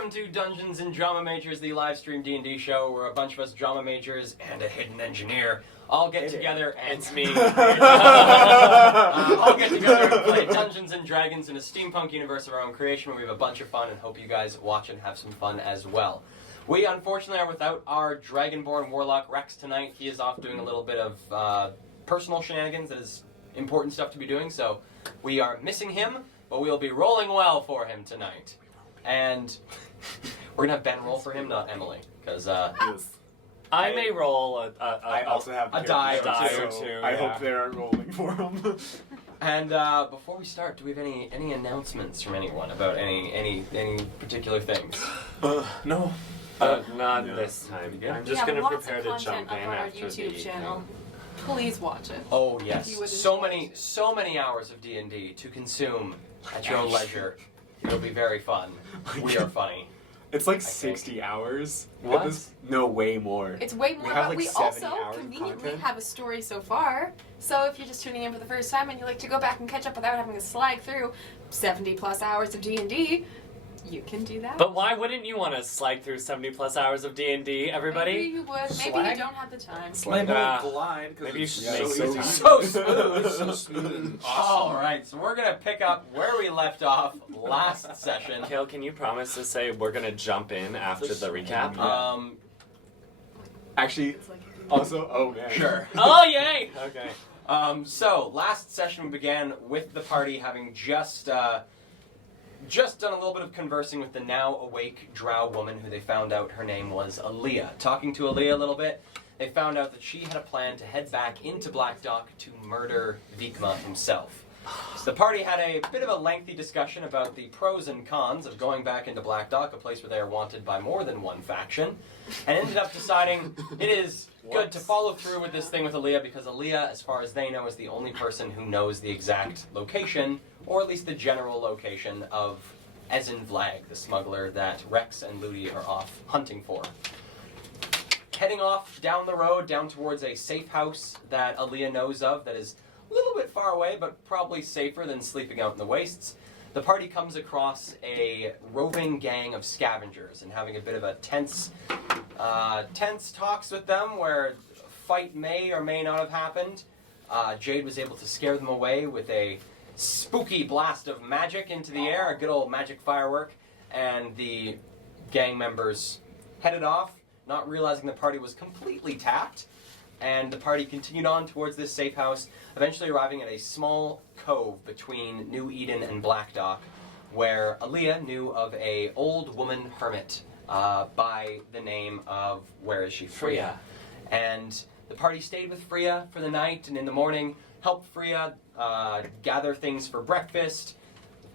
Welcome to Dungeons and Drama Majors, the live stream D&D show where a bunch of us drama majors and a hidden engineer all get together and... It's me. All get together and play Dungeons and Dragons in a steampunk universe of our own creation where we have a bunch of fun and hope you guys watch and have some fun as well. We, unfortunately, are without our Dragonborn Warlock Rex tonight. He is off doing a little bit of personal shenanigans that is important stuff to be doing, so we are missing him, but we'll be rolling well for him tonight. And we're going to have Ben roll for him, not Emily, because... I may roll I also have a die or two. I hope they're rolling for him. And before we start, do we have any announcements from anyone about any particular things? No. Not this time. Yeah. I'm just going to prepare to jump in after our YouTube channel. Please watch it. Oh yes, so many hours of D&D to consume at your own leisure. It'll be very fun. We are funny. It's like 60 hours. What? No, way more. It's way more, have but like we 70 also hours of conveniently content. have a story so far. So if you're just tuning in for the first time and you like to go back and catch up without having to slide through 70 plus hours of D&D, you can do that. But why wouldn't you want to slide through 70 plus hours of D&D, everybody? Maybe you would. Maybe Slag? you don't have the time. Maybe glide, maybe you should make so some easy. time. So smooth. so smooth and All right, so we're gonna pick up where we left off last session. Kale, can you promise to say we're going to jump in after the recap? Actually, It's like also, oh man. Sure. Oh, yay! Okay. So last session we began with the party having just done a little bit of conversing with the now awake drow woman who they found out her name was Aaliyah. Talking to Aaliyah a little bit, they found out that she had a plan to head back into Black Dock to murder Vikma himself. So the party had a bit of a lengthy discussion about the pros and cons of going back into Black Dock, a place where they are wanted by more than one faction, and ended up deciding it is good to follow through with this thing with Aaliyah because Aaliyah, as far as they know, is the only person who knows the exact location, or at least the general location, of Ezen Vlag, the smuggler that Rex and Ludi are off hunting for. Heading off down the road, down towards a safe house that Aaliyah knows of that is a little bit far away, but probably safer than sleeping out in the wastes. The party comes across a roving gang of scavengers and having a bit of a tense talks with them where a fight may or may not have happened. Jade was able to scare them away with a spooky blast of magic into the air, a good old magic firework, and the gang members headed off, not realizing the party was completely tapped. And the party continued on towards this safe house, eventually arriving at a small cove between New Eden and Black Dock, where Aaliyah knew of a old woman hermit by the name of, where is she? Freya. And the party stayed with Freya for the night, and in the morning helped Freya gather things for breakfast.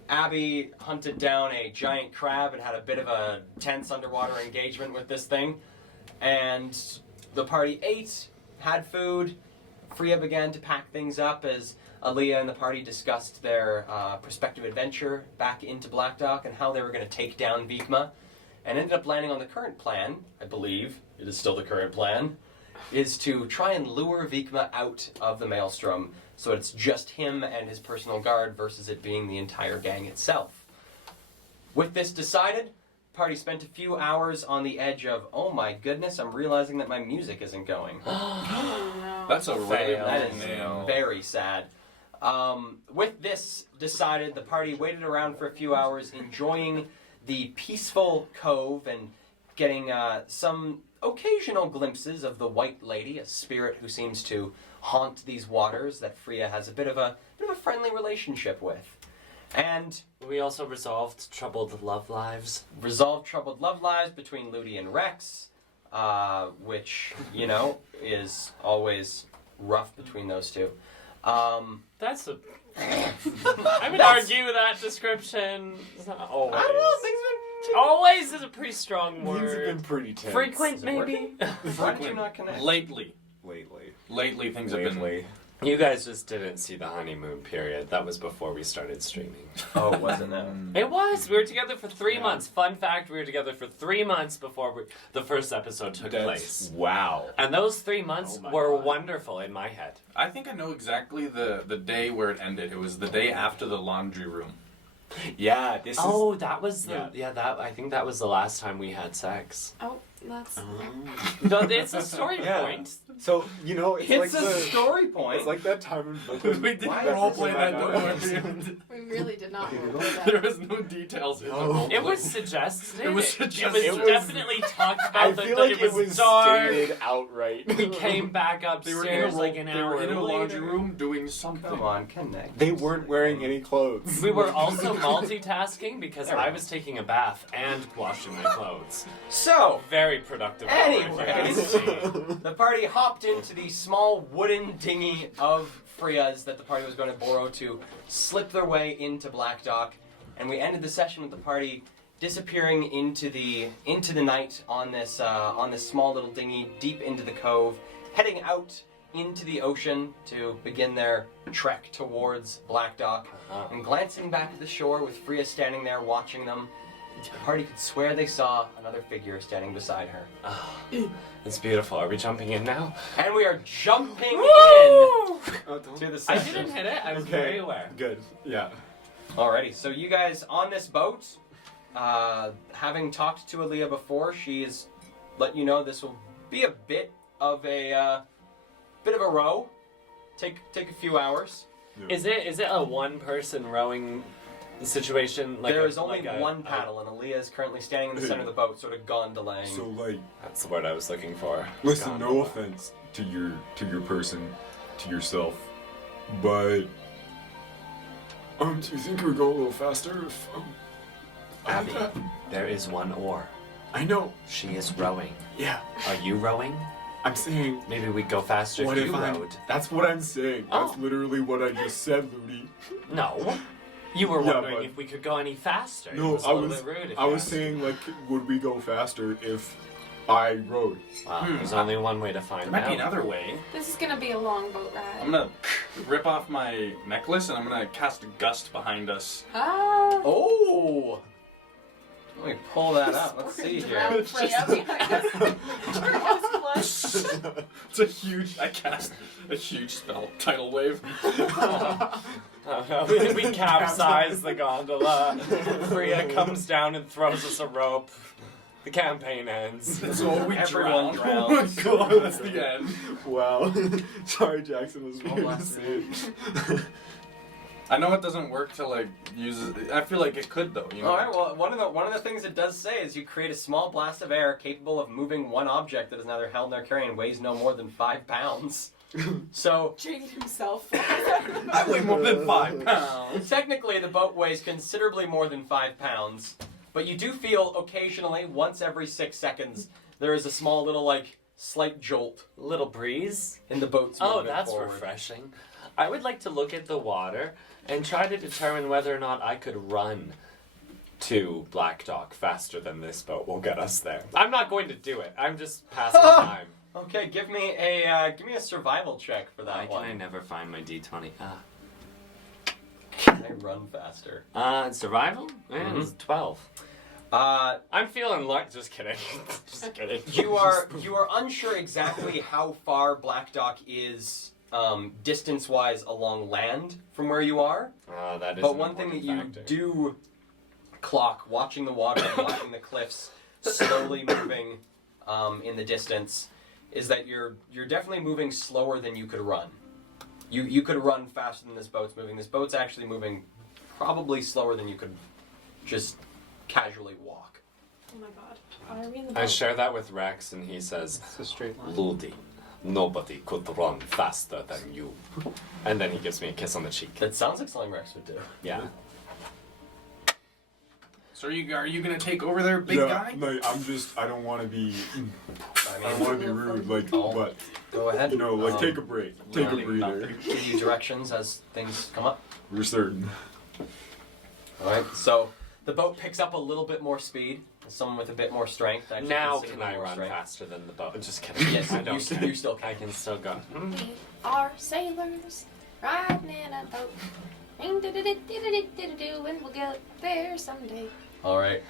Abby hunted down a giant crab and had a bit of a tense underwater engagement with this thing. And the party ate, had food. Freya began to pack things up as Aaliyah and the party discussed their prospective adventure back into Black Dock and how they were going to take down Vikma, and ended up landing on the current plan, I believe, it is still the current plan, is to try and lure Vikma out of the Maelstrom so it's just him and his personal guard versus it being the entire gang itself. With this decided, party spent a few hours on the edge of, oh my goodness, I'm realizing that my music isn't going. That's a fail. That is very sad. With this decided, the party waited around for a few hours, enjoying the peaceful cove and getting some occasional glimpses of the White Lady, a spirit who seems to haunt these waters that Freya has a bit of a friendly relationship with. And we also resolved troubled love lives. Between Ludi and Rex, which, is always rough between those two. That's a... I would argue that description. It's not always. I don't know, things have been... Always is a pretty strong word. Things have been pretty tense. Frequent, maybe? Why do you not connect? Lately things have been... You guys just didn't see the honeymoon period. That was before we started streaming. Oh, wasn't it? It was. We were together for 3 months. Fun fact, we were together for 3 months before the first episode took place. Wow. And those 3 months were wonderful in my head. I think I know exactly the day where it ended. It was the day after the laundry room. Yeah, this Oh, that was the Yeah. that I think that was the last time we had sex. Oh, that's. No, it's a story Yeah. point. is. So, you know, it's, It's like a the... story point. It's like that time in Brooklyn. We didn't Why role is play this that so door. bad? We really did not roll There that. was no details in the Oh. role It play. was suggested. It was It suggested. was It was- definitely talked about I that, feel that like it was dark. stated outright. He came back They were upstairs in a, like an they hour were in a laundry later. room doing something. Come on, connect. They weren't wearing any clothes. We were also multitasking because I was taking a bath and washing my clothes. So, Very productive. hour, if you anyways, ask me. the party hopped into the small wooden dinghy of Freya's that the party was going to borrow to slip their way into Black Dock, and we ended the session with the party disappearing into the night on this small little dinghy deep into the cove, heading out into the ocean to begin their trek towards Black Dock, and glancing back at the shore with Freya standing there watching them. The party could swear they saw another figure standing beside her. It's beautiful. Are we jumping in now? And we are jumping in Oh, don't- to the I session. didn't hit it. I was Okay. very aware. Good. Yeah. Alrighty, so you guys on this boat, having talked to Aaliyah before, she's let you know this will be a bit of a row. Take a few hours. Is it a one person rowing situation? Like There a- is only like a- one paddle, and Aaliyah is currently standing in the center of the boat, sort of gondolang. So like, That's the word I was looking for. listen, no Gondola. offense to your person, to yourself, but do you think it would go a little faster if I did Abby, that? there is one oar. I know. She is rowing. Yeah, Are you rowing? I'm saying. Maybe we'd go faster What if if you I? rowed. That's what I'm saying. Oh. That's literally what I just said, Looney. No. You were Yeah, wondering but- if we could go any faster. It No, was a I little was. bit rude if I you was asked. saying like, would we go faster if I rode? Well, there's only one way to find There might out. be another way. This is gonna be a long boat ride. I'm gonna rip off my necklace and I'm gonna cast a gust behind us. Ah. Oh! Let me pull that up. Let's see here. Drown Freya behind us. Turtle's flush. It's a huge. I cast a huge spell. Tidal wave. We capsize the gondola. Freya comes down and throws us a rope. The campaign ends. So we Everyone drown. drowns. God, that's the end. Wow. Sorry, Jackson was Small weird to blast see. I know it doesn't work to like use. I feel like it could though. You know. All right. Well, one of the things it does say is you create a small blast of air capable of moving one object that is neither held nor carried and weighs no more than 5 pounds. So Jade himself. I weigh more than 5 pounds. technically, the boat weighs considerably more than 5 pounds, but you do feel occasionally, once every 6 seconds, there is a small little slight jolt Little breeze. in the boat's Oh, movement that's forward. refreshing. I would like to look at the water and try to determine whether or not I could run to Black Dock faster than this boat will get us there. I'm not going to do it. I'm just passing time. Okay, give me a survival check for that Why one. can I never find my D20? Can I run faster? Survival? Man, it's 12. I'm feeling luck. Just kidding. Just kidding. You are unsure exactly how far Black Dock is distance-wise along land from where you are. That is But an one thing that important you factor. do clock, watching the water and watching the cliffs slowly moving in the distance, is that you're definitely moving slower than you could run. You could run faster than this boat's moving. This boat's actually moving probably slower than you could just casually walk. Oh my god. Are we in the I boat? share that with Rex, and he says, It's a straight line. Ludi, nobody could run faster than you. And then he gives me a kiss on the cheek. That sounds like something Rex would do. Yeah. So are you gonna take over there, big yeah, guy? like I don't want to be. I I don't mean, want to be rude, like, Oh. but go ahead. you know, like, take a break, take a literally breather. Give you directions as things come up. We're certain. All right. So the boat picks up a little bit more speed. Someone with a bit more strength. Actually Now considerably can I more run strength. faster than the boat? Just kidding. Yes, I don't. you still I can. can still go. We are sailors riding in a boat. And we'll get there someday. All right.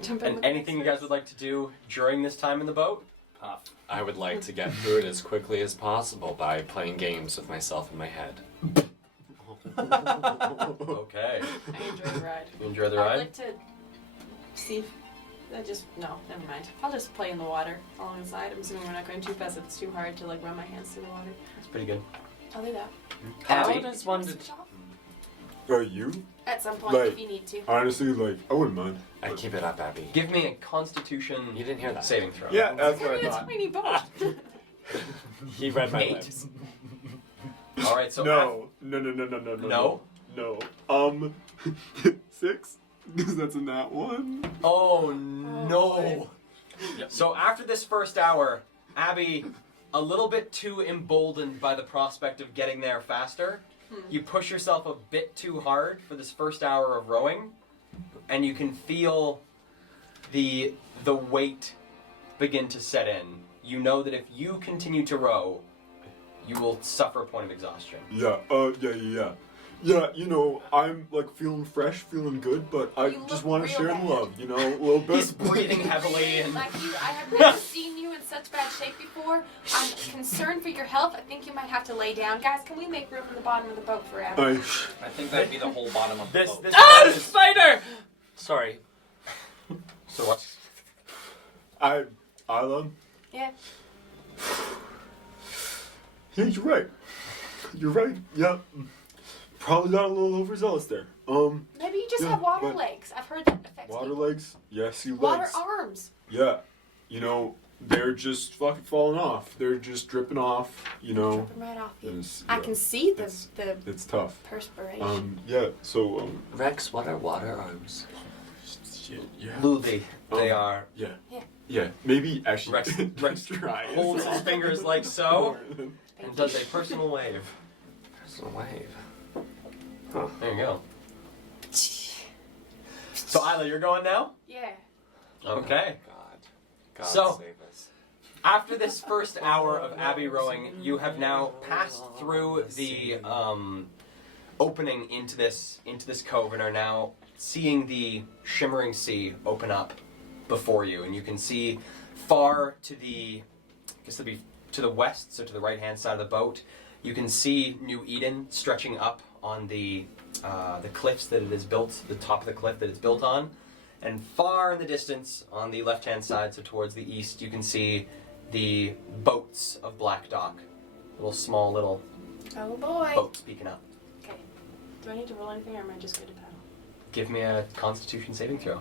Jump in And with anything you guys would like to do during this time in the boat? Puff. I would like to get through it as quickly as possible by playing games with myself in my head. Okay. I enjoy the ride. You enjoy the I'd ride? like to see if no, never mind. I'll just play in the water alongside. I'm assuming we're not going too fast. It's too hard to like run my hands through the water. It's pretty good. I'll do that. How Abby? does one Switch off? You? At some point, Like- if you need to. Honestly, like, I wouldn't mind. I keep it up, Abby. Give me a Constitution You didn't hear that. saving throw. Yeah, that's Carry what I a thought. tiny boat. He read my 8. lips. All right. So No. No. 6? Because that's in that one. Oh no. Yep. So after this first hour, Abby, a little bit too emboldened by the prospect of getting there faster, you push yourself a bit too hard for this first hour of rowing, and you can feel the weight begin to set in. You know that if you continue to row, you will suffer a point of exhaustion. Yeah, Yeah, you know, I'm like feeling fresh, feeling good, but I You just look want to real share the bad. love, you know, a little bit. He's breathing heavily and Like I have never seen you in such bad shape before. I'm concerned for your health. I think you might have to lay down. Guys, can we make room in the bottom of the boat for Abby? I think that'd be the whole bottom of the this boat. this Ah, boat the is- spider! Sorry. So what? Isla, Yeah. yeah, you're right. You're right. Yeah, probably got a little overzealous there. Maybe you just Yeah, have water but- legs. I've heard that affects Water people. legs. Yeah, sea Water legs. arms. Yeah, you know, they're just fucking falling off. They're just dripping off. You know, Dripping right off you. It's- I yeah, can see the it's tough. perspiration. Yeah. So Rex, what are water arms? shit. Yeah. Luby. They Um, are. Yeah. Yeah. Yeah. Maybe actually. Rex try. holds his fingers like so and does a personal wave. Personal wave. There you go. So Isla, you're going now? Yeah. Okay. God So- save us. After this first hour of Abby rowing, you have now passed through the opening into this cove and are now seeing the shimmering sea open up before you, and you can see far to the, I guess it'd be to the west, so to the right-hand side of the boat. You can see New Eden stretching up on the cliffs that it is built, the top of the cliff that it's built on, and far in the distance on the left-hand side, so towards the east, you can see the boats of Black Dock, small little Oh boy. boats peeking up. Okay. Do I need to roll anything or am I just good to paddle? Give me a Constitution saving throw.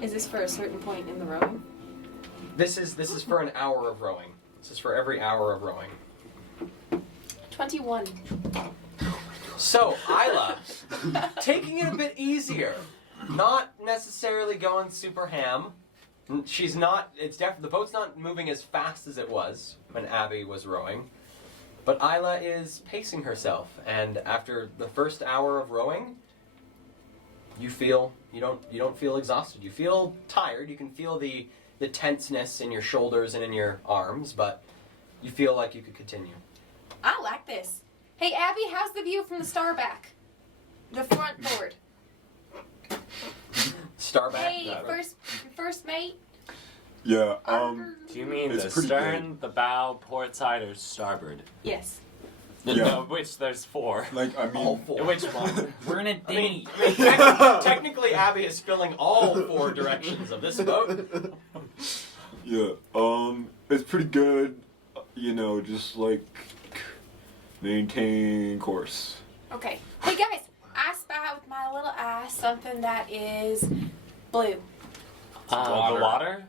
Is this for a certain point in the rowing? This is for an hour of rowing. This is for every hour of rowing. 21. So, Isla, taking it a bit easier, not necessarily going super ham. She's not. The boat's not moving as fast as it was when Abby was rowing, but Isla is pacing herself. And after the first hour of rowing, you don't feel exhausted. You feel tired. You can feel the tenseness in your shoulders and in your arms, but you feel like you could continue. I like this. Hey, Abby, how's the view from the starback? The front board. Starback. Hey, first mate. Yeah. Do you mean It's the pretty stern, the bow, port side, or starboard? Yes. Yeah. No, which there's 4. Like I All mean. 4. Which one? We're in a dinghy. Technically, Abby is filling all 4 directions of this boat. Yeah. It's pretty good. You know, just like maintain course. Okay. Hey, guys, I spy with my little eye something that is blue. The Water. water?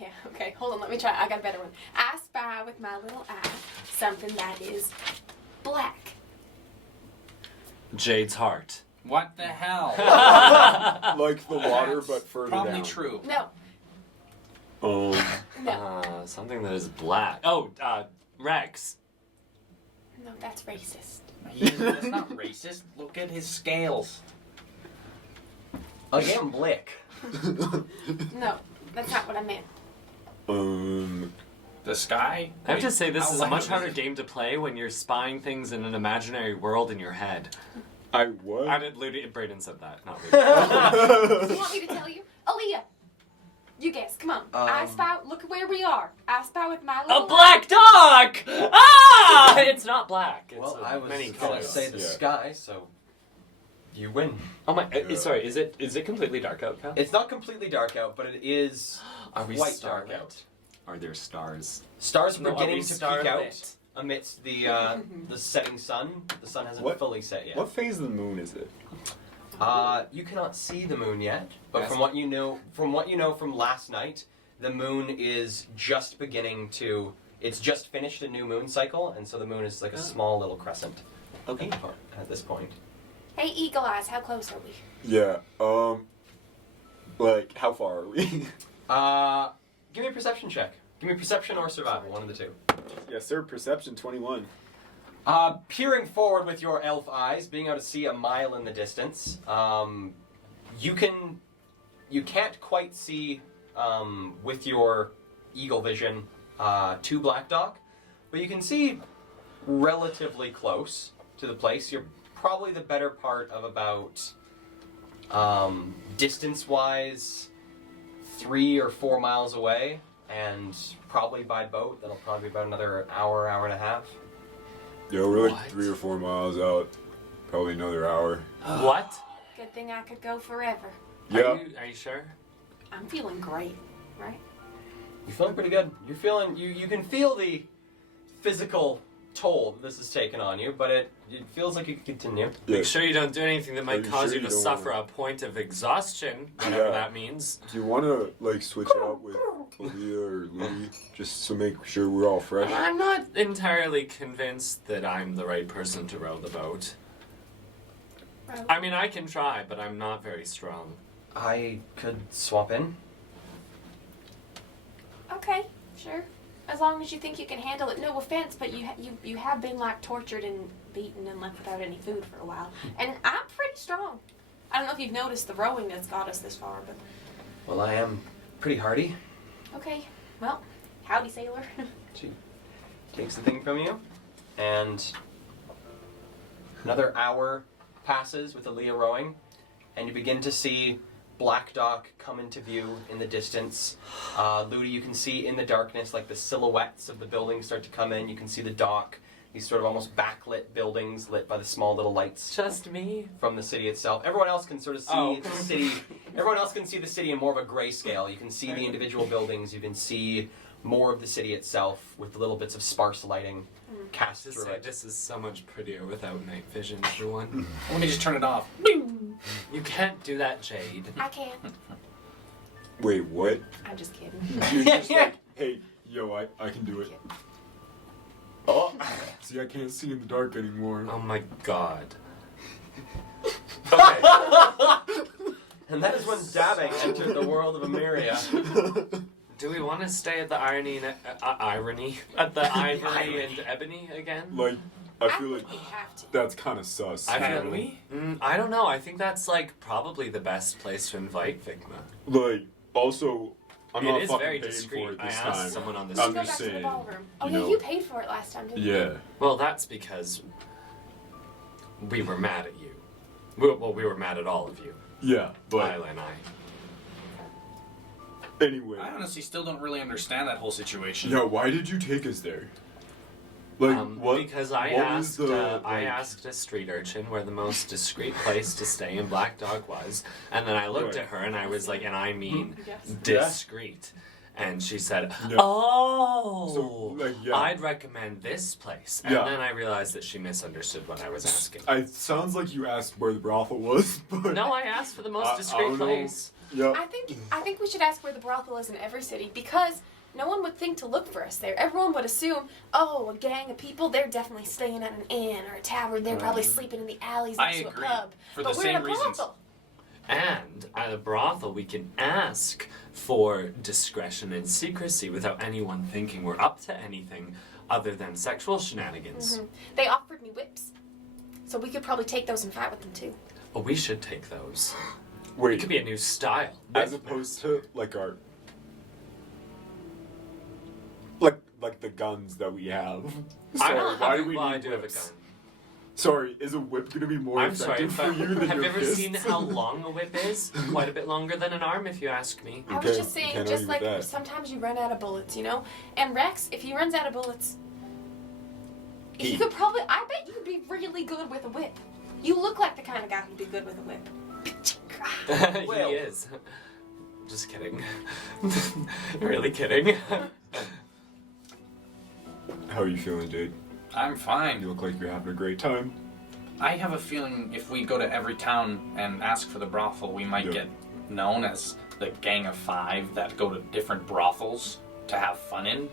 Yeah, okay, hold on, let me try. I got a better one. I spy with my little eye something that is black. Jade's heart. What the hell? Like the water, That's but further Probably down. true. No, Um. no, Something that is black. Oh, Rex. no, that's racist. That's not racist. Look at his scales. Again, Blick. No, that's not what I meant. The sky? I have to say, this How is a much loud harder is it? game to play when you're spying things in an imaginary world in your head. I what? I did. Braden said that, not Rudy. You want me to tell you? Aaliyah, you guess, come on. I spy, look at where we are. I spy with my little A black dog! Ah! it's not black. It's Well, I was many gonna colors. say the Yeah. sky, so you win. Oh my! Yeah. Sorry. Is it completely dark out, Cal? It's not completely dark out, but it is Are we quite dark starlit? out. Are there stars? Stars are No, are beginning we to peek starlit? out amidst the setting sun. The sun hasn't What- fully set yet. What phase of the moon is it? You cannot see the moon yet, but Yes. from what you know from last night, the moon is just beginning to. It's just finished a new moon cycle, and so the moon is like a small little crescent Okay. at this point. Hey, Eagle Eyes, how close are we? Yeah. Like how far are we? Give me a perception check. Give me perception or survival, one of the two. Yes, sir. Perception 21. Peering forward with your elf eyes, being able to see a mile in the distance, you can't quite see with your eagle vision to Black Dock, but you can see relatively close to the place. You're probably the better part of about distance-wise 3 or 4 miles away, and probably by boat that'll probably be about another hour and a half. Yeah, we're like What? 3 or 4 miles out. Probably another hour. What? Good thing I could go forever. Yeah. Are you sure? I'm feeling great, right? You're feeling pretty good. You're feeling you can feel the physical toll that this has taken on you, but it feels like you can continue. Yeah. Make sure you don't do anything that Are might you cause sure you you to don't suffer wanna- a point of exhaustion, whatever Yeah. that means. Do you want to like switch out with Aaliyah or Louie just to make sure we're all fresh? I'm not entirely convinced that I'm the right person to row the boat. Right. I mean, I can try, but I'm not very strong. I could swap in. Okay, sure. As long as you think you can handle it. No offense, but you have been like tortured and beaten and left without any food for a while. And I'm pretty strong. I don't know if you've noticed the rowing that's got us this far, but Well, I am pretty hardy. okay. Well, howdy, sailor. She takes the thing from you, and another hour passes with Aaliyah rowing, and you begin to see Black Dock come into view in the distance. Ludi, you can see in the darkness, like the silhouettes of the buildings start to come in. You can see the dock, these sort of almost backlit buildings lit by the small little lights Just me? from the city itself. Everyone else can sort of see Oh. the city. Everyone else can see the city in more of a grayscale. You can see the individual buildings. You can see more of the city itself with little bits of sparse lighting cast Just through say it. this is so much prettier without night vision, everyone. Let me just turn it off. You can't do that, Jade. I can. Wait, what? I'm just kidding. You're just like, hey, yo, I can do it. Oh, see, I can't see in the dark anymore. Oh my god. Okay. And that is when dabbing entered the world of Amiria. Do we want to stay at the irony at the ivory and ebony again? Like, I feel think like we have to. that's kind of sus. I feel- Can we? I don't know. I think that's like probably the best place to invite Figma. Like, also, I'm It not is fucking very paying discreet. for it I this asked time. someone on the We should I'm go just back to the saying, ballroom. Oh you yeah, know. you paid for it last time, didn't you? Yeah. Well, that's because we were mad at you. We were mad at all of you, Yeah, but Lila and I. anyway. I honestly still don't really understand that whole situation. Yeah, why did you take us there? Like, what? Because I what asked, was the, I like- asked a street urchin where the most discreet place to stay in Black Dog was, and then I looked Right. at her and I was like, and I mean Yes. discreet, and she said, Yeah. "Oh, So, like, yeah. I'd recommend this place," and Yeah. then I realized that she misunderstood what I was asking. It sounds like you asked where the brothel was, but No, I asked for the most I discreet don't know. place. yeah. I think we should ask where the brothel is in every city because no one would think to look for us there. Everyone would assume, oh, a gang of people, they're definitely staying at an inn or a tavern. They're probably sleeping in the alleys I next to a agree. pub. For but the we're same in a reasons. brothel. And at a brothel, we can ask for discretion and secrecy without anyone thinking we're up to anything other than sexual shenanigans. Mhm. They offered me whips, so we could probably take those and fight with them too. Oh, we should take those. It Wait, could be a new style. as opposed to like our like the guns that we have. I Sorry, don't why have do we well, I need do have a whips? gun. Sorry, is a whip gonna be more I'm sorry, effective but for you than have your you ever fists? seen how long a whip is? Quite a bit longer than an arm, if you ask me. I Okay, was just saying, can't just argue like with that. sometimes you run out of bullets, you know? And Rex, if he runs out of bullets, He could probably. I bet you'd be really good with a whip. You look like the kind of guy who'd be good with a whip. Well. He is. Just kidding. Really kidding. How are you feeling, Jade? I'm You fine. look like you're having a great time. I have a feeling if we go to every town and ask for the brothel, we might Yeah. get known as the gang of 5 that go to different brothels to have fun in.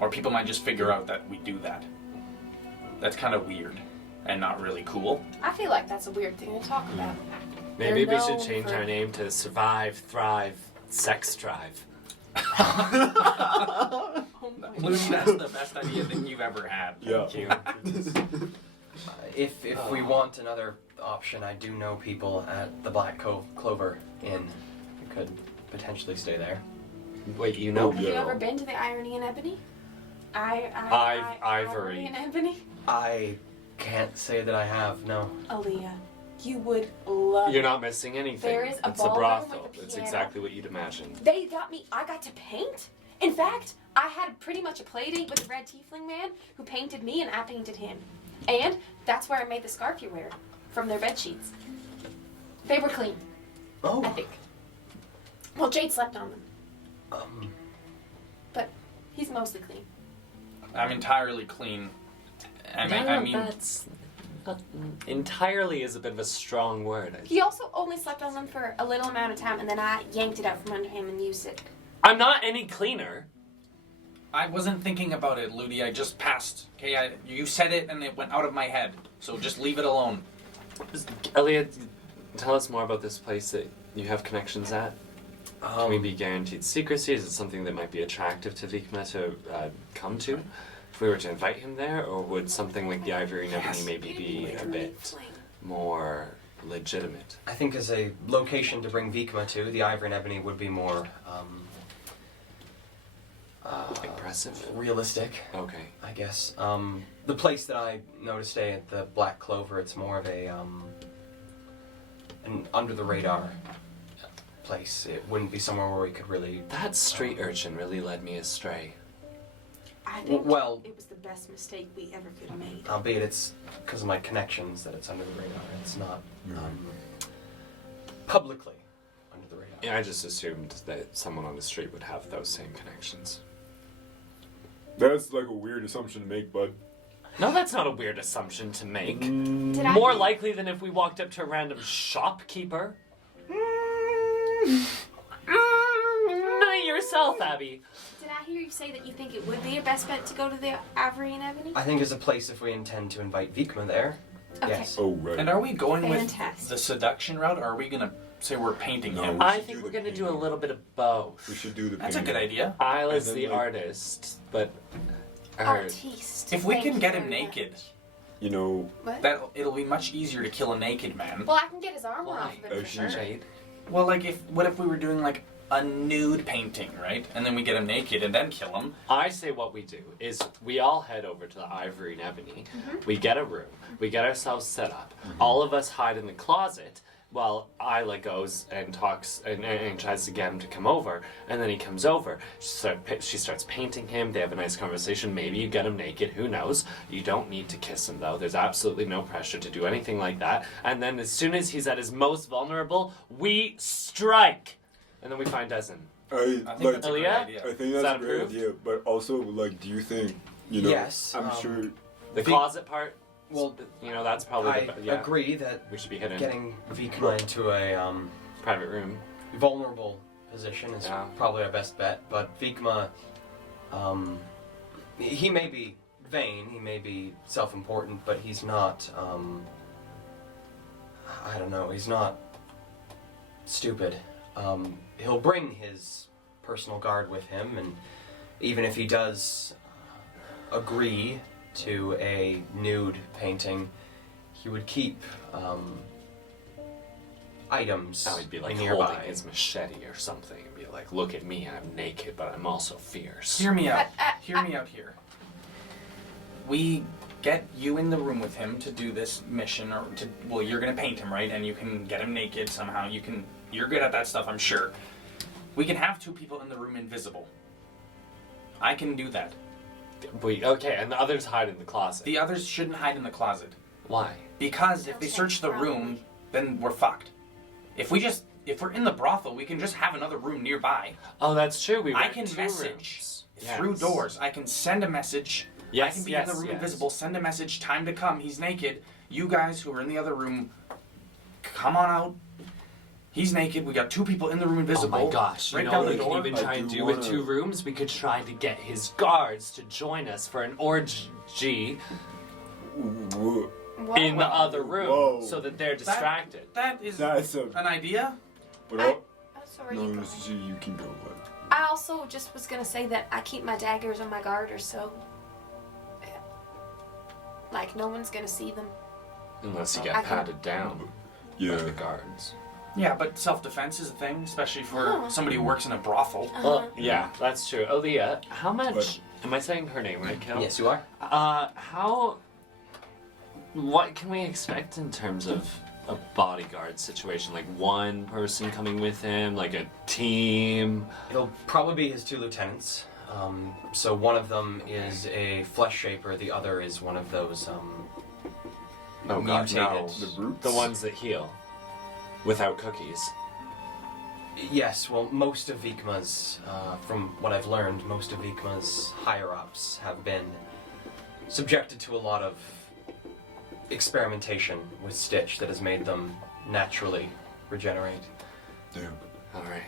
Or people might just figure out that we do that. That's kind of weird and not really cool. I feel like that's a weird thing to talk about. Maybe They're we should known change for- our name to Survive, Thrive, Sex Drive. Lucy, that's the best idea that you've ever had. Yeah. Thank you. If we want another option, I do know people at the Black Clover Inn who could potentially stay there. Wait, you know? Oh, Have you yeah. ever been to the Irony and Ebony? Ivory. Irony and Ebony? I can't say that I have, no. Aaliyah, you would love You're it. not missing anything. There is a it's a ballroom brothel. with a It's piano. exactly what you'd imagine. They got me. I got to paint. In fact, I had pretty much a play date with a red tiefling man who painted me and I painted him. And that's where I made the scarf you wear from their bed sheets. They were clean, I Oh, think. Well, Jade slept on them, um, but he's mostly clean. I'm entirely clean. I mean, that's entirely is a bit of a strong word. He also only slept on them for a little amount of time, and then I yanked it out from under him and used it. I'm not any cleaner. I wasn't thinking about it, Ludi. I just passed. Okay, you said it and it went out of my head. So just leave it alone. Elliot, tell us more about this place that you have connections at. Can we um, be guaranteed secrecy? Is it something that might be attractive to Vikma to come to? If we were to invite him there, or would something like the Ivory and Ebony maybe be a bit more legitimate? I think as a location to bring Vikma to, the Ivory and Ebony would be more Impressive. realistic, Okay. I guess. The place that I know to stay at the Black Clover, it's more of a an under the radar place. It wouldn't be somewhere where we could really. That street urchin really led me astray. I think Well- it was the best mistake we ever could have made. Albeit it's because of my connections that it's under the radar. It's not publicly under the radar. Yeah, I just assumed that someone on the street would have those same connections. That's like a weird assumption to make, bud. No, that's not a weird assumption to make. Did I More likely than if we walked up to a random shopkeeper. Not yourself, Abby. Did I hear you say that you think it would be your best bet to go to the Ivory and Ebony? I think as a place, if we intend to invite Vikma there, Okay. yes. Oh, right. And are we going Fantastic. with the seduction route, or are we gonna say we're painting No. him? We I should think do we're the going to do a painting. little bit of both. We should do the That's a painting. good idea. Isla's And the then, like- artist, but Artiste. If we Thank can you get him very naked, much. You know, What? that it'll be much easier to kill a naked man. Well, I can get his armor Why? off of him Oh, for she- sure. Jade. Well, like what if we were doing like a nude painting, right? And then we get him naked and then kill him. I say what we do is we all head over to the Ivory and Ebony. We get a room. We get ourselves set up. All of us hide in the closet while Isla goes and talks and tries to get him to come over. And then he comes over. She starts painting him. They have a nice conversation. Maybe you get him naked. Who knows? You don't need to kiss him, though. There's absolutely no pressure to do anything like that. And then as soon as he's at his most vulnerable, we strike. And then we find Dezen. I I think like. that's a great Aaliyah? idea. I think Is that's that a great approved? idea, but also, like, do you think, you know? Yes, I'm sure. The The- closet part, Well, you know, that's probably I the yeah. agree that We should be hidden. getting Vikma into a Private room. vulnerable position is Yeah. probably our best bet. But Vikma, he may be vain, he may be self-important, but he's not. I don't know. He's not stupid. He'll bring his personal guard with him, and even if he does agree to a nude painting, he would keep items Now he'd be like nearby. holding his machete or something and be like, look at me, I'm naked, but I'm also fierce. Hear me out. I- Hear me out here. We get you in the room with him to do this mission, or to well, you're gonna paint him, right? And you can get him naked somehow. You're good at that stuff, I'm sure. We can have two people in the room invisible. I can do that. Okay, and the others hide in the closet. The others shouldn't hide in the closet. Why? Because if they search the room, then we're fucked. If we're in the brothel, we can just have another room nearby. Oh, that's true. I can message through doors. I can send a message. I can be in the room invisible, send a message, time to come, he's naked. You guys who are in the other room, come on out. He's naked, we got 2 people in the room invisible. Oh my gosh, Right you know down what the we door. could even try and do with 2 rooms? We could try to get his guards to join us for an orgy Whoa. in the other room Whoa. so that they're distracted. That's That's an idea. But Sorry, no, you go. this is you can go. But I also just was gonna say that I keep my daggers on my garters, so like no one's gonna see them. Unless you I get can- patted down by yeah. the guards. Yeah, but self-defense is a thing, especially for somebody who works in a brothel. Well, yeah, that's true. Aaliyah, how much... What? Am I saying her name right, Kel? Yes, you are. What can we expect in terms of a bodyguard situation? Like 1 person coming with him, like a team? It'll probably be his 2 lieutenants. So one of them is a flesh shaper, the other is one of those Oh god, no. mutated. The brutes. The ones that heal. Without cookies. Yes, well, most of Vikma's, from what I've learned, most of Vikma's higher-ups have been subjected to a lot of experimentation with Stitch that has made them naturally regenerate. Damn. Alright.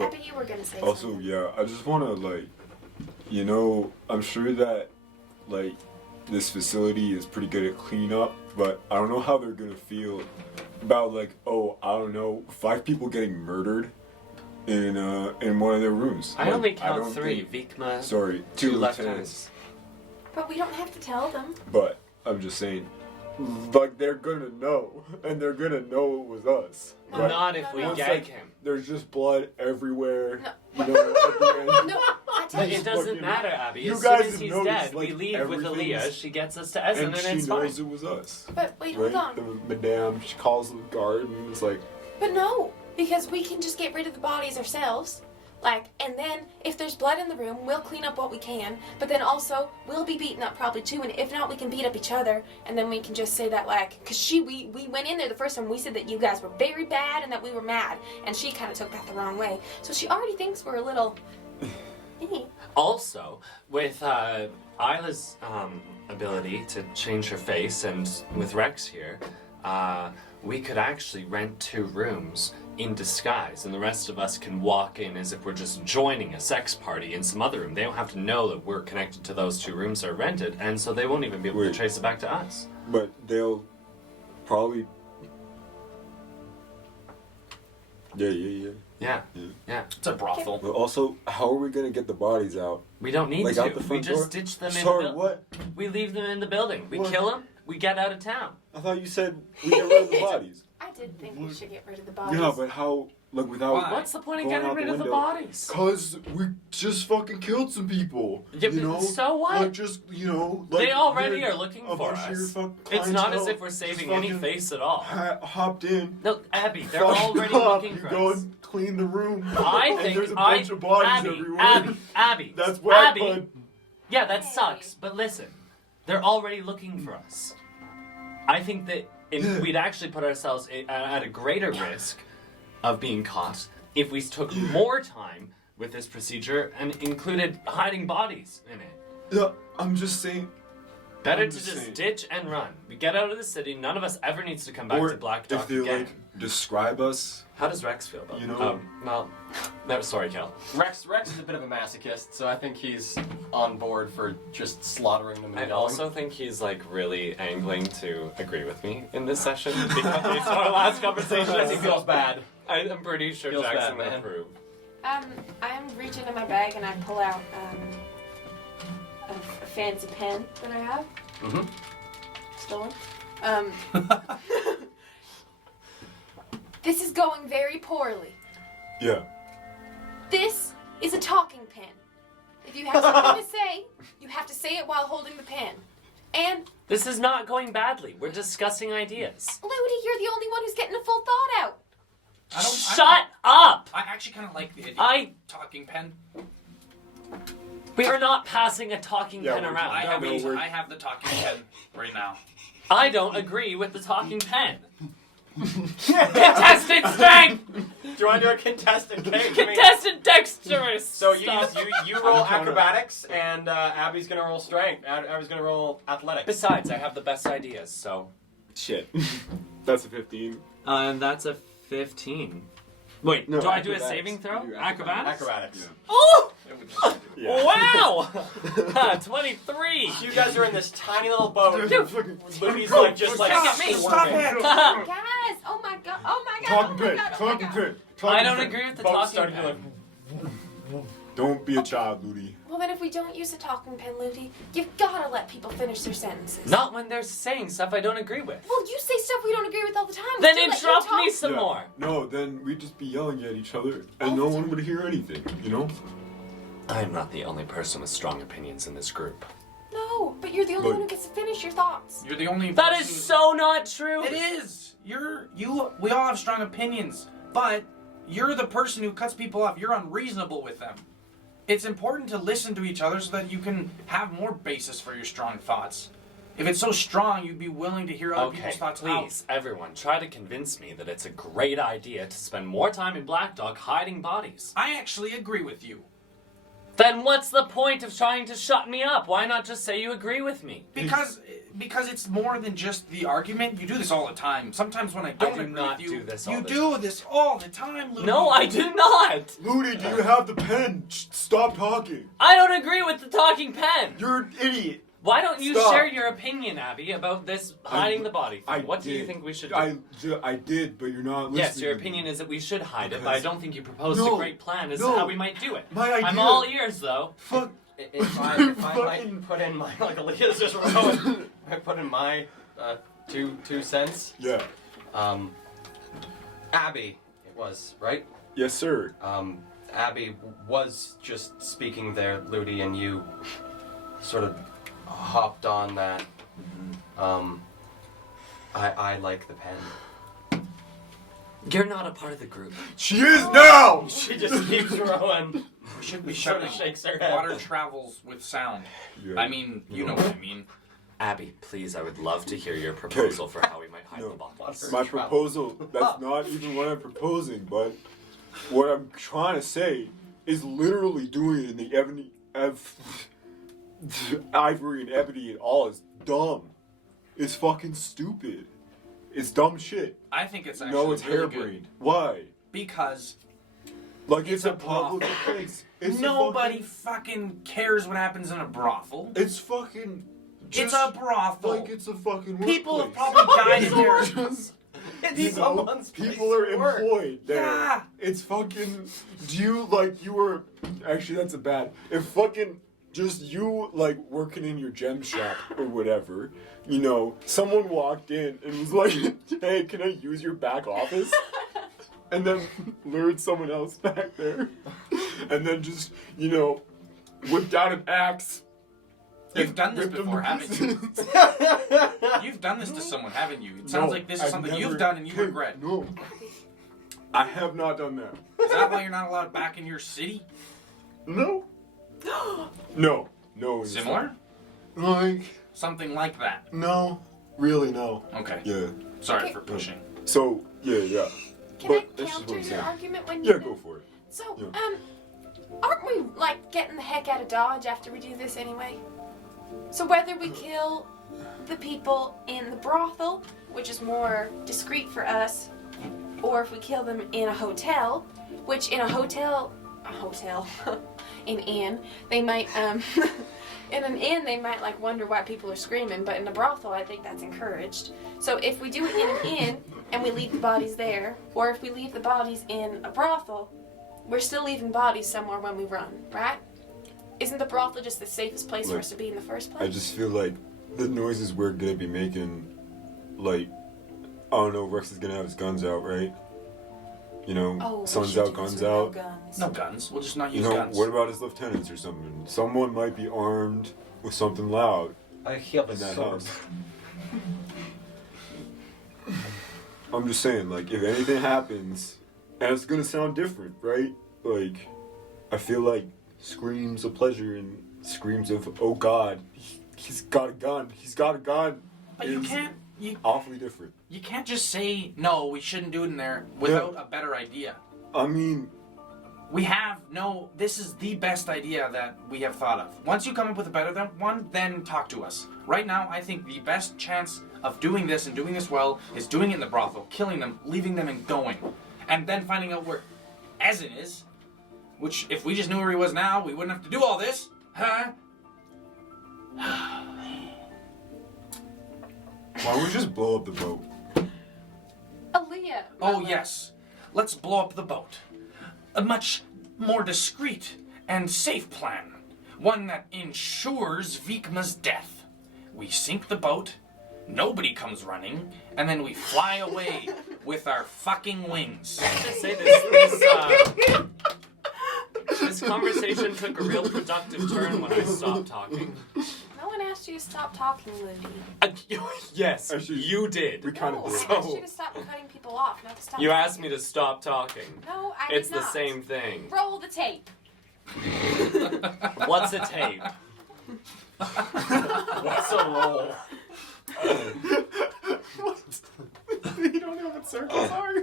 I bet you were gonna say Also, something. yeah, I just want to I'm sure that this facility is pretty good at cleanup, but I don't know how they're gonna feel about I don't know, 5 people getting murdered in one of their rooms. I only I count don't 3. think- Vikma, Sorry, 2 2 lieutenants. lieutenants. But we don't have to tell them. But I'm just saying, they're gonna know, and they're gonna know it was us. No, Right? Not if we no. gag him. There's just blood everywhere. No. You know, at the end. No, I tell But you. it doesn't fucking- matter, Abby. You As soon guys as have he's noticed, dead, we leave with everything's- Aaliyah. She gets us to Essen, And and she it's knows fine. it was us. But wait, hold Right? on. The madame, she calls the guard and is like, But no, because we can just get rid of the bodies ourselves. And then if there's blood in the room, we'll clean up what we can. But then also, we'll be beaten up probably too. And if not, we can beat up each other. And then we can just say that, because we went in there the first time, we said that you guys were very bad and that we were mad. And she kind of took that the wrong way. So she already thinks we're a little. Also, with Isla's ability to change her face, and with Rex here, we could actually rent 2 rooms in disguise, and the rest of us can walk in as if we're just joining a sex party in some other room. They don't have to know that we're connected to those 2 rooms that are rented, and so they won't even be able to Wait. trace it back to us. but they'll probably. Yeah. Yeah. It's a brothel. But also, how are we gonna get the bodies out? We don't need Like to. out the We front just door? ditch them in the Sorry, building. what? We leave them in the building. We What? kill them. We get out of town. I thought you said we get rid of the bodies. I did think we should get rid of the bodies. Yeah, but how? Without. Why? What's the point of Going getting out rid the of the window. bodies? Cause we just fucking killed some people. Yeah, you know? so what? They already you're are looking a for bunch of your us. fucking It's not as clientele if we're just saving any fucking face at all. Hopped in. No, Abby, they're fucked already up. looking You for go us. and clean the room. I and think there's a bunch of bodies everywhere. Abby. That's why. Abby. Yeah, that sucks. But listen, they're already looking for us. I think that we'd actually put ourselves at a greater risk of being caught if we took more time with this procedure and included hiding bodies in it. Yeah, I'm just saying. Better I'm to just just saying. ditch and run. We get out of the city. None of us ever needs to come back Or to Black if Dog they again. describe us. How does Rex feel about You it? know- Well, no, sorry, Kel. Rex is a bit of a masochist, so I think he's on board for just slaughtering them. I also think he's really angling to agree with me in this session because based on our last conversation. he feels bad. I'm pretty sure Feels Jackson bad, would man. approve. I am reaching in my bag and I pull out a fancy pen that I have. Mm-hmm. Stolen. This is going very poorly. Yeah. This is a talking pen. If you have something to say, you have to say it while holding the pen. And, This is not going badly. We're discussing ideas. Ludi, you're the only one who's getting a full thought out. Shut up! I actually kind of like the idea. I- Talking pen. We are not passing a talking Yeah, pen we're- around. I have, No, we're- I have the talking pen right now. I don't agree with the talking pen. Contested strength! Do you want to do a contested game? Contested dexterous! So stuff. you roll acrobatics, and Abby's gonna roll strength. Abby's gonna roll athletics. Besides, I have the best ideas, so. Shit. That's a 15. And that's a 15. Wait, No, do I do a acrobatics. saving throw? You do Acrobatics? Acrobatics. Yeah. Oh! Yeah. Wow! 23! You guys are in this tiny little boat. Dude, fucking- Luby's like just like Look at me. Stop squirming. it! Guys, oh my god, oh my god, Talking oh my pen. god, oh my Talking god. pen. I Talking don't pen. agree with the Boat talking started to pen. like. Don't be a child, Ludi. Well then if we don't use a talking pen, Ludi, you've gotta let people finish their sentences. Not when they're saying stuff I don't agree with. Well, you say stuff we don't agree with all the time. We Then still let you interrupt talk. me some Yeah. more. No, then we'd just be yelling at each other, and All no the one would hear anything. You know? I'm not the only person with strong opinions in this group. No, but you're the only Look. one who gets to finish your thoughts. You're the only That is person- so not true! It is! We all have strong opinions, but you're the person who cuts people off. You're unreasonable with them. It's important to listen to each other so that you can have more basis for your strong thoughts. If it's so strong, you'd be willing to hear other Okay, people's thoughts please, everyone, try to convince me that it's a great idea to spend more time in Black Dog hiding bodies. out. I actually agree with you. Then what's the point of trying to shut me up? Why not just say you agree with me? Because it's more than just the argument. You do this all the time. Sometimes when I don't do agree not with you, do this all you the do this all the time, Lou. No, I do not! Ludi, do you have the pen? Stop talking. I don't agree with the talking pen! You're an idiot. Why don't you Stop. share your opinion, Abby, about this hiding the body thing? What do you did. think we should do? I did, but you're not listening. Yes, your to me. opinion is that we should hide it, but I Because- don't think you proposed No, a great plan as to no. how we might do it. My idea. I'm all ears, though. Fuck. If I might put in my like Aaliyah's just rolling, I put in my 2 cents. Yeah. Abby, it was right. Yes, sir. Abby was just speaking there, Ludi, and you sort of hopped on that. I like the pen. You're not a part of the group. She is now. She just keeps rolling. We should be Sort of shouting. shakes her head. Water travels with sound. Yeah. I mean, you know what I mean. Abby, please, I would love to hear your proposal for how we might hide No. the bodies. My proposal, that's not even what I'm proposing, but what I'm trying to say is literally doing it in the ivory and ebony and all is dumb. It's fucking stupid. It's dumb shit. I think it's actually No, it's really harebrained. good Why? because Like it's, It's a a public brothel. place. It's a nobody fucking cares what happens in a brothel. It's fucking. It's just a brothel. Like it's a fucking. People have workplace. probably died in there. It's You know, someone's place people are to work. employed there. Yeah. It's fucking. Do you like you were? Actually, that's a bad. If fucking just you like working in your gem shop or whatever, you know, someone walked in and was like, "Hey, can I use your back office?" And then lured someone else back there, and then just whipped out an axe. You've and done this ripped them before, to haven't you? pieces. You've done this to someone, haven't you? It sounds No, like this is I've something never- you've done and you Hey, regret. No, I have not done that. Is that why you're not allowed back in your city? No. No. No. it's Similar? not. Like, Something like that. no. Really, no. Okay. Yeah. Sorry Okay. for pushing. So, yeah. Can But I that's just counter what I'm your saying. argument when you Yeah, go for it. So, Yeah. aren't we like getting the heck out of Dodge after we do this anyway? So whether we kill the people in the brothel, which is more discreet for us, or if we kill them in a hotel, which in an inn, they might in an inn they might like wonder why people are screaming, but in a brothel I think that's encouraged. So if we do it in an inn and we leave the bodies there, or if we leave the bodies in a brothel, we're still leaving bodies somewhere when we run, right? Isn't the brothel just the safest place for Look, us to be in the first I place? just feel like the noises we're gonna be making, like, I don't know, Rex is gonna have his guns out, right? You know, Oh, we sun's should out, do this guns with no out. guns. No guns. We'll just not You use know, guns. what about his lieutenants or something? Someone might be armed with something loud I heal the in that sword. house. I'm just saying, like, if anything happens, and it's gonna sound different, right? Like, I feel like screams of pleasure and screams of, oh God, he's got a gun. He's got a gun. But you is can't. awfully different. You can't just say no. We shouldn't do it in there without a better idea. I mean, We have no. This is the best idea that we have thought of. Once you come up with a better one, then talk to us. Right now, I think the best chance of doing this and doing this well is doing it in the brothel, killing them, leaving them, and going, and then finding out where Ezen is. Which, if we just knew where he was now, we wouldn't have to do all this, huh? why don't we just blow up the boat? Aaliyah. Oh Mama. yes, let's blow up the boat. A much more discreet and safe plan. One that ensures Vikma's death. We sink the boat, nobody comes running, and then we fly away with our fucking wings. Just say this conversation took a real productive turn when I stopped talking. No one asked you to stop talking, Liddy. Yes, Actually, you did. we kind No, of I did. asked you to stop cutting people off, not to stop You talking. asked me to stop talking. No, I It's did the not. same thing. Roll the tape. What's a tape? What's a roll? You don't know what circles are?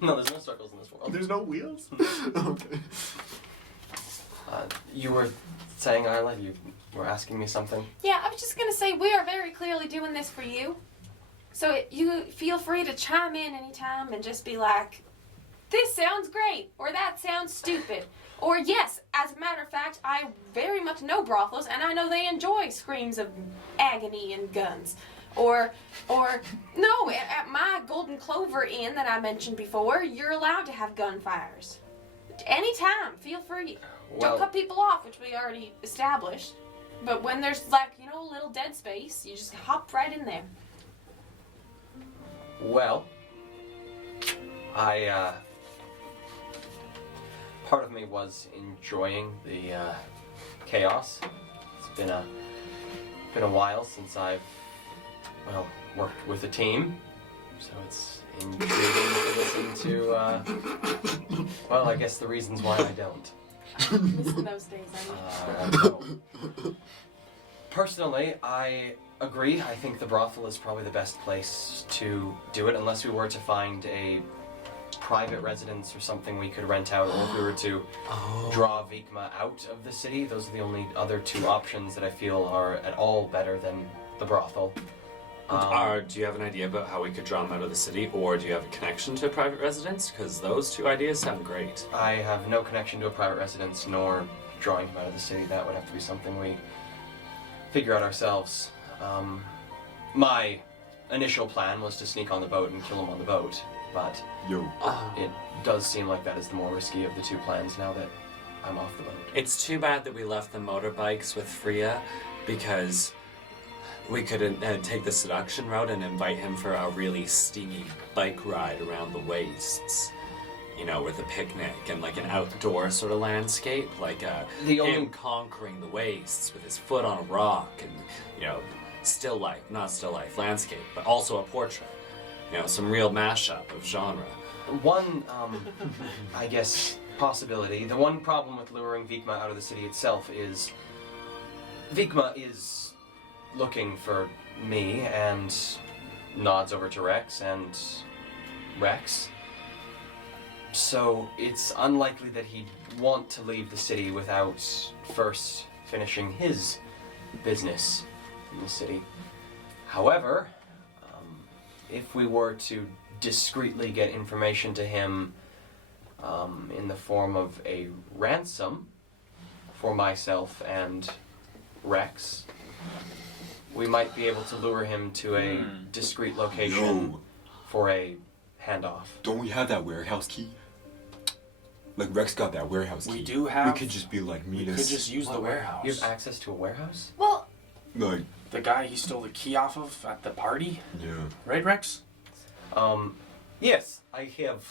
No, there's no circles in this world. There's no wheels? Okay. You were saying, Isla, you were asking me something? Yeah, I was just gonna say we are very clearly doing this for you. So you feel free to chime in anytime and just be like, this sounds great, or that sounds stupid. Or yes, as a matter of fact, I very much know brothels and I know they enjoy screams of agony and guns. Or no, at my Golden Clover Inn that I mentioned before, you're allowed to have gunfires. Anytime, feel free. Well- Don't cut people off, which we already established. But when there's like, a little dead space, you just hop right in there. Well, part of me was enjoying the chaos. It's been a while since I've worked with a team, so it's intriguing to listen to I guess the reasons why I don't. Missing those days, No. Personally, I agree. I think the brothel is probably the best place to do it, unless we were to find a private residence or something we could rent out, or if we were to draw Vikma out of the city. Those are the only other two options that I feel are at all better than the brothel. Do you have an idea about how we could draw him out of the city, or do you have a connection to a private residence? Because those two ideas sound great. I have no connection to a private residence, nor drawing him out of the city. That would have to be something we figure out ourselves. My initial plan was to sneak on the boat and kill him on the boat, but it does seem like that is the more risky of the two plans now that I'm off the boat. It's too bad that we left the motorbikes with Freya, because we could take the seduction route and invite him for a really steamy bike ride around the wastes. With a picnic and like an outdoor sort of landscape, like him conquering the wastes with his foot on a rock, and still life, not still life, landscape, but also a portrait. Some real mashup of genre. One, I guess, possibility. The one problem with luring Vikma out of the city itself is Vikma is looking for me and nods over to Rex and Rex. So it's unlikely that he'd want to leave the city without first finishing his business in the city. However, if we were to discreetly get information to him in the form of a ransom for myself and Rex, we might be able to lure him to a discreet location for a handoff. Don't we have that warehouse key? Like, Rex got that warehouse key. We do have. We could just be like, meet We us. could just use the warehouse. You have access to a warehouse? Well, Like, The guy he stole the key off of at the party, yeah. right, Rex? Yes, I have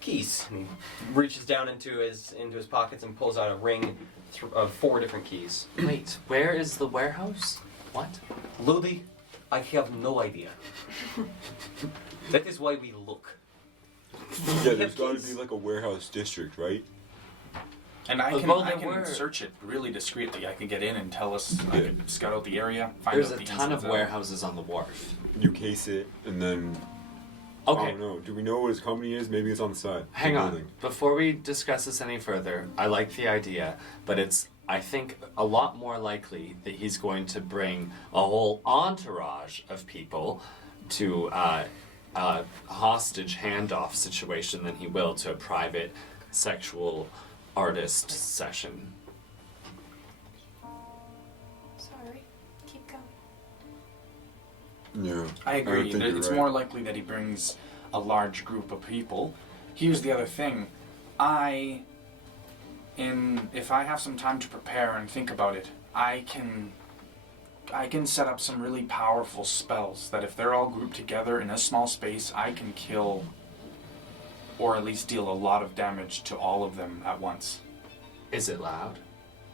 keys. And he reaches down into his pockets and pulls out a ring of 4 different keys. Wait, where is the warehouse? What? Ludi, I have no idea. That is why we look. Yeah, there's gotta be like a warehouse district, right? And I Well, can there were- search it really discreetly. I can get in and tell us. I Yeah. can scout out the area. Find There's out a the ton ins of and outs. warehouses on the wharf. You case it, and then I Okay, don't know. Do we know what his company is? Maybe it's on the side. hang The on. building. Before we discuss this any further, I like the idea, but it's, I think, a lot more likely that he's going to bring a whole entourage of people to a hostage handoff situation than he will to a private sexual artist session. Sorry. Keep going. Yeah. I agree. think you're It's right. more likely that he brings a large group of people. Here's the other thing. If I have some time to prepare and think about it, I can set up some really powerful spells that if they're all grouped together in a small space, I can kill or at least deal a lot of damage to all of them at once. Is it loud?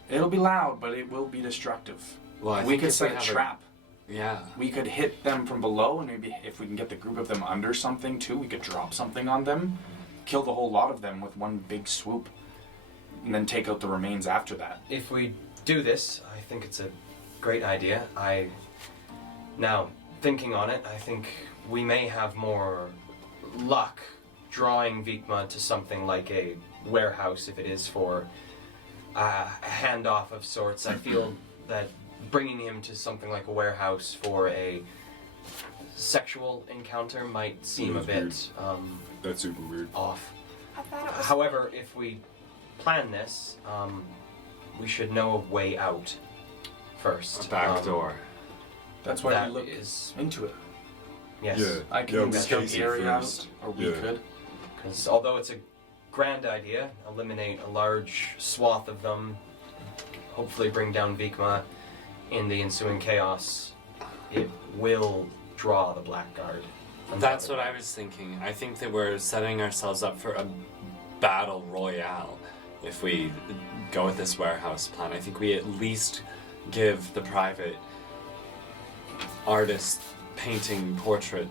It'll be loud, but it will be destructive. Well, I we think could if set we a have trap. Yeah. We could hit them from below, and maybe if we can get the group of them under something too, we could drop something on them, kill the whole lot of them with one big swoop, and then take out the remains after that. If we do this, I think it's a great idea. Now, thinking on it, I think we may have more luck drawing Vikma to something like a warehouse if it is for a handoff of sorts. I feel that bringing him to something like a warehouse for a sexual encounter might seem a That's bit That's super weird. off. I thought it was. However, if we plan this, we should know a way out first. A back door. That's why that we look is- into it. Yes. Yeah. I can we scout case the it area out, first. or we Yeah. could. Because although it's a grand idea, eliminate a large swath of them, hopefully bring down Vikma in the ensuing chaos, it will draw the Blackguard. That's what I was thinking. I think that we're setting ourselves up for a battle royale if we go with this warehouse plan. I think we at least give the private artist painting portrait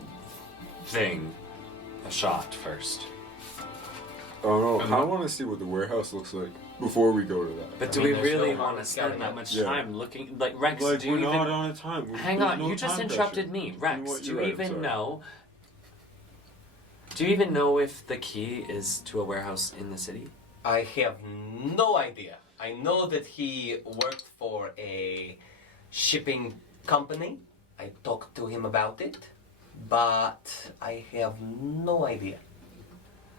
thing a shot first. I don't know. I want to see what the warehouse looks like before we go to that. But I do mean, we there's really no harm want in to spend scouting that it. much Yeah. time looking like Rex? Like do you we're even not on a time. hang There's on? no You just time interrupted pressure. me, Rex. what- Do you you're right, even sorry. know? Do you even know if the key is to a warehouse in the city? I have no idea. I know that he worked for a shipping company. I talked to him about it, but I have no idea.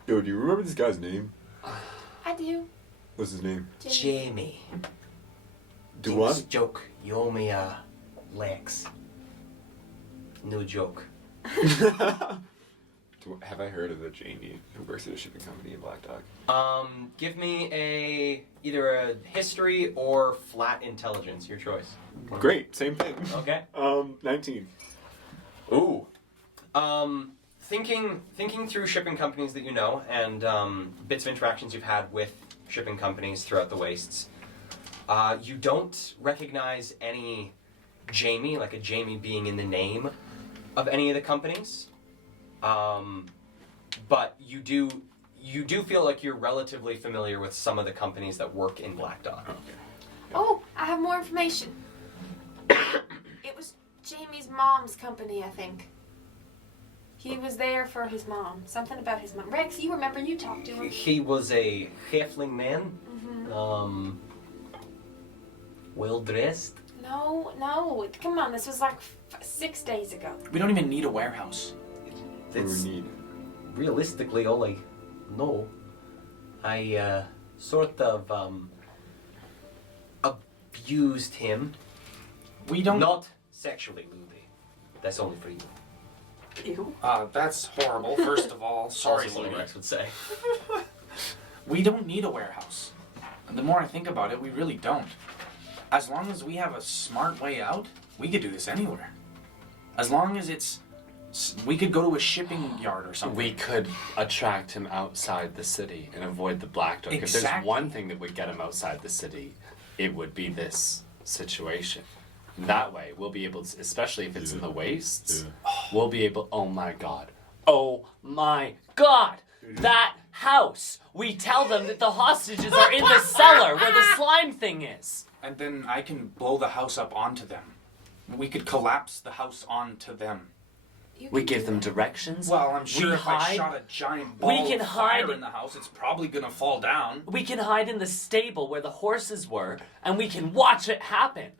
Yo, do you remember this guy's name? I do. What's his name? Jamie. Do King's what? joke. You owe me legs. New joke. Have I heard of the Jamie who works at a shipping company in Black Dog? Give me either a history or flat intelligence. Your choice. Great, same thing. Okay. 19. Ooh. Thinking through shipping companies that you know and bits of interactions you've had with shipping companies throughout the wastes, you don't recognize any Jamie, like a Jamie being in the name of any of the companies. But you do feel like you're relatively familiar with some of the companies that work in Black Dog. Oh, I have more information. It was Jamie's mom's company, I think. He was there for his mom. Something about his mom. Rex, you remember you talked to him. He was a halfling man, well dressed. No. Come on, this was like 6 days ago. We don't even need a warehouse. What do It's we need? realistically all I know. I sort of abused him. We don't. Not sexually, Luby. That's only for you. Ew. That's horrible. First of all, sorry, Also, Louis. Rex would say. We don't need a warehouse. And the more I think about it, we really don't. As long as we have a smart way out, we could do this anywhere. As long as we could go to a shipping yard or something. We could attract him outside the city and avoid the Black Dog. If there's Exactly. one thing that would get him outside the city, it would be this situation. That way, we'll be able to, especially if it's in the wastes, we'll be able. Oh my god! Oh my god! that house. We tell them that the hostages are in the cellar where the slime thing is. And then I can blow the house up onto them. We could collapse the house onto them. You We can give do them that. directions. Well, I'm sure We if I hide- shot a giant we ball can of fire hide- in the house, it's probably gonna fall down. We can hide in the stable where the horses were, and we can watch it happen.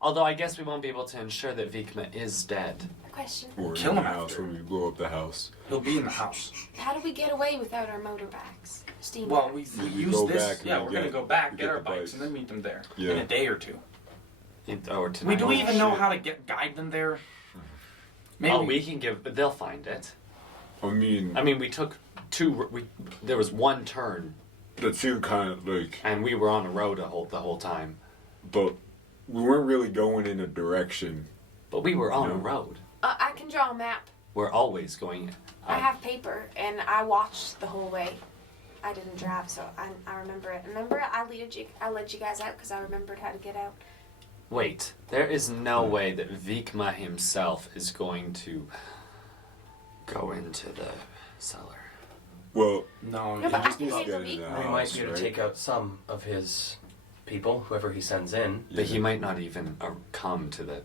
Although I guess we won't be able to ensure that Vikma is dead. Question. Or Kill in the him house after. when we blow up the house. He'll be in the house. How do we get away without our motorbikes? Steam Well, bikes? we We use go this. back and Yeah, we we're gonna get- go back, we get get our the bikes, bikes. and then meet them there Yeah. in a day or two. Or tonight. Do we even know shit. how to guide them there? Maybe. Oh, we can give, but they'll find it. I mean, We took there was one turn, that seemed kind of like, and we were on a road the whole time. but we weren't really going in a direction. But we were on a No. road. I can draw a map. We're always going. I have paper, and I watched the whole way. I didn't drive, so I remember it. Remember, I led you guys out because I remembered how to get out. Wait, there is no way that Vikma himself is going to go into the cellar. Well, No, No, but just I needs to can get handle into the Vikma. We might house, be able to right? take out some of his people, whoever he sends in. But he might not even come to the.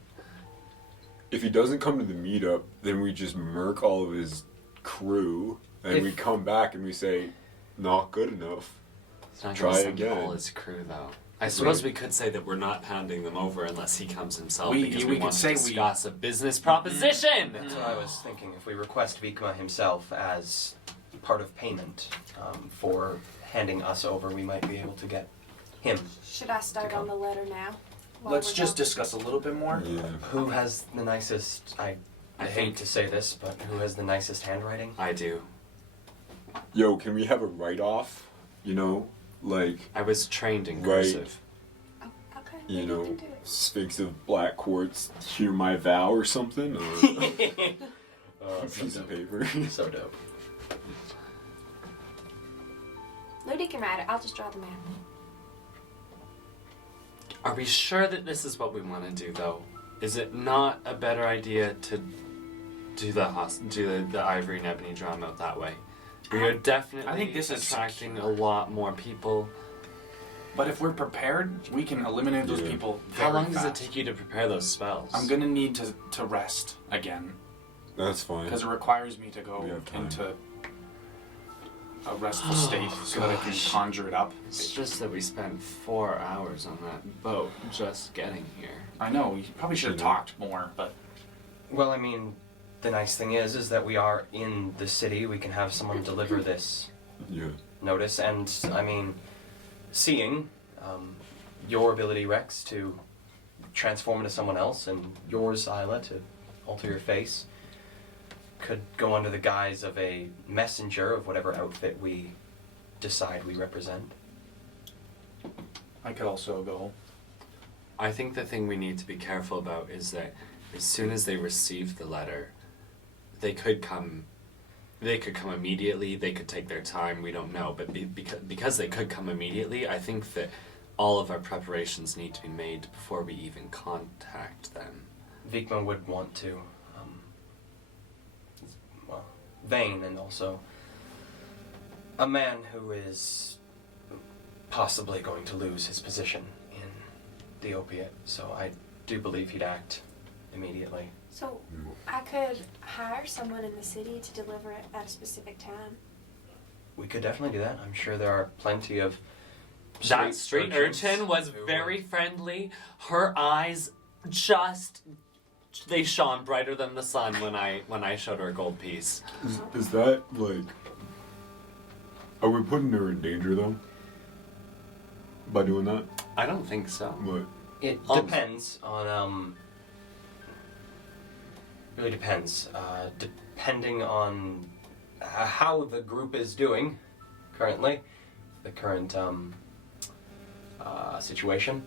If he doesn't come to the meetup, then we just murk all of his crew, and If- we come back and we say, not good enough. It's not Try gonna send again. all his crew though. I suppose we could say that we're not handing them over unless he comes himself because we we want could to say we- discuss a business proposition. That's what I was thinking. If we request Vikma himself as part of payment for handing us over, we might be able to get him. Should I start on the letter now? while Let's we're just going? discuss a little bit more. Yeah. Who has the nicest? I I hate think- to say this, but who has the nicest handwriting? I do. Yo, can we have a write-off? You know, like, I was trained in Right. cursive. Oh, okay. you maybe know, can do it. Sphinx of Black Quartz, hear my vow or something? Or Oh, a piece of paper? so dope. Ludi can write it. I'll just draw the map. Are we sure that this is what we want to do, though? Is it not a better idea to do the ivory and ebony drama that way? We are definitely I think this is attracting a lot more people. But if we're prepared, we can eliminate those Yeah. people How very long does fast. it take you to prepare those spells? I'm gonna need to rest again That's fine. because it requires me to go We have time. into a restful state so that I can gosh. conjure it up. It's just that we spent 4 hours on that boat just getting here. I know we probably should have Yeah. talked more, but Well, I mean, the nice thing is that we are in the city. We can have someone deliver this Yeah. notice, and I mean, seeing your ability, Rex, to transform into someone else, and yours, Isla, to alter your face, could go under the guise of a messenger of whatever outfit we decide we represent. I could also go. I think the thing we need to be careful about is that as soon as they receive the letter, they could come immediately, they could take their time, we don't know, but because they could come immediately, I think that all of our preparations need to be made before we even contact them. Vikma would want to, well, vain, and also a man who is possibly going to lose his position in the opiate, so I do believe he'd act immediately. So I could hire someone in the city to deliver it at a specific time. We could definitely do that. I'm sure there are plenty of That street urchins urchin was who very friendly. Her eyes they shone brighter than the sun when I showed her a gold piece. Is that, like... Are we putting her in danger, though? By doing that? I don't think so. What? It depends on, really depends. Depending on how the group is doing currently, the current situation.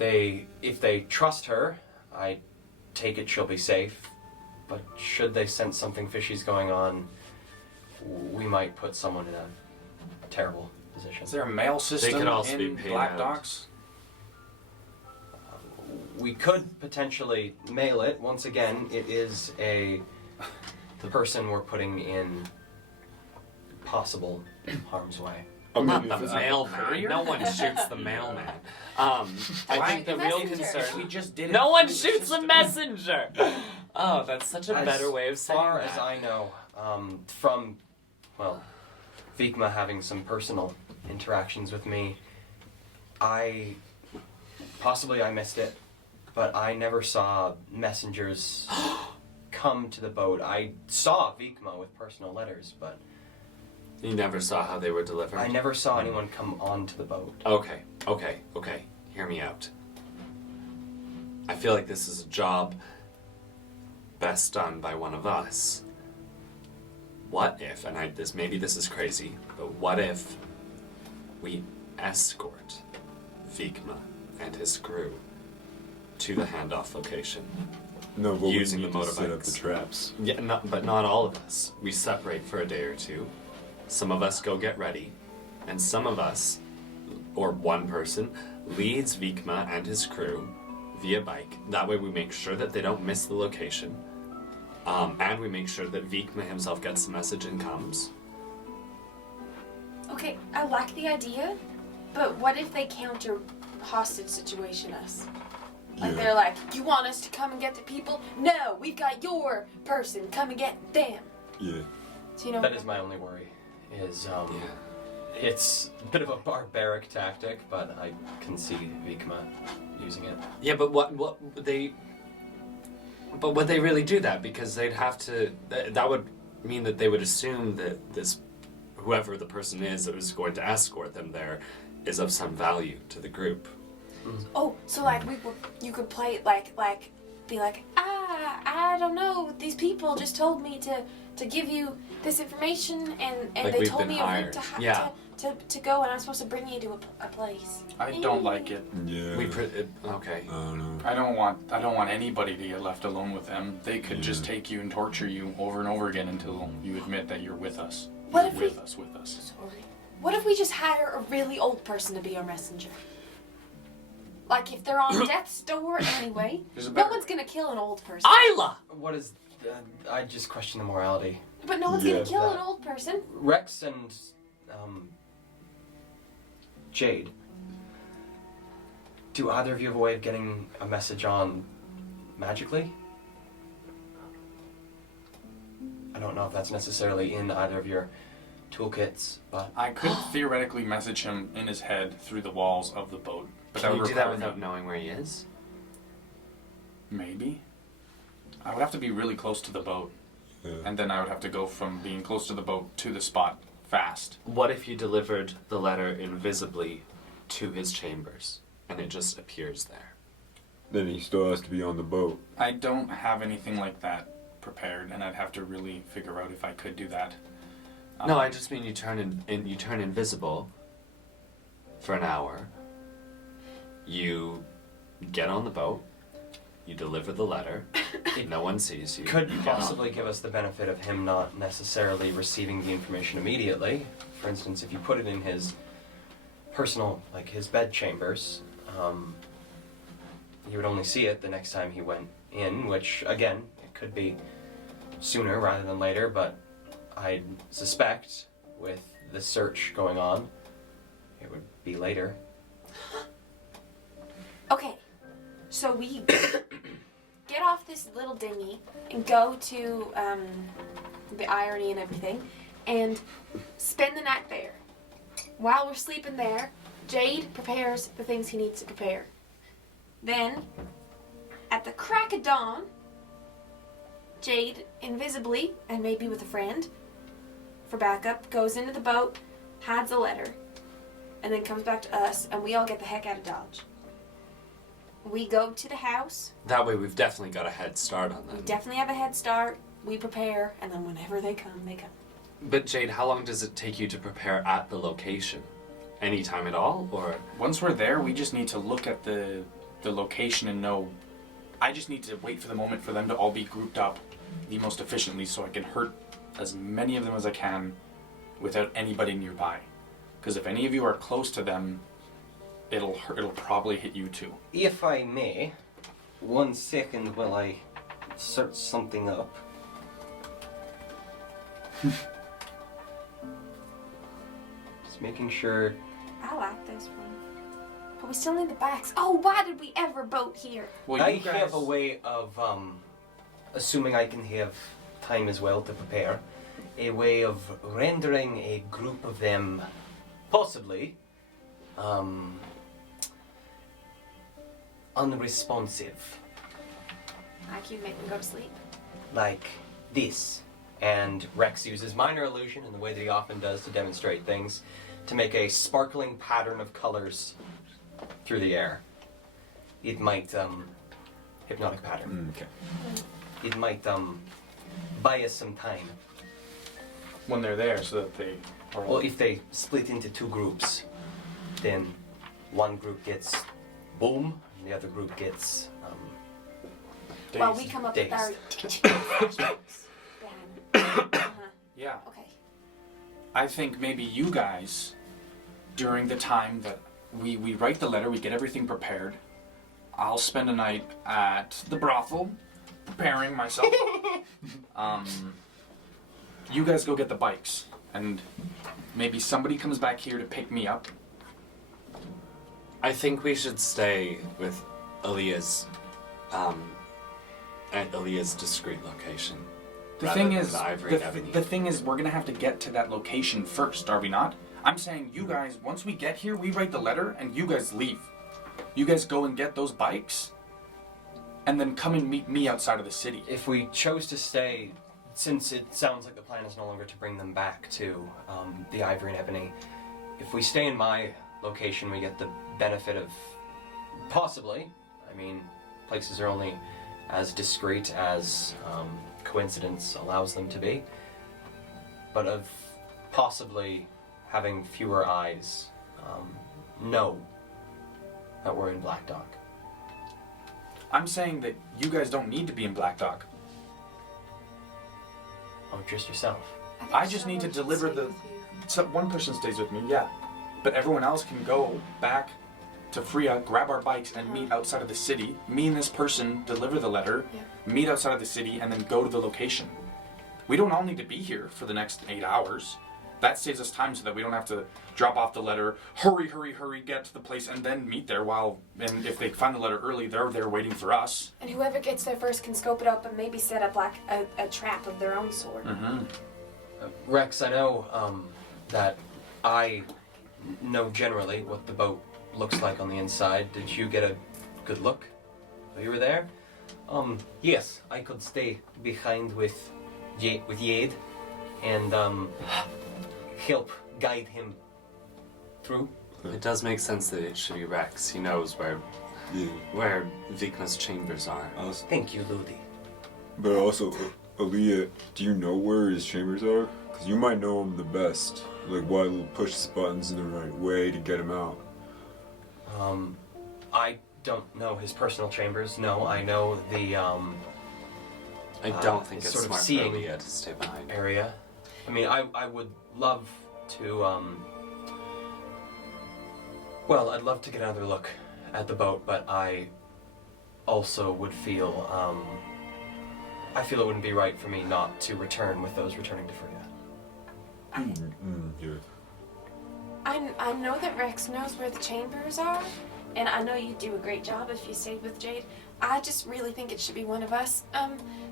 If they trust her, I take it she'll be safe. But should they sense something fishy's going on, we might put someone in a terrible position. Is there a mail system could also be in paid Black out. Docks? We could potentially mail it. Once again, it is the person we're putting in possible harm's way. I Not mean, the if it's mailman. courier? No one shoots the mailman. I think the real Messenger. concern. We just did it. No one through the shoots the system. messenger. Oh, that's such a better way of saying As far that. as I know, from, well, Vikma having some personal interactions with me, I missed it, but I never saw messengers come to the boat. I saw Vikma with personal letters, but You never saw how they were delivered? I never saw anyone come onto the boat. Okay. Hear me out. I feel like this is a job best done by one of us. What if, and maybe this is crazy, but what if we escort Vikma and his crew to the handoff location? no, but using we need the to set up motorbikes. the traps. Yeah, but not all of us. We separate for a day or two. Some of us go get ready, and some of us, or one person, leads Vikma and his crew via bike. That way we make sure that they don't miss the location. And we make sure that Vikma himself gets the message and comes. Okay, I like the idea, but what if they counter hostage situation us? Like Yeah. they're like, you want us to come and get the people? No, we've got your person. Come and get them. Yeah. So you know. That is my only worry. It's a bit of a barbaric tactic, but I can see Vikma using it. Yeah, but would they really do that? Because they'd have to. That would mean that they would assume that whoever the person is that was going to escort them there, is of some value to the group. Oh, so like you could play it like be like, I don't know. These people just told me to give you this information, and Like they we've told been me hired. to to go, and I'm supposed to bring you to a place. I don't like it. Yeah. Okay. I don't know. I don't want anybody to get left alone with them. They could just take you and torture you over and over again until you admit that you're with us. What You're if with we- us. Sorry. What if we just hire a really old person to be our messenger? Like if they're on death's door anyway, There's a no better one's gonna kill an old person. Isla! What is? I just question the morality. But no one's Yeah, gonna kill that- an old person. Rex and Jade. Do either of you have a way of getting a message on magically? I don't know if that's necessarily in either of your toolkits, but I could theoretically message him in his head through the walls of the boat. But Can that you would do that require without me- knowing where he is? Maybe. I would have to be really close to the boat. Yeah. And then I would have to go from being close to the boat to the spot fast. What if you delivered the letter invisibly to his chambers, and it just appears there? Then he still has to be on the boat. I don't have anything like that prepared, and I'd have to really figure out if I could do that. No, I just mean you turn you turn invisible for an hour. You get on the boat. You deliver the letter. No one sees you. could You get on. possibly give us the benefit of him not necessarily receiving the information immediately. For instance, if you put it in his personal, like his bed chambers, he would only see it the next time he went in, which, again, it could be sooner rather than later, but I suspect with the search going on, it would be later. Okay, so we get off this little dinghy and go to the irony and everything, and spend the night there. While we're sleeping there, Jade prepares the things he needs to prepare. Then, at the crack of dawn, Jade invisibly, and maybe with a friend, for backup, goes into the boat, hides a letter, and then comes back to us, and we all get the heck out of Dodge. We go to the house. That way, we've definitely got a head start on We them. definitely have a head start. We prepare, and then whenever they come, they come. But Jade, how long does it take you to prepare at the location? Any time at all, or? Once we're there, we just need to look at the location and know. I just need to wait for the moment for them to all be grouped up the most efficiently so I can hurt as many of them as I can without anybody nearby. Because if any of you are close to them, it'll probably hit you too. If I may, 1 second while I search something up. making sure. I like this one. But we still need the backs. Oh, why did we ever boat here? Well, I you guys, have a way of, assuming I can have time as well to prepare, a way of rendering a group of them, possibly, unresponsive, Like you make them go to sleep. like this. And Rex uses minor illusion in the way that he often does to demonstrate things, to make a sparkling pattern of colors through the air. It might, hypnotic pattern. Okay. It might, buy us some time. when they're there, so that they are. Well, if they split into two groups, then one group gets boom, and the other group gets, Well, we come up with our dazed. flashbacks. Uh-huh. Yeah. Okay. I think maybe you guys, during the time that we write the letter, we get everything prepared. I'll spend a night at the brothel, preparing myself. You guys go get the bikes, and maybe somebody comes back here to pick me up. I think we should stay with Aaliyah's, at Aaliyah's discreet location. The rather thing than is, the Ivory Avenue. the thing is, we're gonna have to get to that location first, are we not? I'm saying you guys, once we get here, we write the letter, and you guys leave. You guys go and get those bikes, and then come and meet me outside of the city. If we chose to stay, since it sounds like the plan is no longer to bring them back to the Ivory and Ebony, if we stay in my location, we get the benefit of possibly, I mean, places are only as discreet as coincidence allows them to be, but of possibly having fewer eyes know that we're in Black Dock. I'm saying that you guys don't need to be in Black Dock. Oh, just yourself. think I just need to someone should deliver stay the. with you. So one person stays with me, yeah, but everyone else can go back to Freya, grab our bikes, and meet outside of the city. Me and this person deliver the letter, Yeah. meet outside of the city, and then go to the location. We don't all need to be here for the next 8 hours. That saves us time so that we don't have to drop off the letter, hurry, get to the place, and then meet there and if they find the letter early, they're there waiting for us. And whoever gets there first can scope it up and maybe set up like a trap of their own sort. Mm-hmm. Rex, I know that I know generally what the boat looks like on the inside. Did you get a good look while you were there? Yes, I could stay behind with Yade and help guide him through. It does make sense that it should be Rex. He knows where Vikna's chambers are. Thank you, Ludi. But also, Aaliyah, do you know where his chambers are? Because you might know him the best. Like, why he'll push his buttons in the right way to get him out. I don't know his personal chambers. No, I know the I don't think it's sort of smart for seeing Aaliyah to stay behind. area. I mean, I would love to, well, I'd love to get another look at the boat, but I also would feel, I feel it wouldn't be right for me not to return with those returning to Freya. Yeah. I know that Rex knows where the chambers are, and I know you'd do a great job if you stayed with Jade. I just really think it should be one of us,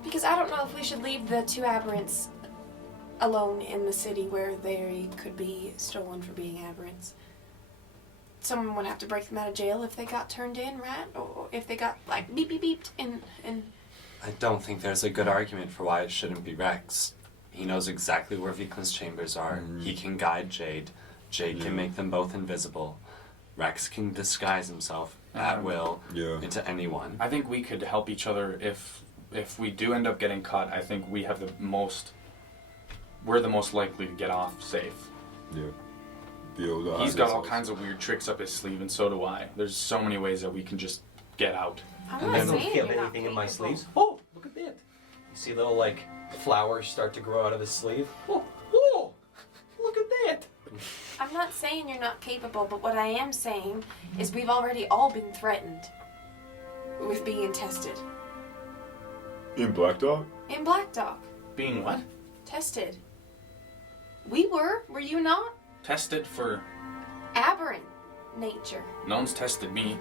because I don't know if we should leave the two aberrants alone in the city where they could be stolen for being aberrants. Someone would have to break them out of jail if they got turned in, right? Or if they got, like, beeped and I don't think there's a good argument for why it shouldn't be Rex. He knows exactly where Vikla's chambers are. Mhm. He can guide Jade. Jade can make them both invisible. Rex can disguise himself at will into anyone. I think we could help each other if we do end up getting caught. I think we're the most likely to get off safe. Yeah. Be able to He's hide got all ourselves. kinds of weird tricks up his sleeve, and so do I. There's so many ways that we can just get out. I'm And not I don't saying have you're not anything in my capable. sleeves. Oh, look at that. You see little, like, flowers start to grow out of his sleeve. Oh, look at that. I'm not saying you're not capable, but what I am saying is we've already all been threatened with being tested. In Black Dog? In Black Dog. Being what? Tested. We were you not? tested for? Aberrant nature. No one's tested me.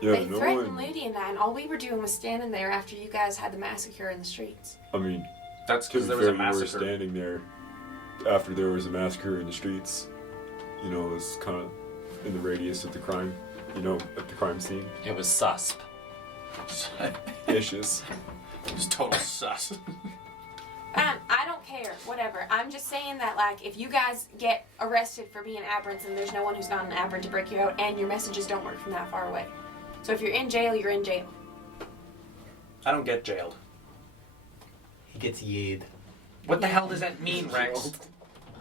Yeah, They no threatened one. Moody and I, and all we were doing was standing there after you guys had the massacre in the streets. I mean, That's to because be there was fair, a you were massacre. standing there after there was a massacre in the streets. You know, it was kind of in the radius of the crime. You know, at the crime scene. It was susp. Issues. It's total sus. I don't care, whatever. I'm just saying that, like, if you guys get arrested for being aberrants and there's no one who's not an aberrant to break you out, and your messages don't work from that far away. So if you're in jail, you're in jail. I don't get jailed. He gets yayed. What the hell does that mean, Rex?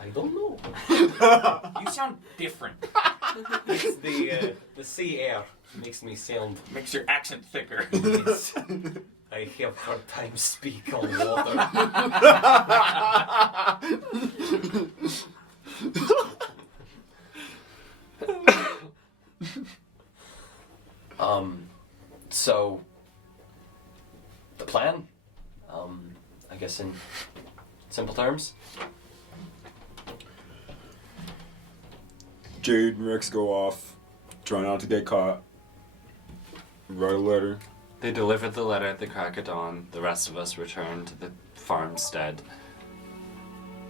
I don't know. You sound different. It's the sea air makes me sound. Makes your accent thicker. Yes. I have hard time speak on water. So the plan, I guess in simple terms, Jade and Rex go off, try not to get caught. Write a letter. They delivered the letter at the crack of dawn. The rest of us returned to the farmstead.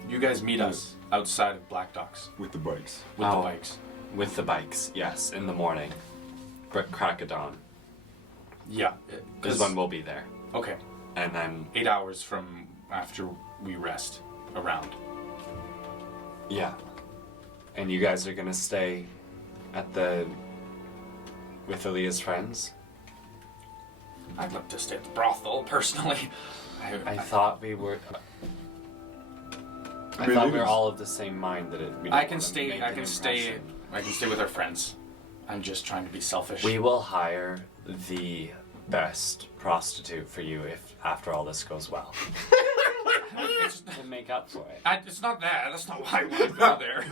You guys meet us outside of Black Docks With the bikes. with Oh. the bikes. With the bikes, yes, in the morning. Crack of dawn Yeah. is when we'll be there. Okay. And then, 8 hours from after we rest around. yeah. And you guys are gonna stay at the... with Aaliyah's friends? I'd love to stay at the brothel, personally. I thought we were... I mean, thought it we were is- all of the same mind that it... we I don't can wanna stay. make I an can stay. impression. I can stay with our friends. I'm just trying to be selfish. We will hire the best prostitute for you if after all this goes well. It's, To make up for it. it's not that. That's not why I want to go there.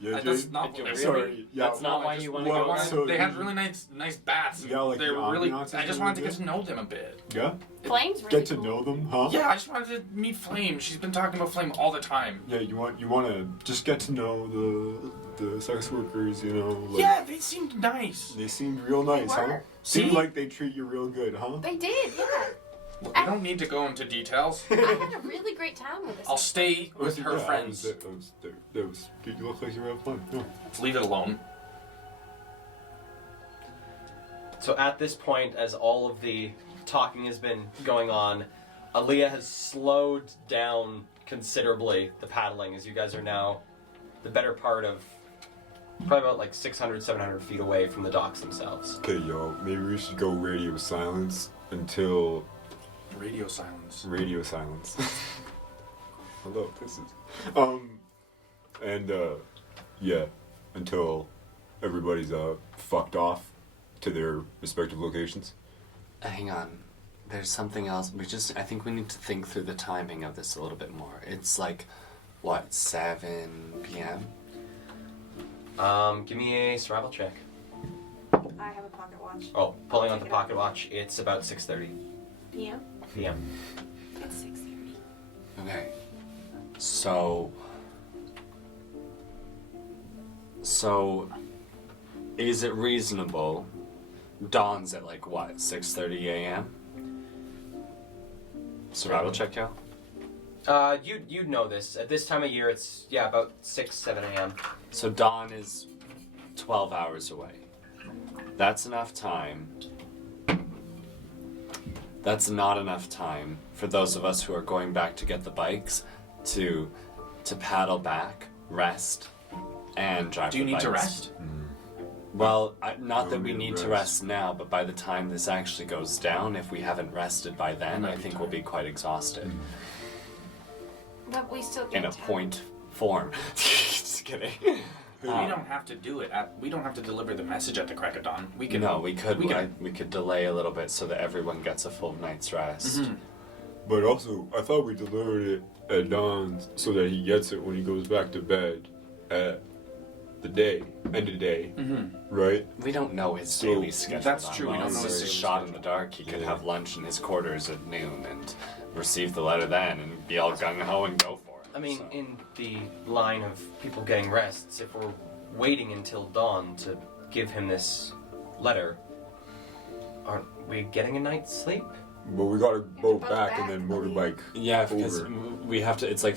Yeah, That's Jade? not what Really? Sorry. Yeah, That's not I why just- you want to well, go wanted- there? so they had you- really nice baths. Yeah, like they the were really. ambiance is I just really wanted to good. get to know them a bit. Yeah? Flame's really Get to cool. know them, huh? Yeah, I just wanted to meet Flame. She's been talking about Flame all the time. Yeah, you want to just get to know the sex workers, you know. Like, Yeah, they seemed nice. They seemed real nice, huh? were. Seemed See? like they treat you real good, huh? They did, yeah. Look, we don't need to go into details. I had a really great time with this. I'll stay with her Yeah, friends. That was. Did you look like you were having fun? Yeah. Let's leave it alone. So at this point, as all of the talking has been going on, Aaliyah has slowed down considerably the paddling as you guys are now the better part of probably about like 600, 700 feet away from the docks themselves. Okay, yo, maybe we should go radio silence until Radio silence. radio silence. Hello, this is and yeah, until everybody's fucked off to their respective locations. Hang on. There's something else. I think we need to think through the timing of this a little bit more. It's like, what, 7 p.m.? Give me a survival check. I have a pocket watch. Oh, pulling I'll out the check it out. pocket watch, it's about 6:30 PM? p.m. It's 6:30. Okay. So, is it reasonable? Dawn's at like what, 6:30 a.m.? Survival check, Joe? You'd know this. At this time of year, it's, about 6, 7 a.m. So dawn is 12 hours away. That's enough time. That's not enough time for those of us who are going back to get the bikes to paddle back, rest, and drive Do you the need to bikes. rest? Well, not that No we need need to to rest now, but by the time this actually goes down, if we haven't rested by then, might I be think we'll be quite exhausted. But we still In get a time. point form. Just kidding. We don't have to do it. We don't have to deliver the message at the crack of dawn. We can. No, we could. We can. We could delay a little bit so that everyone gets a full night's rest. Mhm. But also, I thought we delivered it at dawn so that he gets it when he goes back to bed at end of day, right? We don't know his So, daily schedule. that's that true, we well. don't know It's his just a daily shot in schedule. the dark. He could Yeah. have lunch in his quarters at noon and receive the letter then and be all gung ho and go for it. I mean, So- in the line of people getting rests, if we're waiting until dawn to give him this letter, aren't we getting a night's sleep? But we gotta boat boat back back and then and leave. motorbike. Yeah, because over. we have to. It's like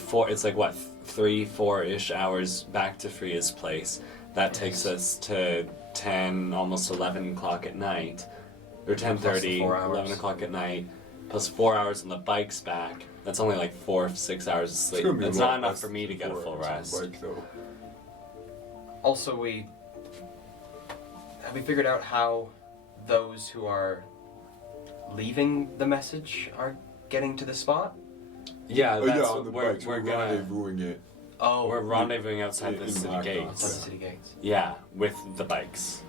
what 3-4-ish hours back to Freya's place. That takes us to 10, almost 11 o'clock at night, or 10:30, 4 hours. 11 o'clock at night, plus 4 hours on the bikes back. That's only like 4-6 hours of It's sleep. gonna be a It's lot not enough less for me to get a than full 4 hours rest. on bike, though. Also, have we figured out how those who are leaving the message are getting to the spot? Yeah, Oh that's yeah, what on the we're bikes. we're We're gonna. rendezvousing it. Oh, We're rendezvousing outside the in city Black Dog. gates. outside the city gates. Yeah, with the bikes.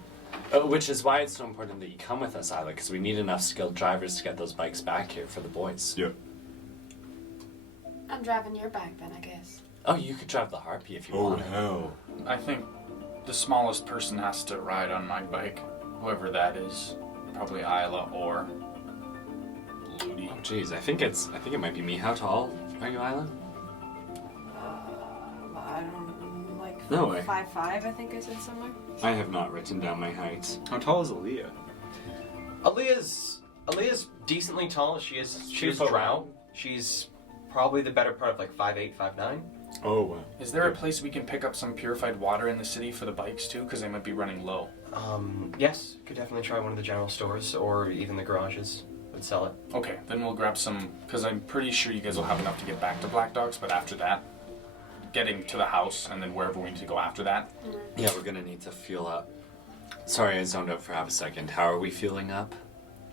Which is why it's so important that you come with us, Isla, because we need enough skilled drivers to get those bikes back here for the boys. Yep. I'm driving your bike then, I guess. Oh, you could drive the Harpy if you Oh wanted. hell. I think the smallest person has to ride on my bike, whoever that is. Probably Isla or Ludi. Oh, jeez, I think it might be me. How tall are you, Isla? I don't like No way. 5'5", I think I said somewhere. I have not written down my height. How tall is Aaliyah? Aaliyah's decently tall. She's She's drow. around. She's probably the better part of like 5'8", 5'9". Oh wow. Is there a place we can pick up some purified water in the city for the bikes too? Because they might be running low. Yes, could definitely try one of the general stores or even the garages would sell it. Okay, then we'll grab some, because I'm pretty sure you guys will have enough to get back to Black Dogs, but after that, getting to the house and then wherever we need to go after that. Yeah, we're gonna need to fuel up. Sorry, I zoned out for half a second. How are we fueling up?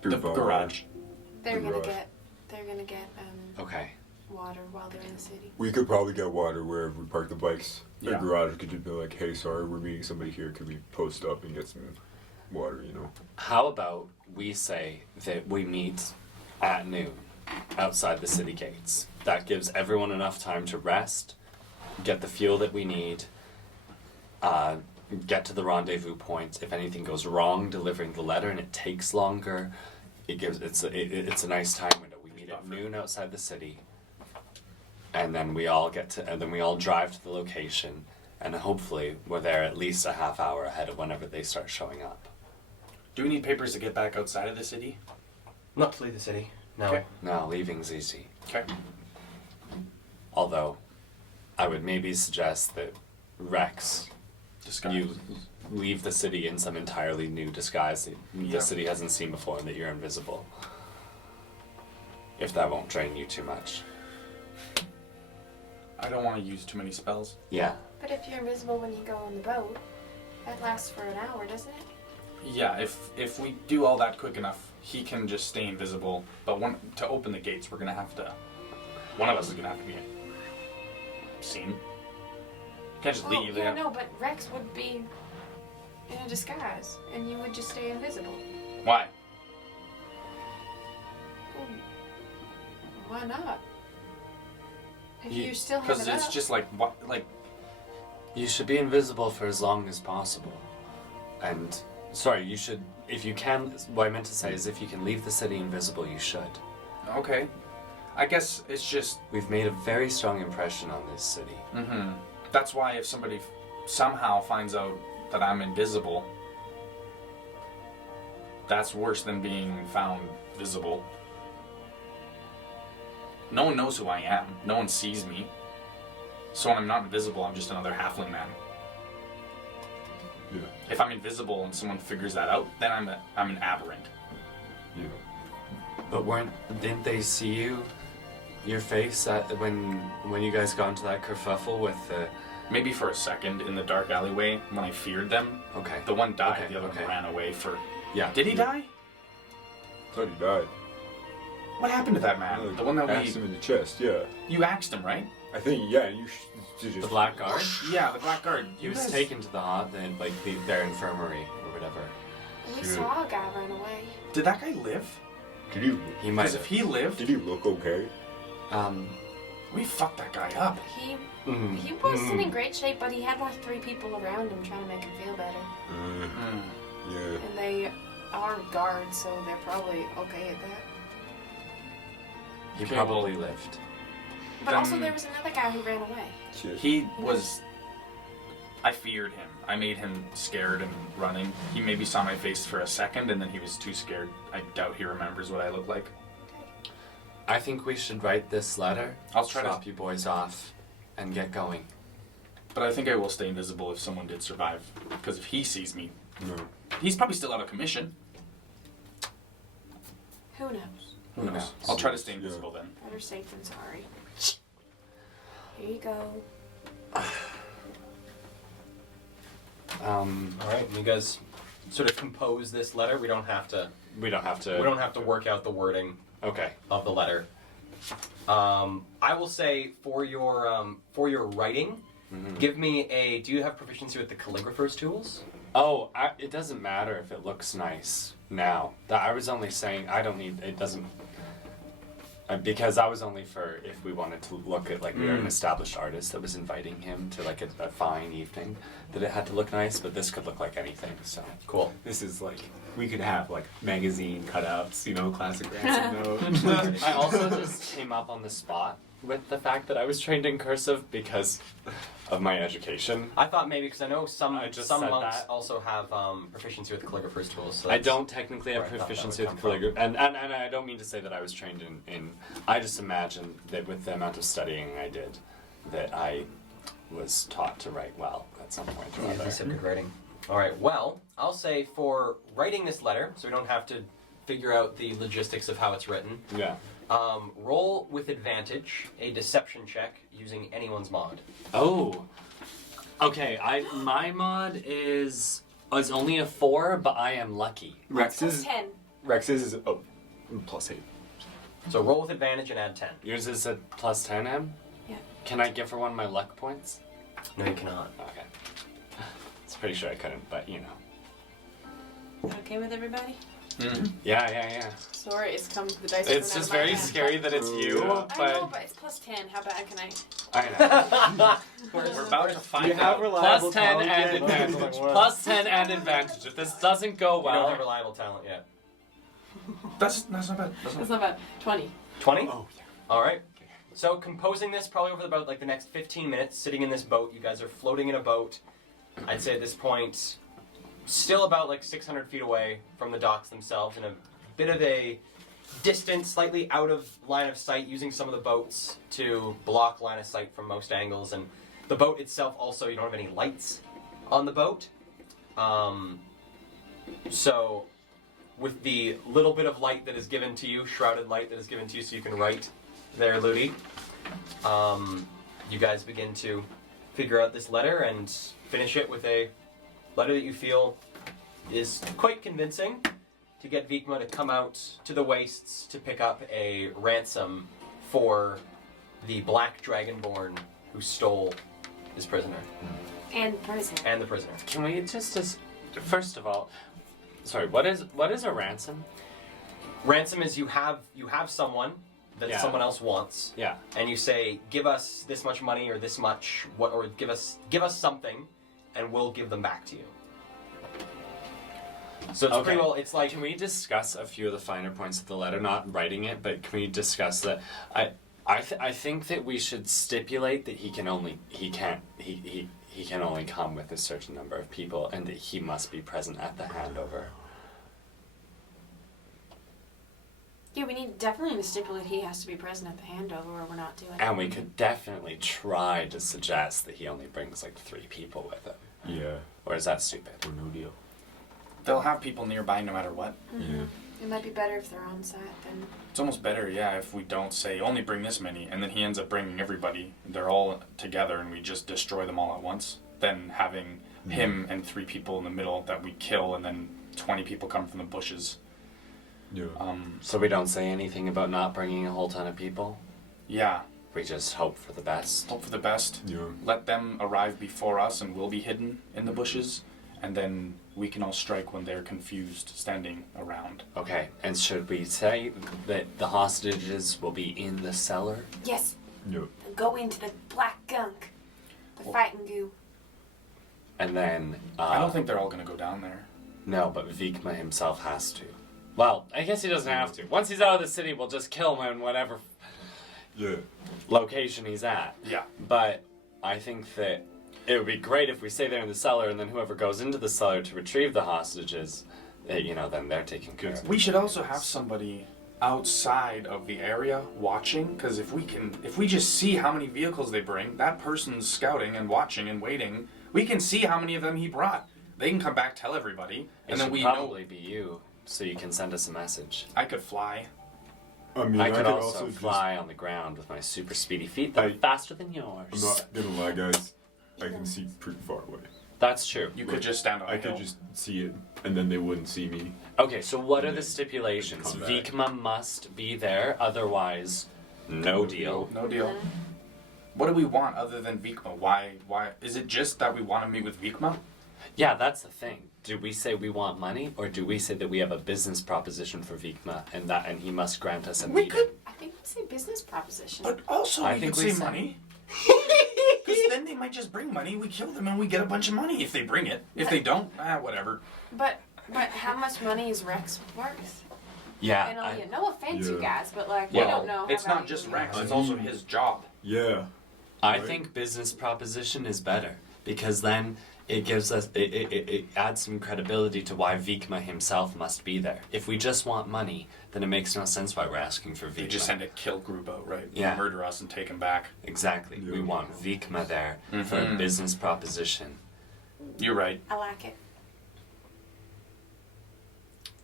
The garage. They're gonna Garage. get Okay. water while they're in the city. We could probably get water wherever we park the bikes. The Yeah. garage could just be like, hey, sorry, we're meeting somebody here. Could we post up and get some water, you know? How about we say that we meet at noon outside the city gates? That gives everyone enough time to rest, get the fuel that we need, get to the rendezvous point. If anything goes wrong delivering the letter and it takes longer, it's a nice time window. We meet at noon outside the city, and then we all drive to the location, and hopefully we're there at least a half hour ahead of whenever they start showing up. Do we need papers to get back outside of the city? Not to leave the city. No. Okay. No, leaving's easy. Okay. Although, I would maybe suggest that Rex, Disguise. you leave the city in some entirely new disguise that Yeah. the city hasn't seen before, and that you're invisible. If that won't drain you too much. I don't want to use too many spells. Yeah. But if you're invisible when you go on the boat, that lasts for an hour, doesn't it? Yeah, if we do all that quick enough, he can just stay invisible. But to open the gates, we're gonna have to. One of us is gonna have to be seen. Can't just Oh, leave. yeah, no, but Rex would be in a disguise, and you would just stay invisible. Why? Well, why not? If You- you still have Because it it's up. just like what, like You should be invisible for as long as possible. And, sorry, you should, if you can, what I meant to say is if you can leave the city invisible, you should. okay. I guess it's just. We've made a very strong impression on this city. Mm-hmm. That's why if somebody somehow finds out that I'm invisible, that's worse than being found visible. No one knows who I am. No one sees me. So when I'm not invisible, I'm just another halfling man. Yeah. If I'm invisible and someone figures that out, then I'm an aberrant. Yeah. But didn't they see your face when you guys got into that kerfuffle with the... Maybe for a second in the dark alleyway when I feared them. Okay. The one died, Okay, the other okay. one ran away for. Yeah. Did he die? Thought he died. What happened to that man? The one that Axed him in the chest, yeah. You axed him, right? I think, yeah, you should just... The Black Guard? Yeah, the Black Guard. He was taken to their infirmary or whatever. We Shit. saw a guy run away. Did that guy live? Did he He might Because if he lived, did he look okay? we fucked that guy up. He wasn't in great shape, but he had like 3 people around him trying to make him feel better. Yeah. And they are guards, so they're probably okay at that. he Okay, probably lived. But also there was another guy who ran away. Shit. He was. I feared him. I made him scared and running. He maybe saw my face for a second and then he was too scared. I doubt he remembers what I look like. I think we should write this letter. I'll try to- drop you boys off and get going. But I think I will stay invisible if someone did survive. Because if he sees me, No. he's probably still out of commission. Who knows? Who knows? I'll try to stay invisible then. Better safe than sorry. Here you go. All right, you guys sort of compose this letter. We don't have to. We don't have to. We don't have to work out the wording Okay. of the letter. I will say for your writing, give me a. Do you have proficiency with the calligrapher's tools? Oh, it doesn't matter if it looks nice now. I was only saying I don't need. It doesn't. Because I was only for if we wanted to look at like we were an established artist that was inviting him to like a fine evening, that it had to look nice. But this could look like anything. So Cool. This is like, we could have like magazine cutouts, you know, classic ransom note. I also just came up on the spot with the fact that I was trained in cursive because of my education. I thought maybe because I know some I just some said monks that. also have proficiency with calligrapher's tools. So I that's don't technically have where I thought that proficiency would with come calligraphy, and I don't mean to say that I was trained in. I just imagine that with the amount of studying I did, that I was taught to write well at some point or Yeah, other. he said good writing. All right. Well, I'll say for writing this letter, so we don't have to figure out the logistics of how it's written. Yeah. Roll with advantage a deception check using anyone's mod. Oh. Okay. My mod is only a 4, but I am lucky. Rex's 10. Rex's is +8. So roll with advantage and add 10. Yours is a plus 10, Em? Yeah. Can I give her one of my luck points? No, you cannot. Okay. I was pretty sure I couldn't, but you know. Okay with everybody? Yeah. Sorry, it's come the dice. It's just very scary that it's you, I know, but but it's plus 10. How bad can I? I know. We're about to find You have out. reliable Plus 10 talent and yet? advantage. Plus 10 and advantage. If this doesn't go You don't have well, reliable talent yet. That's not bad. That's not It's not bad. 20. 20? Oh, yeah. All right. So composing this probably over about like the next 15 minutes, sitting in this boat. You guys are floating in a boat. I'd say at this point, still about like 600 feet away from the docks themselves, in a bit of a distance, slightly out of line of sight, using some of the boats to block line of sight from most angles. And the boat itself also, you don't have any lights on the boat. So with the little bit of light that is given to you, shrouded light that is given to you so you can write there, Ludi, you guys begin to figure out this letter and finish it with a letter that you feel is quite convincing to get Vikma to come out to the wastes to pick up a ransom for the black dragonborn who stole his prisoner And prison. and the prisoner. can we just first of all, sorry, what is a ransom? Ransom is you have someone that Yeah. someone else wants, Yeah. and you say, give us this much money or this much or give us something, and we'll give them back to you. So it's Okay. pretty well. It's like Can we discuss a few of the finer points of the letter? Not writing it, but can we discuss that? I think that we should stipulate that he can only come with a certain number of people, and that he must be present at the handover. Yeah, we need definitely to stipulate he has to be present at the handover or we're not doing it. And we could definitely try to suggest that he only brings like 3 people with him. Yeah. Or is that stupid? Or no deal. They'll have people nearby no matter what. Yeah. It might be better if they're on site then. It's almost better, yeah, if we don't say only bring this many, and then he ends up bringing everybody. They're all together, and we just destroy them all at once. Than having him and 3 people in the middle that we kill, and then 20 people come from the bushes. Yeah. So we don't say anything about not bringing a whole ton of people? Yeah, We just hope for the best. hope for the best. Yeah. Let them arrive before us, and we'll be hidden in the bushes, and then we can all strike when they're confused, standing around. Okay, and should we say that the hostages will be in the cellar? Yes, Yeah. go into the black gunk. The fighting goo. And then, I don't think they're all gonna go down there. No, but Vikma himself has to. Well, I guess he doesn't have to. Once he's out of the city, we'll just kill him and whatever. Yeah. location he's at. Yeah. But I think that it would be great if we stay there in the cellar, and then whoever goes into the cellar to retrieve the hostages, then they're taken care of. We should also have somebody outside of the area watching, because if we just see how many vehicles they bring, that person's scouting and watching and waiting. We can see how many of them he brought. They can come back, tell everybody, and then we probably be you, so you can send us a message. I could fly. I mean, I could also just- fly on the ground with my super speedy feet that are faster than yours. I'm not gonna lie, guys. I can see pretty far away. That's true. You could just stand on a I hill. could just see it, and then they wouldn't see me. Okay, so what are And the then stipulations? come back. Vikma must be there, otherwise, no deal. No deal. What do we want other than Vikma? Why? Is it just that we want to meet with Vikma? Yeah, that's the thing. Do we say we want money, or do we say that we have a business proposition for Vikma, and he must grant us a We meeting? could, I think we say business proposition. but also I we think could we say said- money. Because then they might just bring money, we kill them, and we get a bunch of money if they bring it. If they don't, whatever. But how much money is Rex worth? Yeah, And I- no offense, you Yeah. guys, but like Well, we don't know. it's how not just valuable Rex; he it's is. also his job. Yeah. I Right. think business proposition is better, because then it gives us it adds some credibility to why Vikma himself must be there. If we just want money, then it makes no sense why we're asking for Vikma. They just send a kill group out, right? Yeah. Murder us and take him back. Exactly. We Yeah. want Vikma there for a Mhm. business proposition, You're right. I like it.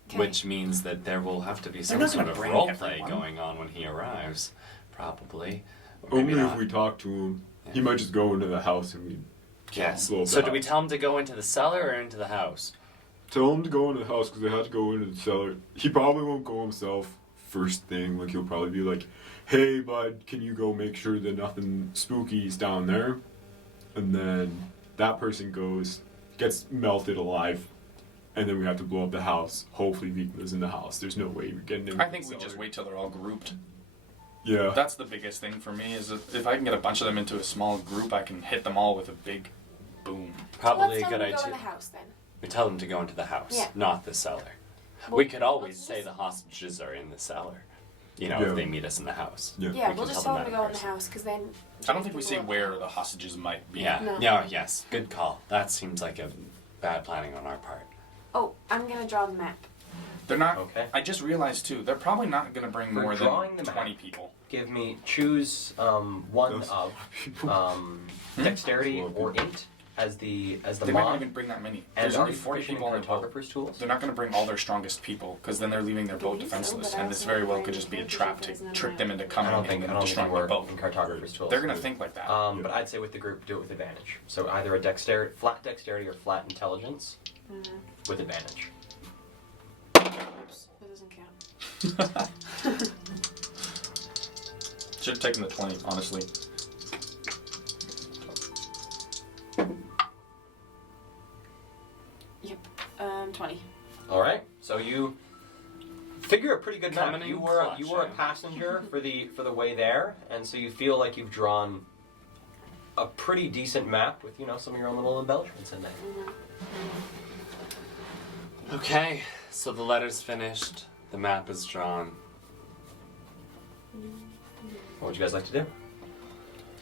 'Kay. which means that there will have to be some not sort gonna of bring role play everyone. going on when he arrives, probably. Or Only maybe if not. we talk to him. Yeah. He might just go into the house and we Yes. blow up So the do we house. tell him to go into the cellar or into the house? Tell him to go into the house because they have to go into the cellar. He probably won't go himself first thing. Like he'll probably be like, "Hey, bud, can you go make sure that nothing spooky's down there?" And then that person goes, gets melted alive, and then we have to blow up the house. Hopefully, Vikma's in the house. There's no way we're getting in. I think we just wait till they're all grouped. Yeah. That's the biggest thing for me is if I can get a bunch of them into a small group, I can hit them all with a big boom. Probably Let's a good go in idea. the house then. We tell them to go into the house, Yeah. not the cellar. Well, We could always let's say just- the hostages are in the cellar. You know, Yeah. if they meet us in the house. Yeah. Yeah, We we'll can just tell tell them them to that go in in the person. house because then. I don't think we say where the hostages might be. Yeah. No. No. Yes. Good call. That seems like a bad planning on our part. Oh, I'm gonna draw the map. They're not. Okay. I just realized too. They're probably not going to bring For more drawing than the map. 20 people. Give me one Those of Hmm? dexterity or int as the They might not mod. even bring that many. And There's are only you 40 proficient people in in the boat. cartographer's tools? They're not going to bring all their strongest people because then they're leaving their boat believe so, defenseless, but I and this also very don't well know could why just be a the trap to cartographer's not trick in them my- into I coming don't think and you destroying the work boat. in cartographer's tools. They're going to think like that. But I'd say with the group, do it with advantage. So either a flat dexterity or flat intelligence with advantage. Oops, that doesn't count. Should have taken the 20, honestly. Yep. 20. All right. So you figure a pretty good map. Coming in You were clutch, a eh? passenger for the way there, and so you feel like you've drawn a pretty decent map with some of your own little embellishments in there. Okay. So the letter's finished. The map is drawn. What would you guys like to do?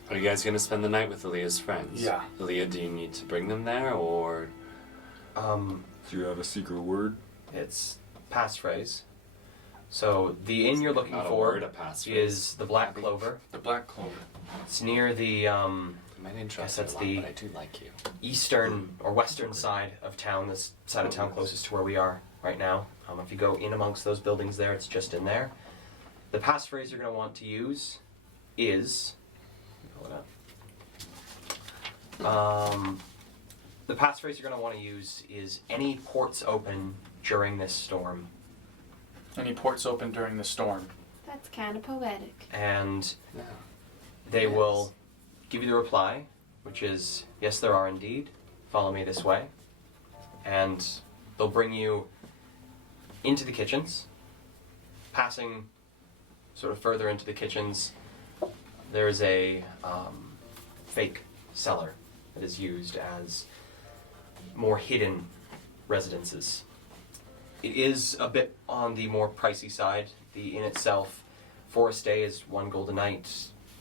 Are you guys gonna spend the night with Aaliyah's friends? Yeah. Aaliyah, do you need to bring them there, or Do you have a secret word? It's passphrase. So the inn you're looking not a for word, a passphrase? is the Black Clover. The Black Clover. It's near the You might interest Yes, that's me a lot, the- but I do like you. eastern or western side of town. This side of town closest to where we are right now. If you go in amongst those buildings there, it's just in there. The passphrase you're going to want to use is. Pull it up. The passphrase you're going to want to use is any ports open during this storm. Any ports open during the storm? That's kind of poetic. And Yeah. they Yes. will give you the reply, which is, yes, there are indeed. Follow me this way. And they'll bring you into the kitchens. Passing sort of further into the kitchens, there is a fake cellar that is used as more hidden residences. It is a bit on the more pricey side. The inn itself For a stay is 1 gold a night.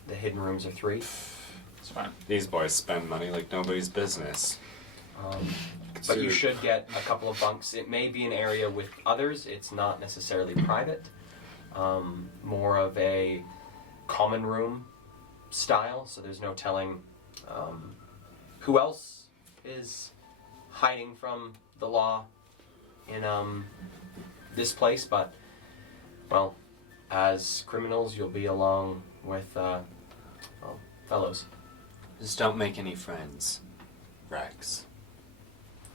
The hidden rooms are 3. It's fine. These boys spend money like nobody's business. But you should get a couple of bunks. It may be an area with others. It's not necessarily private. More of a common room style, so there's no telling who else is hiding from the law in this place, but, well, as criminals, you'll be along with, fellows. Just don't make any friends, Rex.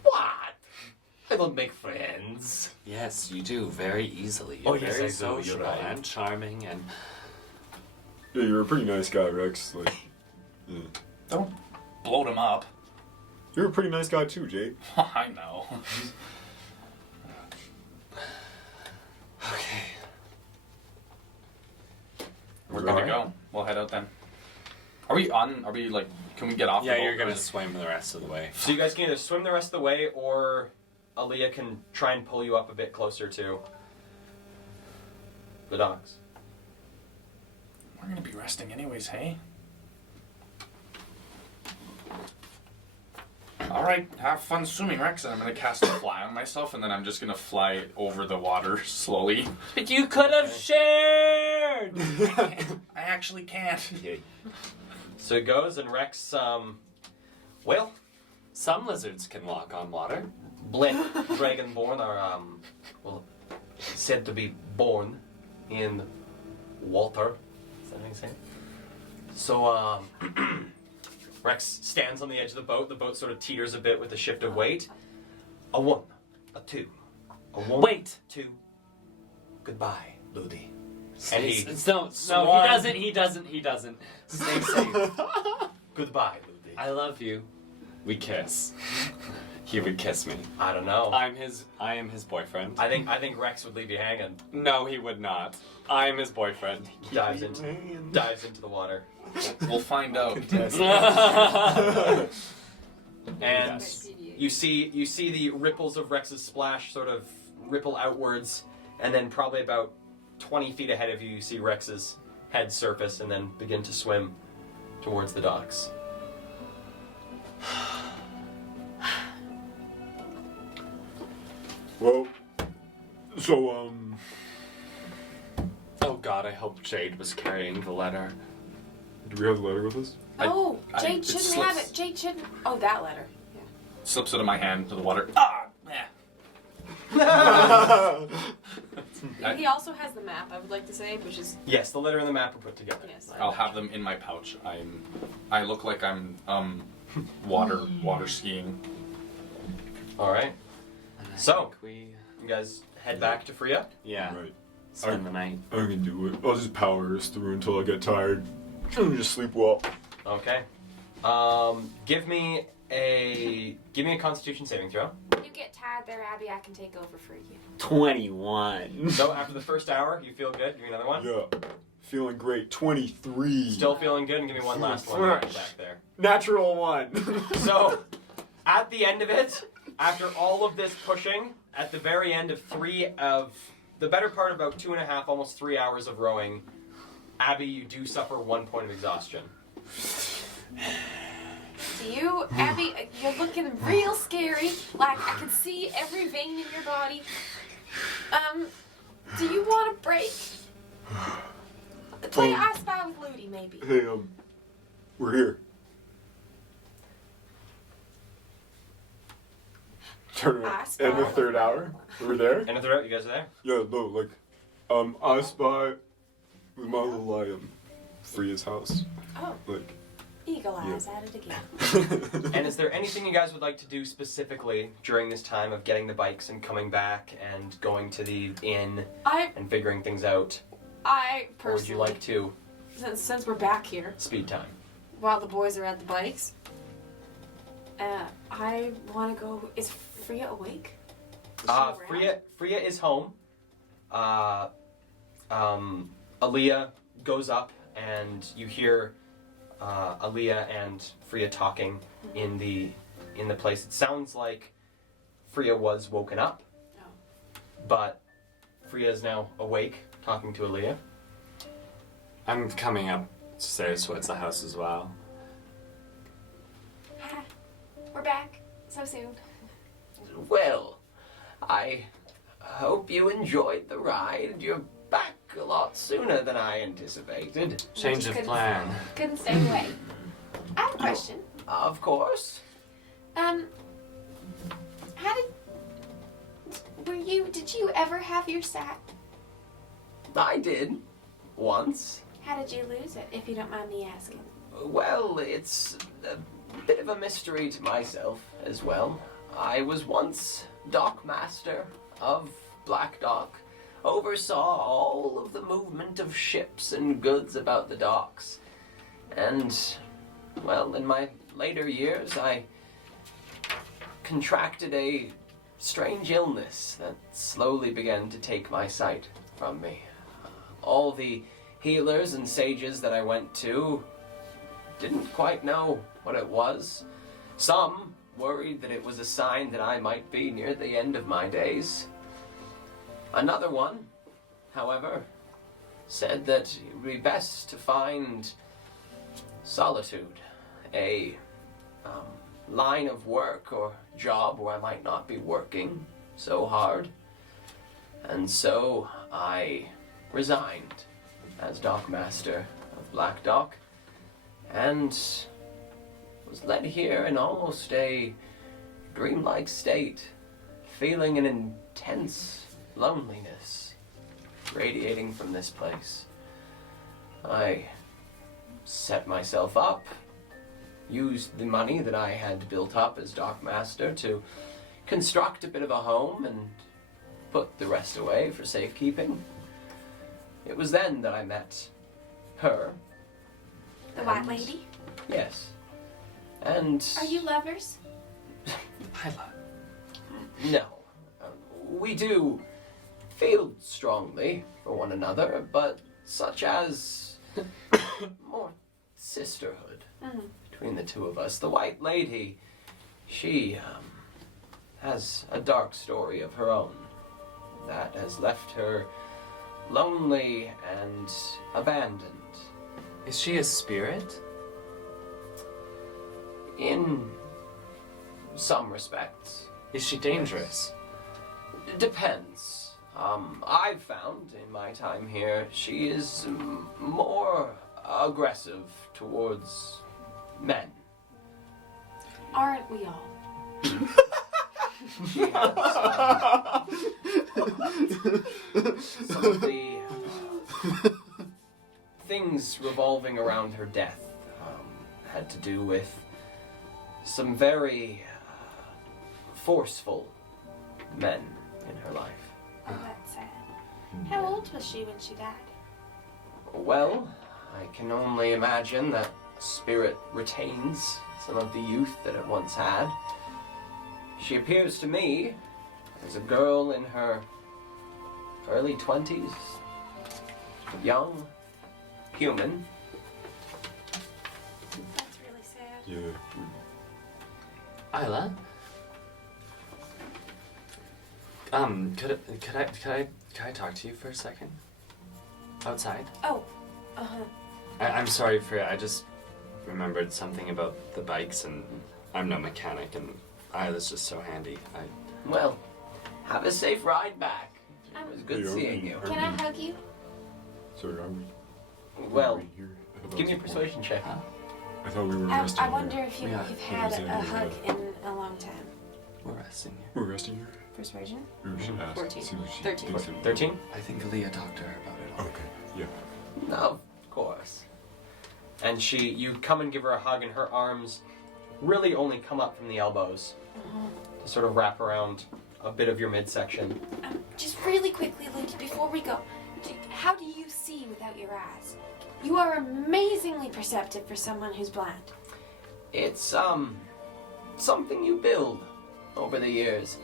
What? I don't make friends. Yes, you do, very easily. Oh, You're yes, very I do, you're sociable right. and charming and... Yeah, you're a pretty nice guy, Rex. Like, yeah. Don't bloat him up. You're a pretty nice guy too, Jade. I know. Okay. We're good to Alright. go. We'll head out then. Are we like, can we get off Yeah, the boat? you're or gonna is it- swim the rest of the way. So you guys can either swim the rest of the way, or Aaliyah can try and pull you up a bit closer to the docks. We're gonna be resting anyways, hey? Alright, have fun swimming, Rex, and I'm gonna cast a fly on myself, and then I'm just gonna fly over the water slowly. But you could have shared! I actually can't. So it goes, and Rex, well, Some lizards can walk on water. Blink Dragonborn are, well, said to be born in water. Is that how you say it? So, Rex stands on the edge of the boat. The boat sort of teeters a bit with the shift of weight. A 1, a 2, a 1, Wait. 2. Goodbye, Ludi. And he No, swan- he doesn't. Stay safe. Goodbye, Ludi. I love you. We kiss. He would kiss me. I don't know. I am his boyfriend. I think Rex would leave you hanging. No, he would not. I am his boyfriend. Dives into the water. We'll find out. And you see the ripples of Rex's splash sort of ripple outwards, and then probably about 20 feet ahead of you, you see Rex's head surface and then begin to swim towards the docks. Well, so Oh God, I hope Jade was carrying the letter. do we have the letter with us? Oh, Jade it shouldn't slips. have it. Jade shouldn't. Oh, that letter. Yeah. Slips out of my hand to the water. Ah! Yeah. He also has the map, I would like to say, which is Yes, the letter and the map are put together. yes. I'll have them in my pouch. I look like I'm water skiing. All right, And I So- think we you guys head back to Freya. Right. spend the night. I can do it. I'll just power us through until I get tired. And just sleep well. Okay. Give me a Constitution saving throw. You get tired there, Abby. I can take over for you. 21. So after the first hour, you feel good. Give me another one. Yeah. Feeling great. 23. Still feeling good, and give me one last one right back there. Natural 1. So, at the end of it, after all of this pushing, at the very end of the better part of about 2.5, almost 3 hours of rowing, Abby, you do suffer 1 point of exhaustion. Do you, Abby? You're looking real scary. Like I can see every vein in your body. Do you want a break? Play I Spy with Ludi, maybe. Hey, we're here. Turn I around. Spy In the with third Ludi. hour? We're there? And the third, you guys are there? Yeah, no, like, I spy with my little eye Freya's house. Oh, Like, eagle eyes at it again. And is there anything you guys would like to do specifically during this time of getting the bikes and coming back and going to the inn I and figuring things out? I Or would you personally, like to since we're back here, speed time? while the boys are at the bikes, I want to go. Is Freya awake? Is she around? Freya is home. Aaliyah goes up, and you hear Aaliyah and Freya talking in the place. It sounds like Freya was woken up, No. but Freya is now awake, talking to Aaliyah. I'm coming upstairs towards the house as well. We're back so soon. Well, I hope you enjoyed the ride. You're back a lot sooner than I anticipated. Change of plan. Couldn't stay away. I have a question. Of course. How did you ever have your sack? I did. Once. How did you lose it, if you don't mind me asking? Well, it's a bit of a mystery to myself as well. I was once dockmaster of Black Dock, oversaw all of the movement of ships and goods about the docks. And, well, in my later years, I contracted a strange illness that slowly began to take my sight from me. All the healers and sages that I went to didn't quite know what it was. Some worried that it was a sign that I might be near the end of my days. Another one, however, said that it would be best to find solitude, a line of work or job where I might not be working so hard. And so I resigned as dockmaster of Black Dock and was led here in almost a dreamlike state, feeling an intense loneliness radiating from this place. I set myself up, used the money that I had built up as dockmaster to construct a bit of a home and put the rest away for safekeeping. It was then that I met her. The white lady? Yes. And... Are you lovers? No. We do feel strongly for one another, but such as more sisterhood between the two of us. The white lady, she has a dark story of her own that has left her lonely and abandoned. Is she a spirit? In some respects. Is she dangerous? It depends. I've found in my time here she is more aggressive towards men. Aren't we all? She has some of the things revolving around her death had to do with some very forceful men in her life. Oh, that's sad. How old was she when she died? Well, I can only imagine that spirit retains some of the youth that it once had. She appears to me as a girl in her early 20s, young, human. That's really sad. Yeah. Isla? Could I talk to you for a second? Outside? Oh, uh-huh. I'm sorry for I just remembered something about the bikes, and I'm no mechanic, and Isla's just so handy. Well, have a safe ride back. It was good Yeah, seeing you. Can I hug you? Sorry, are we? Well, are we here? I thought that give me a was persuasion check. I thought we were I resting. wonder here. if Yeah. you've had What was a that? hug in a long time. We're resting here. We're resting here. Persuasion? We should ask. 14. See what she 13. thinks of- 13? I think Leah talked to her about it all. Okay. Yeah. Of course. And you come and give her a hug, and her arms really only come up from the elbows to sort of wrap around a bit of your midsection. Just really quickly, Luke, before we go, how do you see without your eyes? You are amazingly perceptive for someone who's blind. It's something you build over the years.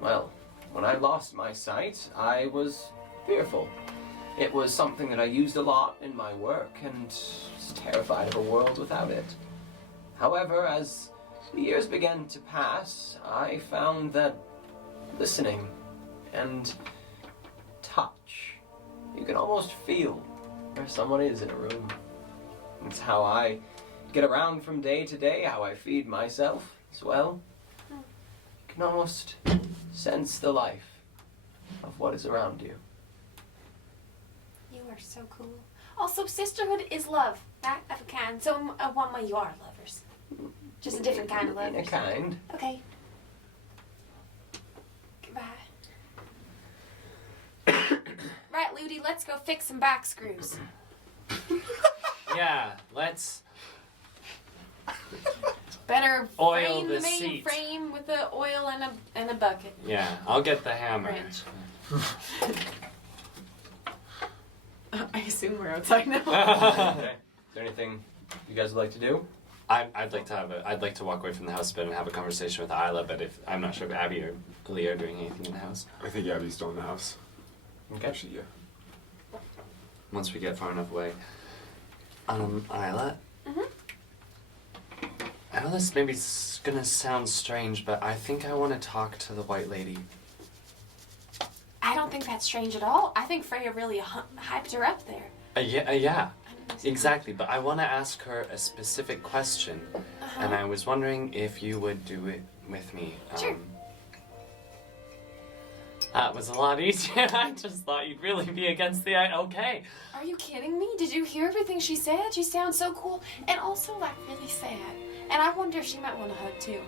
Well, when I lost my sight, I was fearful. It was something that I used a lot in my work and was terrified of a world without it. However, as the years began to pass, I found that listening and touch you can almost feel where someone is in a room. It's how I get around from day to day, how I feed myself as well. You can almost sense the life of what is around you. You are so cool. Also, sisterhood is love, right? Of a kind. So, one way you are lovers. Just a different kind of In a lovers. kind. Okay. Goodbye. Right, Ludi, let's go fix some back screws. Yeah, let's Better Oil frame the the main seat. frame with the oil and a bucket. Yeah, I'll get the hammer. Wrench. I assume we're outside now. Okay. Is there anything you guys would like to do? I'd like to walk away from the house a bit and have a conversation with Isla, but if I'm not sure if Abby or Leah are doing anything in the house. I think Abby's still in the house. Okay. Actually, yeah. Once we get far enough away. Isla? Mhm. I know this maybe gonna sound strange, but I think I want to talk to the white lady. I don't think that's strange at all. I think Freya really hyped her up there. Yeah, exactly. But I want to ask her a specific question, and I was wondering if you would do it with me. Sure. That was a lot easier. I just thought you'd really be against the okay. Are you kidding me? Did you hear everything she said? She sounds so cool and also like really sad. And I wonder if she might want a hug too.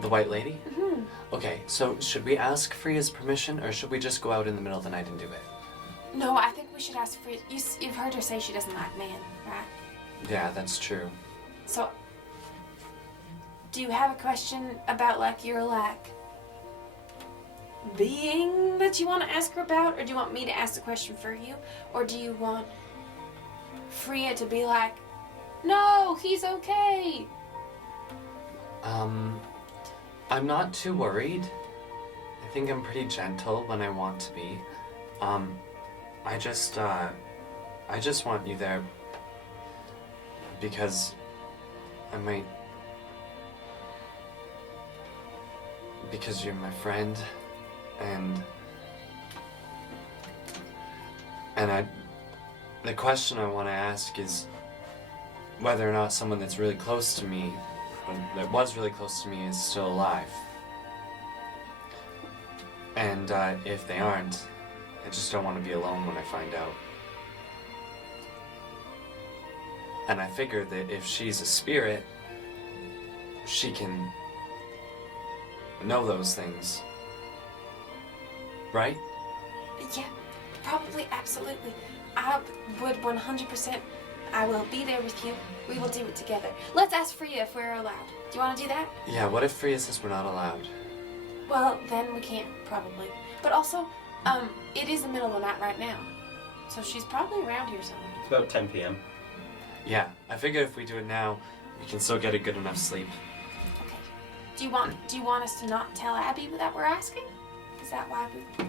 The white lady? Mm-hmm. Okay, so should we ask Freya's permission, or should we just go out in the middle of the night and do it? No, I think we should ask Freya. You've heard her say she doesn't like men, right? Yeah, that's true. So, do you have a question about like your like being that you want to ask her about, or do you want me to ask the question for you, or do you want Freya to be like, no, he's okay? I'm not too worried. I think I'm pretty gentle when I want to be. I just want you there because because you're my friend, and the question I want to ask is whether or not someone that's really close to me, or that was really close to me, is still alive. And if they aren't, I just don't want to be alone when I find out. And I figure that if she's a spirit, she can know those things. Right? Yeah, probably, absolutely. I would 100%. I will be there with you. We will do it together. Let's ask Freya if we're allowed. Do you want to do that? Yeah, what if Freya says we're not allowed? Well, then we can't, probably. But also, it is the middle of the night right now. So she's probably around here somewhere. It's about 10 p.m. Yeah, I figure if we do it now, we can still get a good enough sleep. Okay. Do you want us to not tell Abby that we're asking? Is that why we...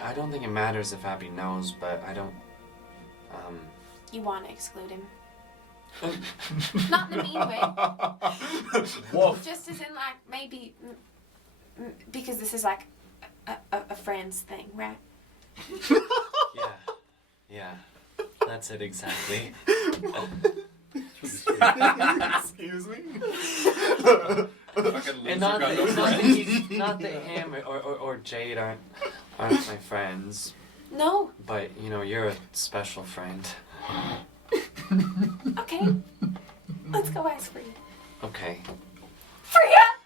I don't think it matters if Abby knows, but I don't, You want to exclude him? Not in a mean way. Whoa. Just as in, like, maybe... because this is, like, a friend's thing, right? Yeah, that's it exactly. Excuse me? Fucking And loser got no friends. not that him or Jade aren't my friends, No. but you know, you're a special friend. Okay. Let's go ask Freya. Okay. Freya!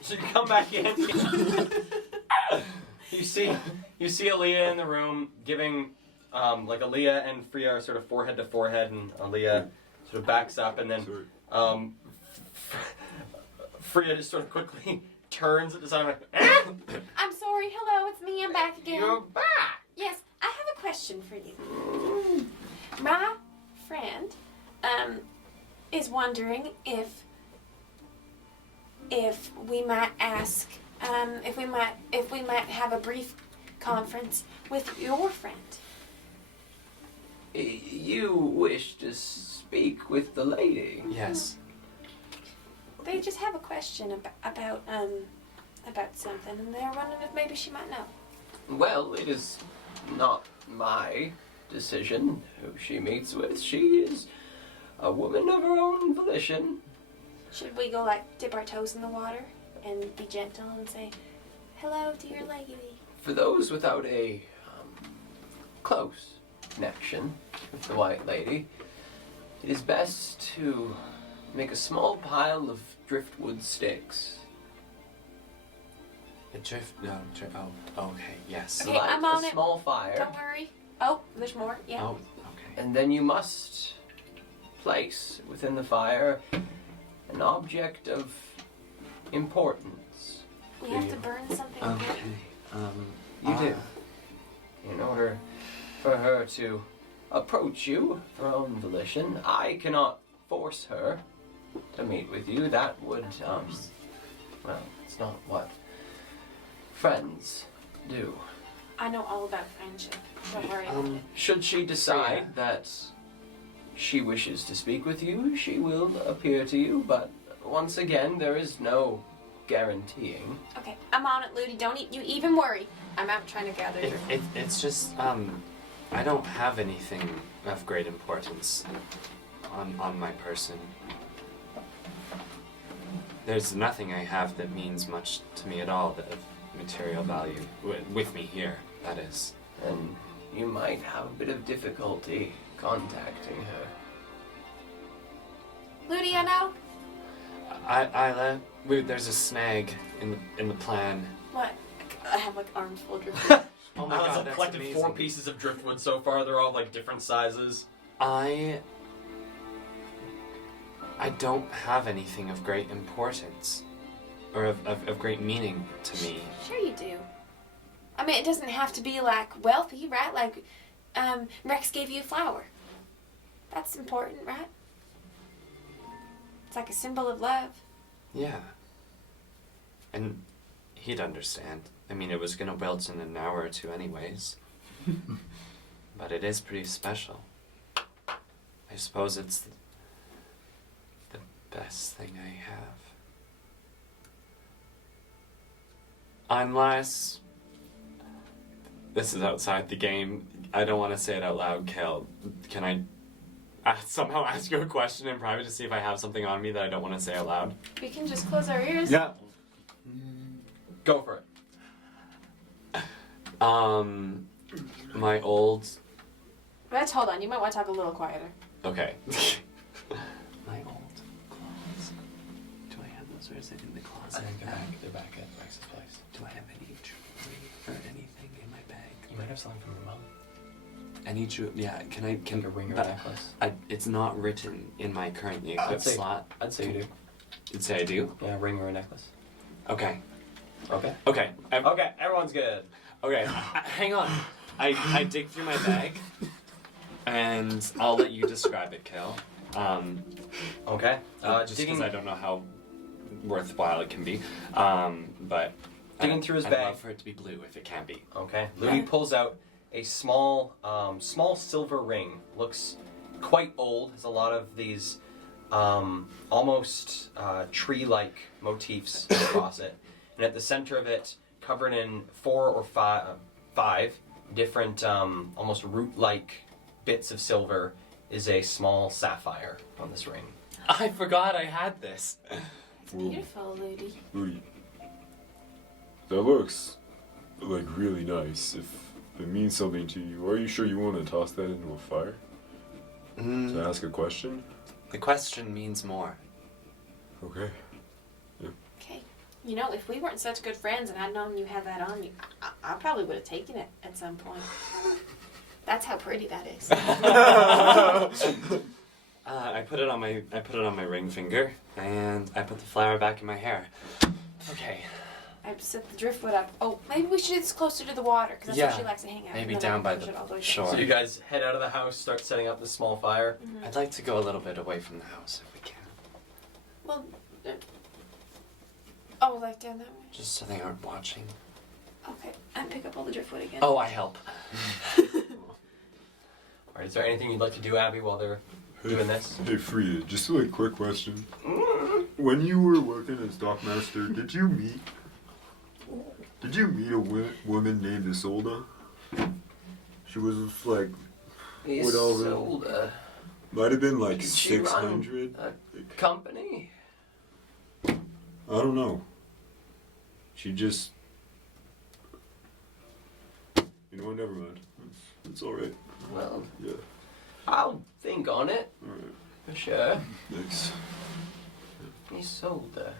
So you come back in. You see Aaliyah in the room giving, like Aaliyah and Freya are sort of forehead to forehead, and Aaliyah sort of backs up, and then Freya just sort of quickly turns at the side, like, I'm sorry. Hello, it's me. I'm back again. You're back. Yes, I have a question for you. My friend, is wondering if we might ask, if we might have a brief conference with your friend. You wish to speak with the lady? Yes. They just have a question about something, and they're wondering if maybe she might know. Well, it is not my decision who she meets with. She is a woman of her own volition. Should we go like dip our toes in the water and be gentle and say, "Hello, dear lady"? For those without a close connection with the White Lady, it is best to make a small pile of driftwood sticks. Oh, okay, yes. Okay, Light I'm on a it. small fire. Don't worry. Oh, there's more. Yeah. Oh, okay. And then you must place within the fire an object of importance. We have to burn something. Okay. You do. In order for her to approach you of her own volition, I cannot force her to meet with you. That would, well, it's not what friends do. I know all about friendship. Don't worry about it. Should she decide that she wishes to speak with you, she will appear to you, but once again, there is no guaranteeing. Okay, I'm on it, Ludi. Don't you even worry. I'm out trying to gather your. It's just, I don't have anything of great importance on my person. There's nothing I have that means much to me at all that of material value with me here, that is. And you might have a bit of difficulty contacting her. Ludi, I know. There's a snag in the plan. What? I have like arms full of driftwood. Oh my god, that's collected amazing. 4 pieces of driftwood so far. They're all like different sizes. I don't have anything of great importance, or of great meaning to me. Sure you do. I mean, it doesn't have to be like wealthy, right? Like, Rex gave you a flower. That's important, right? It's like a symbol of love. Yeah. And he'd understand. I mean, it was gonna wilt in an hour or two anyways. But it is pretty special. I suppose it's the best thing I have. Unless this is outside the game. I don't want to say it out loud, Kel. Can I somehow ask you a question in private to see if I have something on me that I don't want to say out loud? We can just close our ears. Yeah. Go for it. My old... Let's hold on. You might want to talk a little quieter. Okay. My old clothes. Do I have those, or is it in the closet? They're back at Rex's place. Do I have any jewelry or anything in my bag? You might have something from your mom. Any jewelry? Yeah, can I... Like a ring or but necklace. it's not written in my currently I'd equipped say- slot. I'd say you do. You'd say I do? Yeah, a ring or a necklace. Okay. Okay. Okay. Okay, everyone's good. Okay, hang on. I dig through my bag, and I'll let you describe it, Kel. Okay. Just Digging because I don't know how worthwhile it can be. But Digging through his I'd bag. love for it to be blue if it can be. Okay. Louis pulls out a small silver ring. Looks quite old. Has a lot of these almost tree-like motifs across it. And at the center of it, covered in 4 or 5 different almost root-like bits of silver, is a small sapphire on this ring. I forgot I had this. It's beautiful, Ludi. Louis, that looks like really nice. If it means something to you, are you sure you want to toss that into a fire? To ask a question? The question means more. Okay. Okay. You know, if we weren't such good friends and I'd known you had that on you, I probably would have taken it at some point. That's how pretty that is. I put it on my ring finger, and I put the flower back in my hair. Okay. I set the driftwood up. Oh, maybe we should do this closer to the water, because that's Yeah, where she likes to hang out. maybe and then down I by push the it all way down. shore. So you guys head out of the house, start setting up this small fire. I'd like to go a little bit away from the house if we can, Well, oh, like down that way? just so they aren't watching. Okay, and pick up all the driftwood again. Oh, I help. Alright, is there anything you'd like to do, Abby, while they're doing this? Hey, Frida, just a quick question. When you were working as dockmaster, did you Did you meet a woman named Isolda? She was like, Isolda. might have been like Did she run 600. a company? I don't know. She just. You know what? Never mind. It's alright. Well, Yeah. I'll think on it. Alright. For sure. Thanks. Isolda.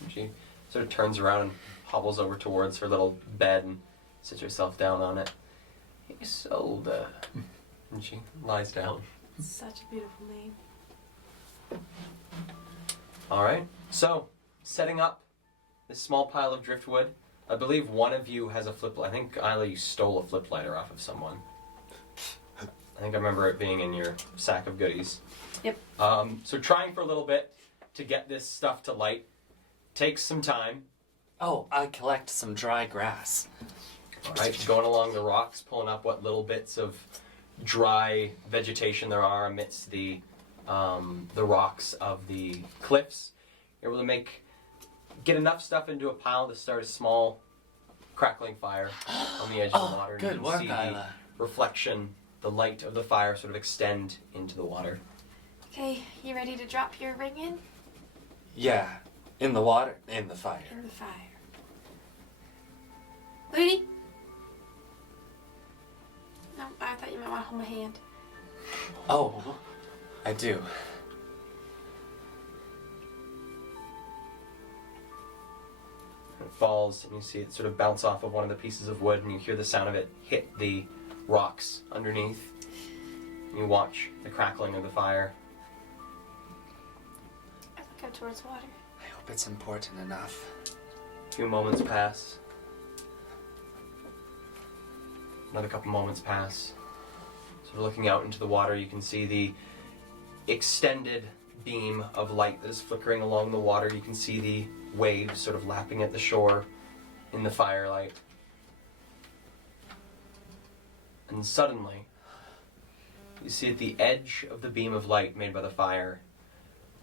And she sort of turns around and hobbles over towards her little bed and sits herself down on it. Isolda. And she lies down. Such a beautiful name. Alright, so setting up this small pile of driftwood. I believe one of you has a flip. I think, Isla, you stole a flip lighter off of someone. I think I remember it being in your sack of goodies. Yep. So trying for a little bit to get this stuff to light takes some time. Oh, I collect some dry grass. Alright, going along the rocks, pulling up what little bits of dry vegetation there are amidst the rocks of the cliffs. You're able to get enough stuff into a pile to start a small crackling fire on the edge of the water. And good you can work, see Isla. the reflection, the light of the fire sort of extend into the water. Okay, you ready to drop your ring in? Yeah, in the water, in the fire. In the fire. Lady? No, I thought you might want to hold my hand. Oh, I do. It falls, and you see it sort of bounce off of one of the pieces of wood, and you hear the sound of it hit the rocks underneath. You watch the crackling of the fire. I look out towards water. I hope it's important enough. A few moments pass. Another couple moments pass. So looking out into the water, you can see the extended beam of light that is flickering along the water. You can see the waves sort of lapping at the shore in the firelight. And suddenly, you see at the edge of the beam of light made by the fire,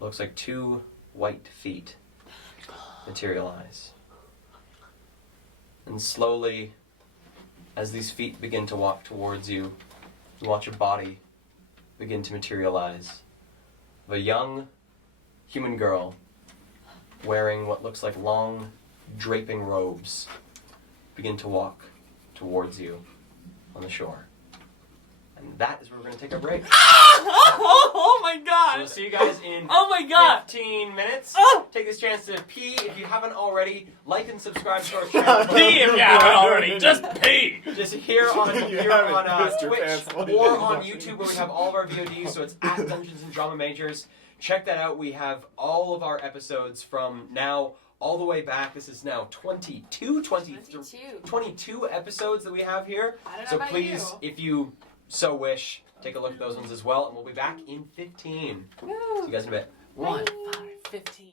looks like two white feet materialize. And slowly, as these feet begin to walk towards you, you watch a body begin to materialize of a young human girl wearing what looks like long, draping robes begin to walk towards you on the shore. And that is where we're going to take a break. Oh my So god! we'll see you guys in Oh my god! 15 minutes. Oh! Take this chance to pee. If you haven't already, like and subscribe to our channel. Pee if you haven't already, just pee! Just here on You haven't pissed your Twitch pants while or you're on watching. YouTube where we have all of our VODs, so it's at Dungeons and Drama Majors. Check that out. We have all of our episodes from now all the way back. This is now 22 episodes that we have here. I don't know So about please, you. if you so wish, take a look at those ones as well, and we'll be back in 15. See you guys in a bit. 1, 5, 15.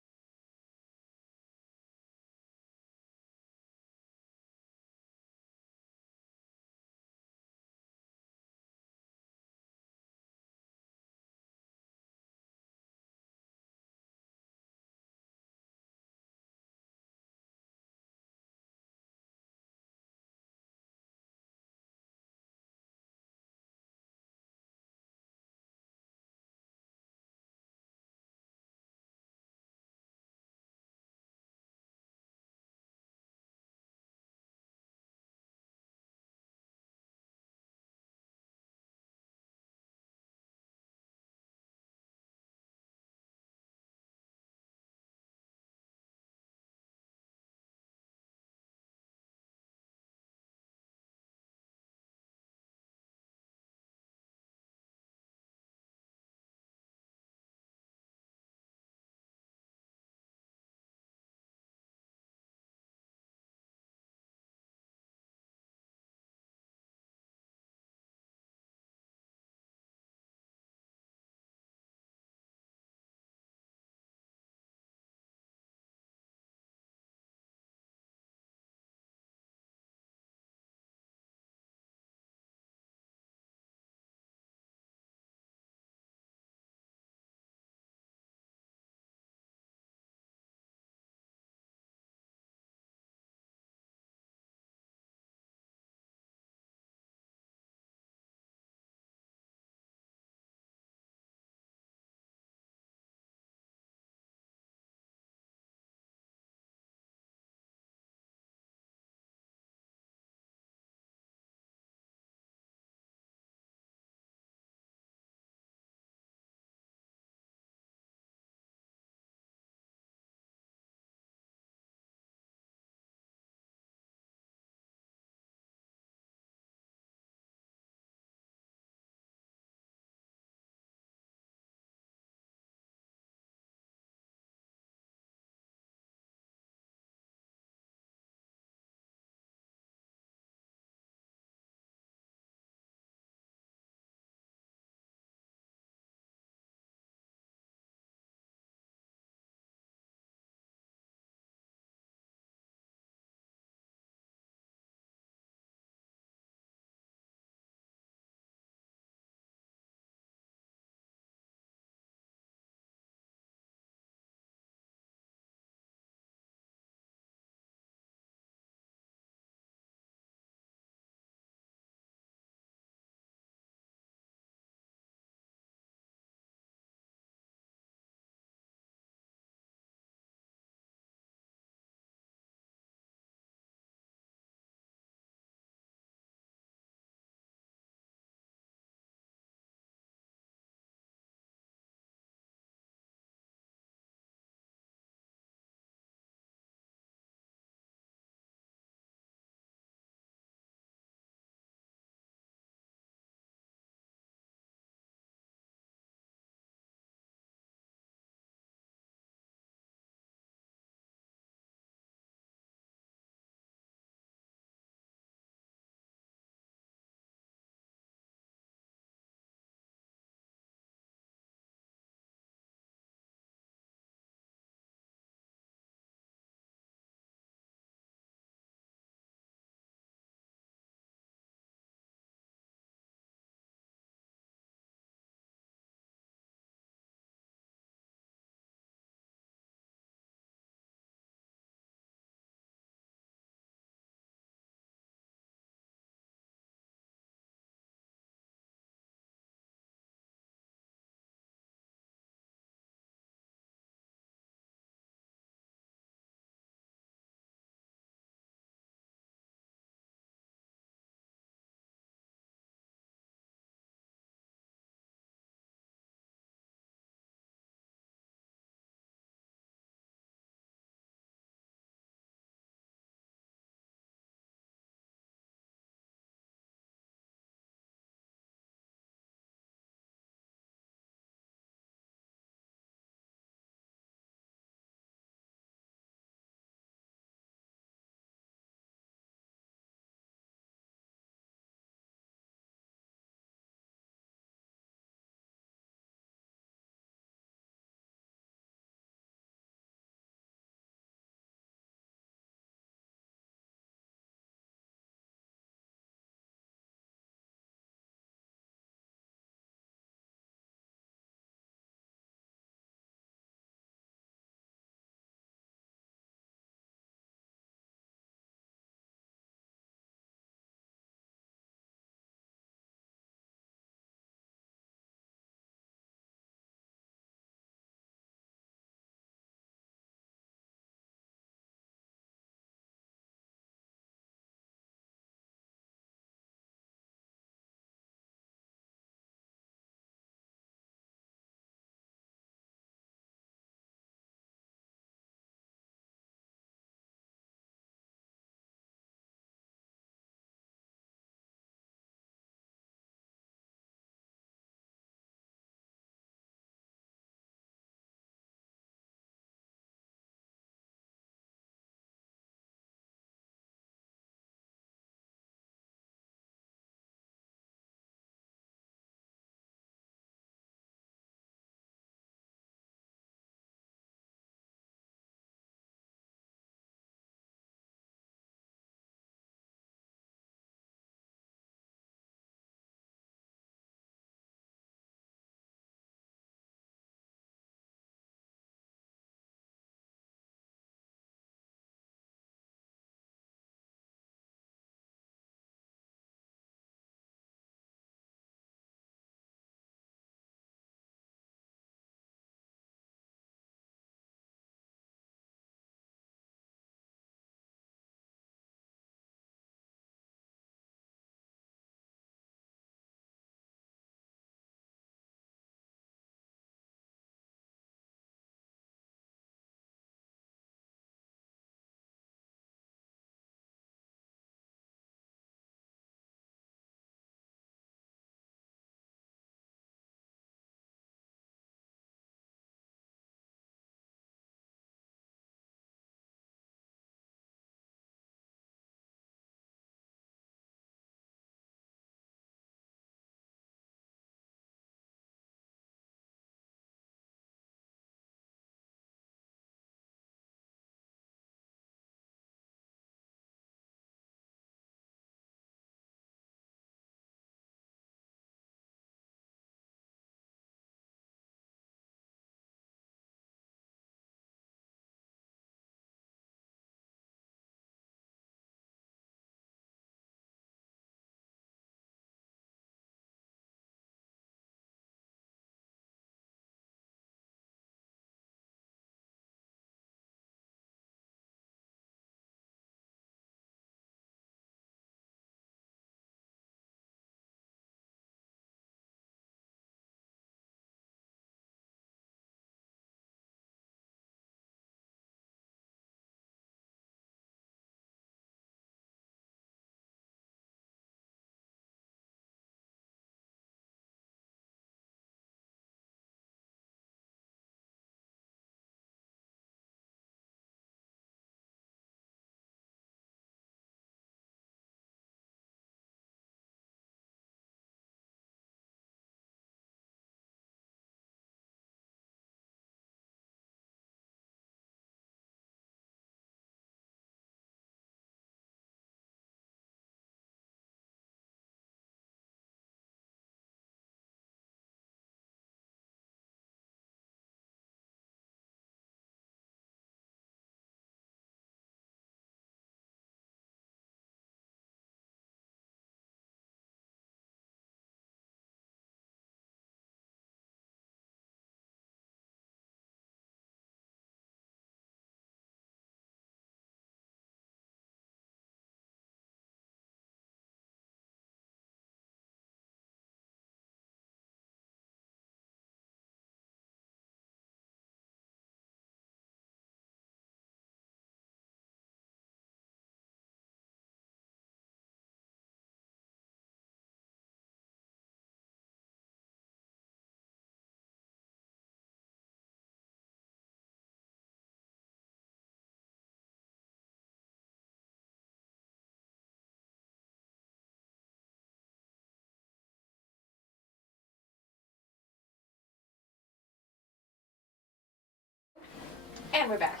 And we're back.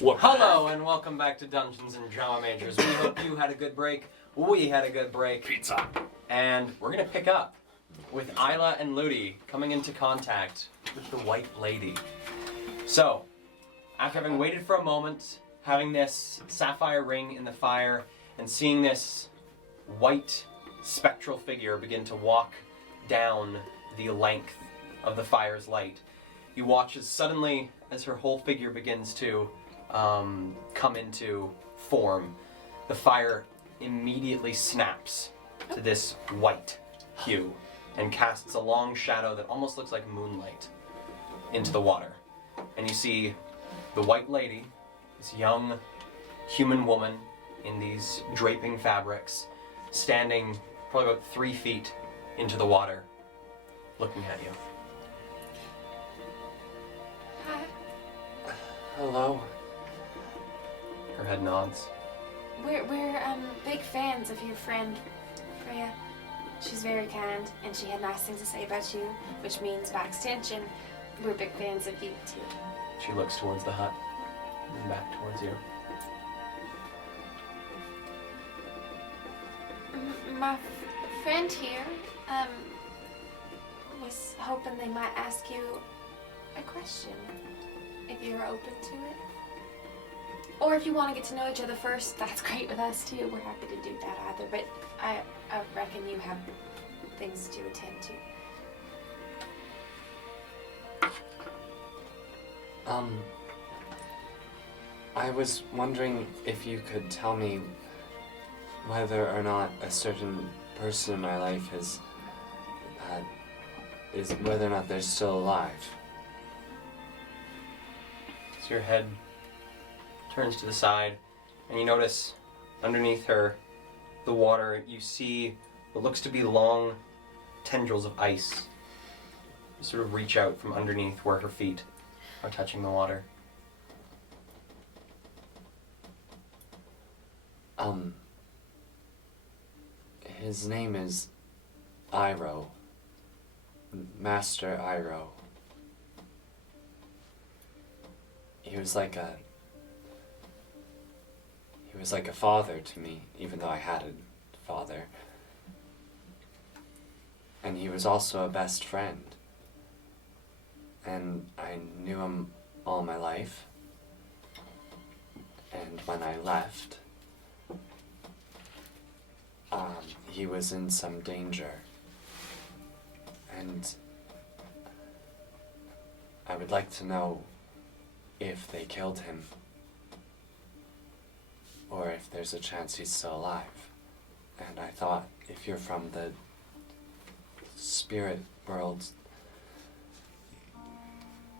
What? Hello and welcome back to Dungeons and Drama Majors. We hope you had a good break. We had a good break. Pizza. And we're gonna pick up with Isla and Ludi coming into contact with the White Lady. So, after having waited for a moment, having this sapphire ring in the fire, and seeing this white spectral figure begin to walk down the length of the fire's light, you watch as suddenly, as her whole figure begins to come into form, the fire immediately snaps to this white hue and casts a long shadow that almost looks like moonlight into the water. And you see the White Lady, this young human woman in these draping fabrics, standing probably about 3 feet into the water, looking at you. Hi. Hello. Her head nods. We're big fans of your friend, Freya. She's very kind, and she had nice things to say about you, which means, by extension, we're big fans of you, too. She looks towards the hut and back towards you. My friend here, was hoping they might ask you a question, if you're open to it. Or if you want to get to know each other first, that's great with us too. We're happy to do that either. But I reckon you have things to attend to. I was wondering if you could tell me whether or not a certain person in my life is whether or not they're still alive. So your head turns to the side, and you notice underneath her, the water, you see what looks to be long tendrils of ice sort of reach out from underneath where her feet are touching the water. His name is Iroh. Master Iroh. He was like a father to me, even though I had a father. And he was also a best friend. And I knew him all my life. And when I left, he was in some danger. And I would like to know if they killed him, or if there's a chance he's still alive. And I thought, if you're from the spirit world,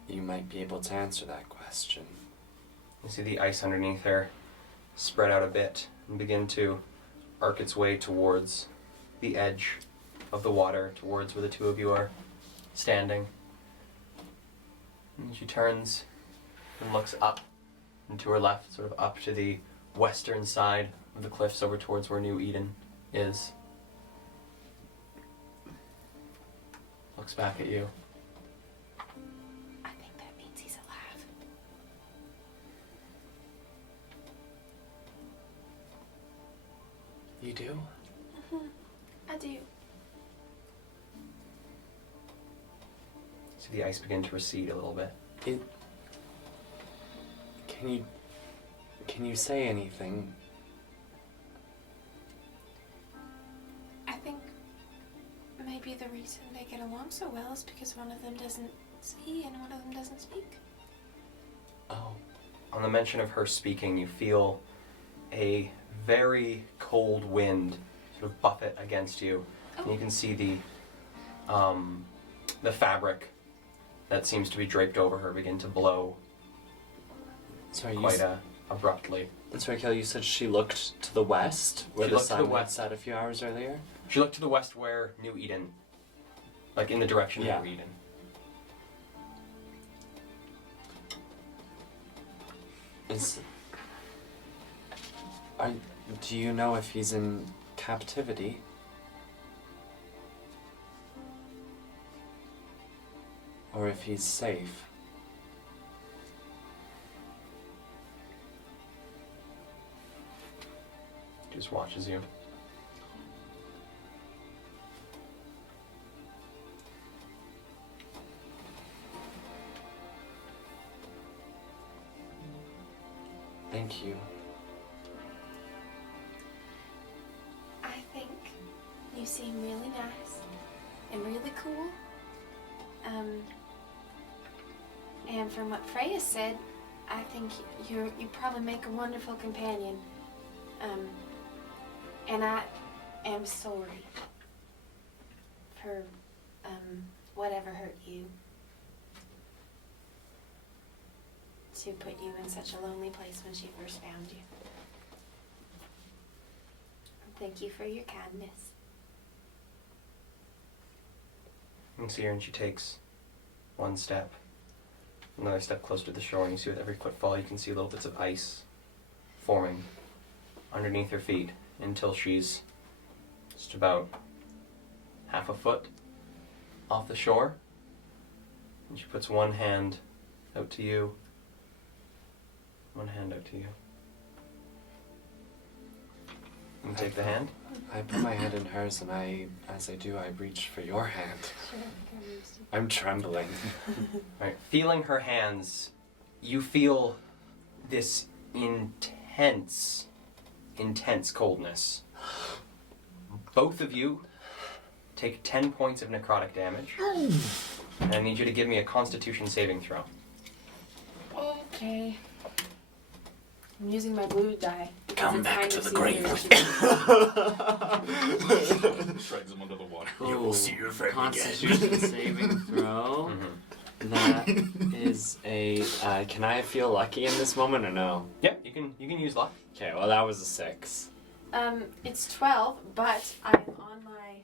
you might be able to answer that question. You see the ice underneath her spread out a bit and begin to arc its way towards the edge of the water, towards where the two of you are standing. And she turns and looks up and to her left, sort of up to the western side of the cliffs over towards where New Eden is. Looks back at you. I think that means he's alive. You do? I do. See the ice begin to recede a little bit. Can you say anything? I think maybe the reason they get along so well is because one of them doesn't see and one of them doesn't speak. Oh. On the mention of her speaking, you feel a very cold wind sort of buffet against you. And you can see the fabric that seems to be draped over her begin to blow Sorry, quite abruptly. Sorry, Kelly, you said she looked to the west, where She the looked to the sun had west. set a few hours earlier? She looked to the west where New Eden, like in the direction Yeah. of New Eden. Do you know if he's in captivity? Or if he's safe? just watches you. Thank you. I think you seem really nice and really cool. And from what Freya said, I think you probably make a wonderful companion. And I am sorry for whatever hurt you. To put you in such a lonely place when she first found you. Thank you for your kindness. You can see her, and she takes one step, another step closer to the shore, and you see with every footfall you can see little bits of ice forming underneath her feet until she's just about half a foot off the shore. And she puts one hand out to you, one hand out to you. You take the hand. I put my hand in hers, and as I do, I reach for your hand. I'm trembling. Right. Feeling her hands, you feel this intense coldness. Both of you take 10 points of necrotic damage. And I need you to give me a Constitution saving throw. Okay. I'm using my blue die. Come It's back kind to of the senior grave. Drags him under the water. You will see your friend Constitution saving throw. Mm-hmm. That is a. Can I feel lucky in this moment or no? Yeah, you can use luck. Okay, well that was a 6. It's 12, but I'm on my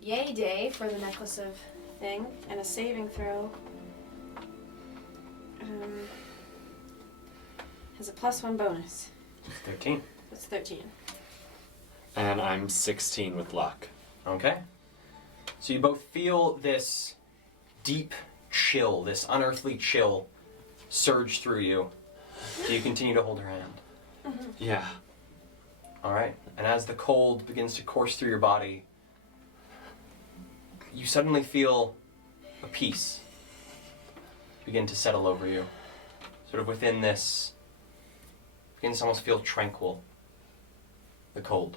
yay day for the necklace of thing, and a saving throw. Has a +1 bonus. 13. That's 13. And I'm 16 with luck. Okay. So you both feel this deep chill, this unearthly chill surge through you. So you continue to hold her hand. Yeah. All right. And as the cold begins to course through your body, you suddenly feel a peace begin to settle over you. Sort of within this, begins to almost feel tranquil. The cold.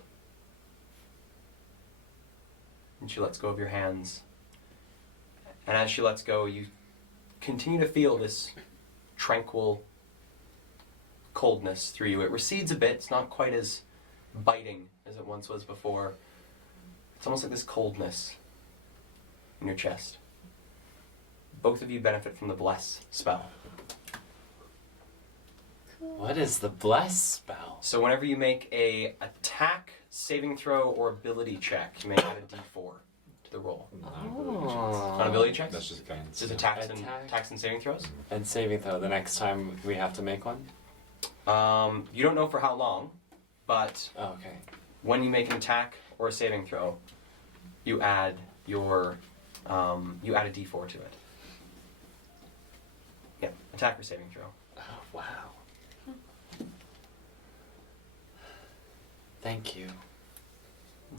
And she lets go of your hands. And as she lets go, you continue to feel this tranquil coldness through you. It recedes a bit. It's not quite as biting as it once was before. It's almost like this coldness in your chest. Both of you benefit from the Bless spell. What is the bless spell? So whenever you make a attack, saving throw, or ability check, you may add a d4 to the roll. Oh. On ability checks? That's just guidance. Just attacks Attack. and saving throws? And saving throw, the next time we have to make one? You don't know for how long, but Oh, okay. when you make an attack or a saving throw, you add your you add a d4 to it. Yeah, attack or saving throw. Oh, wow. Thank you.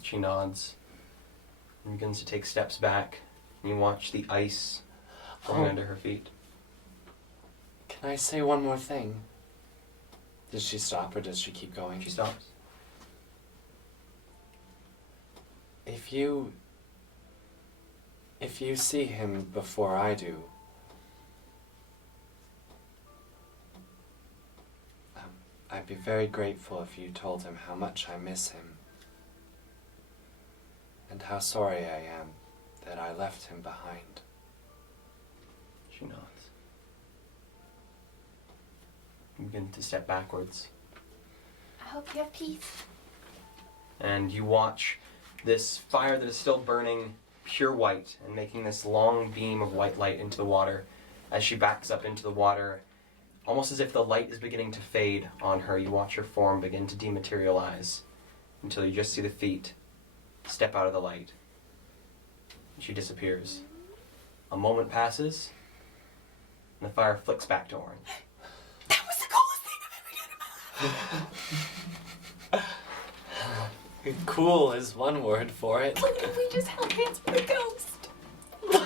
She nods and begins to take steps back. And you watch the ice going under her feet. Can I say one more thing? Does she stop or does she keep going? She stops. If you see him before I do, I'd be very grateful if you told him how much I miss him and how sorry I am that I left him behind. She nods. You begin to step backwards. I hope you have peace. And you watch this fire that is still burning pure white and making this long beam of white light into the water. As she backs up into the water, almost as if the light is beginning to fade on her, you watch her form begin to dematerialize until you just see the feet step out of the light. She disappears. A moment passes, and the fire flicks back to orange. That was the coolest thing I've ever done in my life. Cool is one word for it. Look, we just held hands with a ghost.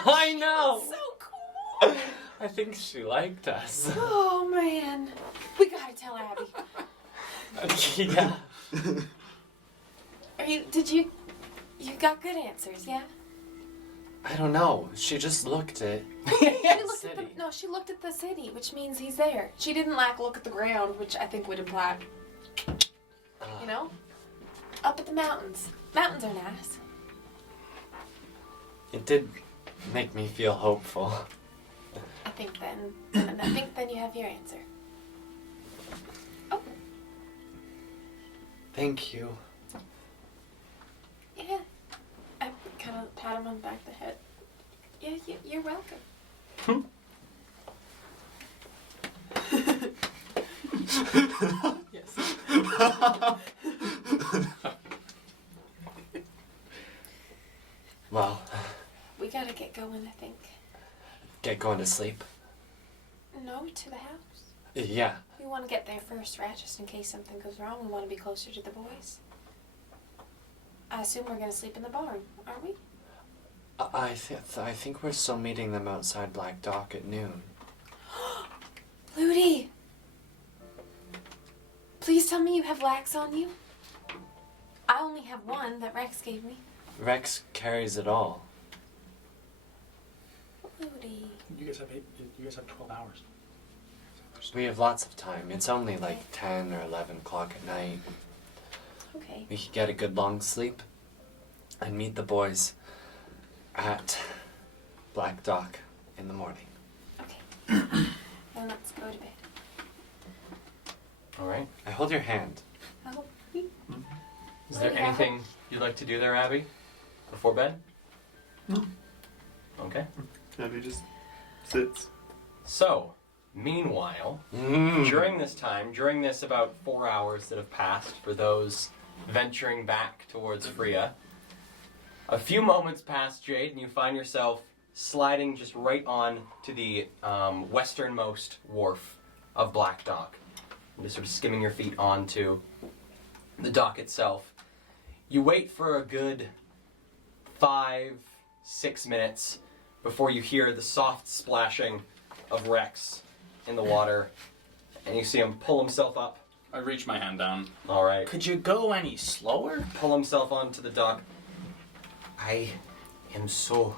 I know. So cool. I think she liked us. Oh man, we gotta tell Abby. Yeah. You got good answers, yeah? I don't know. She just looked at. She looked at the city, which means he's there. She didn't look at the ground, which I think would imply, you know, up at the mountains. Mountains are nice. It did make me feel hopeful. I think then you have your answer. Oh, Thank you. yeah. I kind of pat him on the back of the head. Yeah, you're welcome. Yes. Well, We gotta get going, I think. get going to sleep. No, to the house. Yeah. We want to get there first, right? Just in case something goes wrong. We want to be closer to the boys. I assume we're gonna sleep in the barn, aren't we? I think we're still meeting them outside Black Dock at noon. Ludi! Please tell me you have wax on you. I only have one that Rex gave me. Rex carries it all. Ludi. You guys have 12 hours. We have lots of time. It's only like 10 or 11 o'clock at night. Okay. We could get a good long sleep and meet the boys at Black Dock in the morning. Okay. Then let's go to bed. All right. I hold your hand. Oh, Is there Yeah. anything you'd like to do there, Abby? Before bed? No. Okay. Abby just sits. So, meanwhile, during this time, during this about 4 hours that have passed for those venturing back towards Freya, a few moments pass, Jade, and you find yourself sliding just right on to the westernmost wharf of Black Dock. And just sort of skimming your feet onto the dock itself. You wait for a good 5-6 minutes before you hear the soft splashing of Rex in the water, and you see him pull himself up. I reach my hand down. All right. Could you go any slower? Pull himself onto the dock. I am so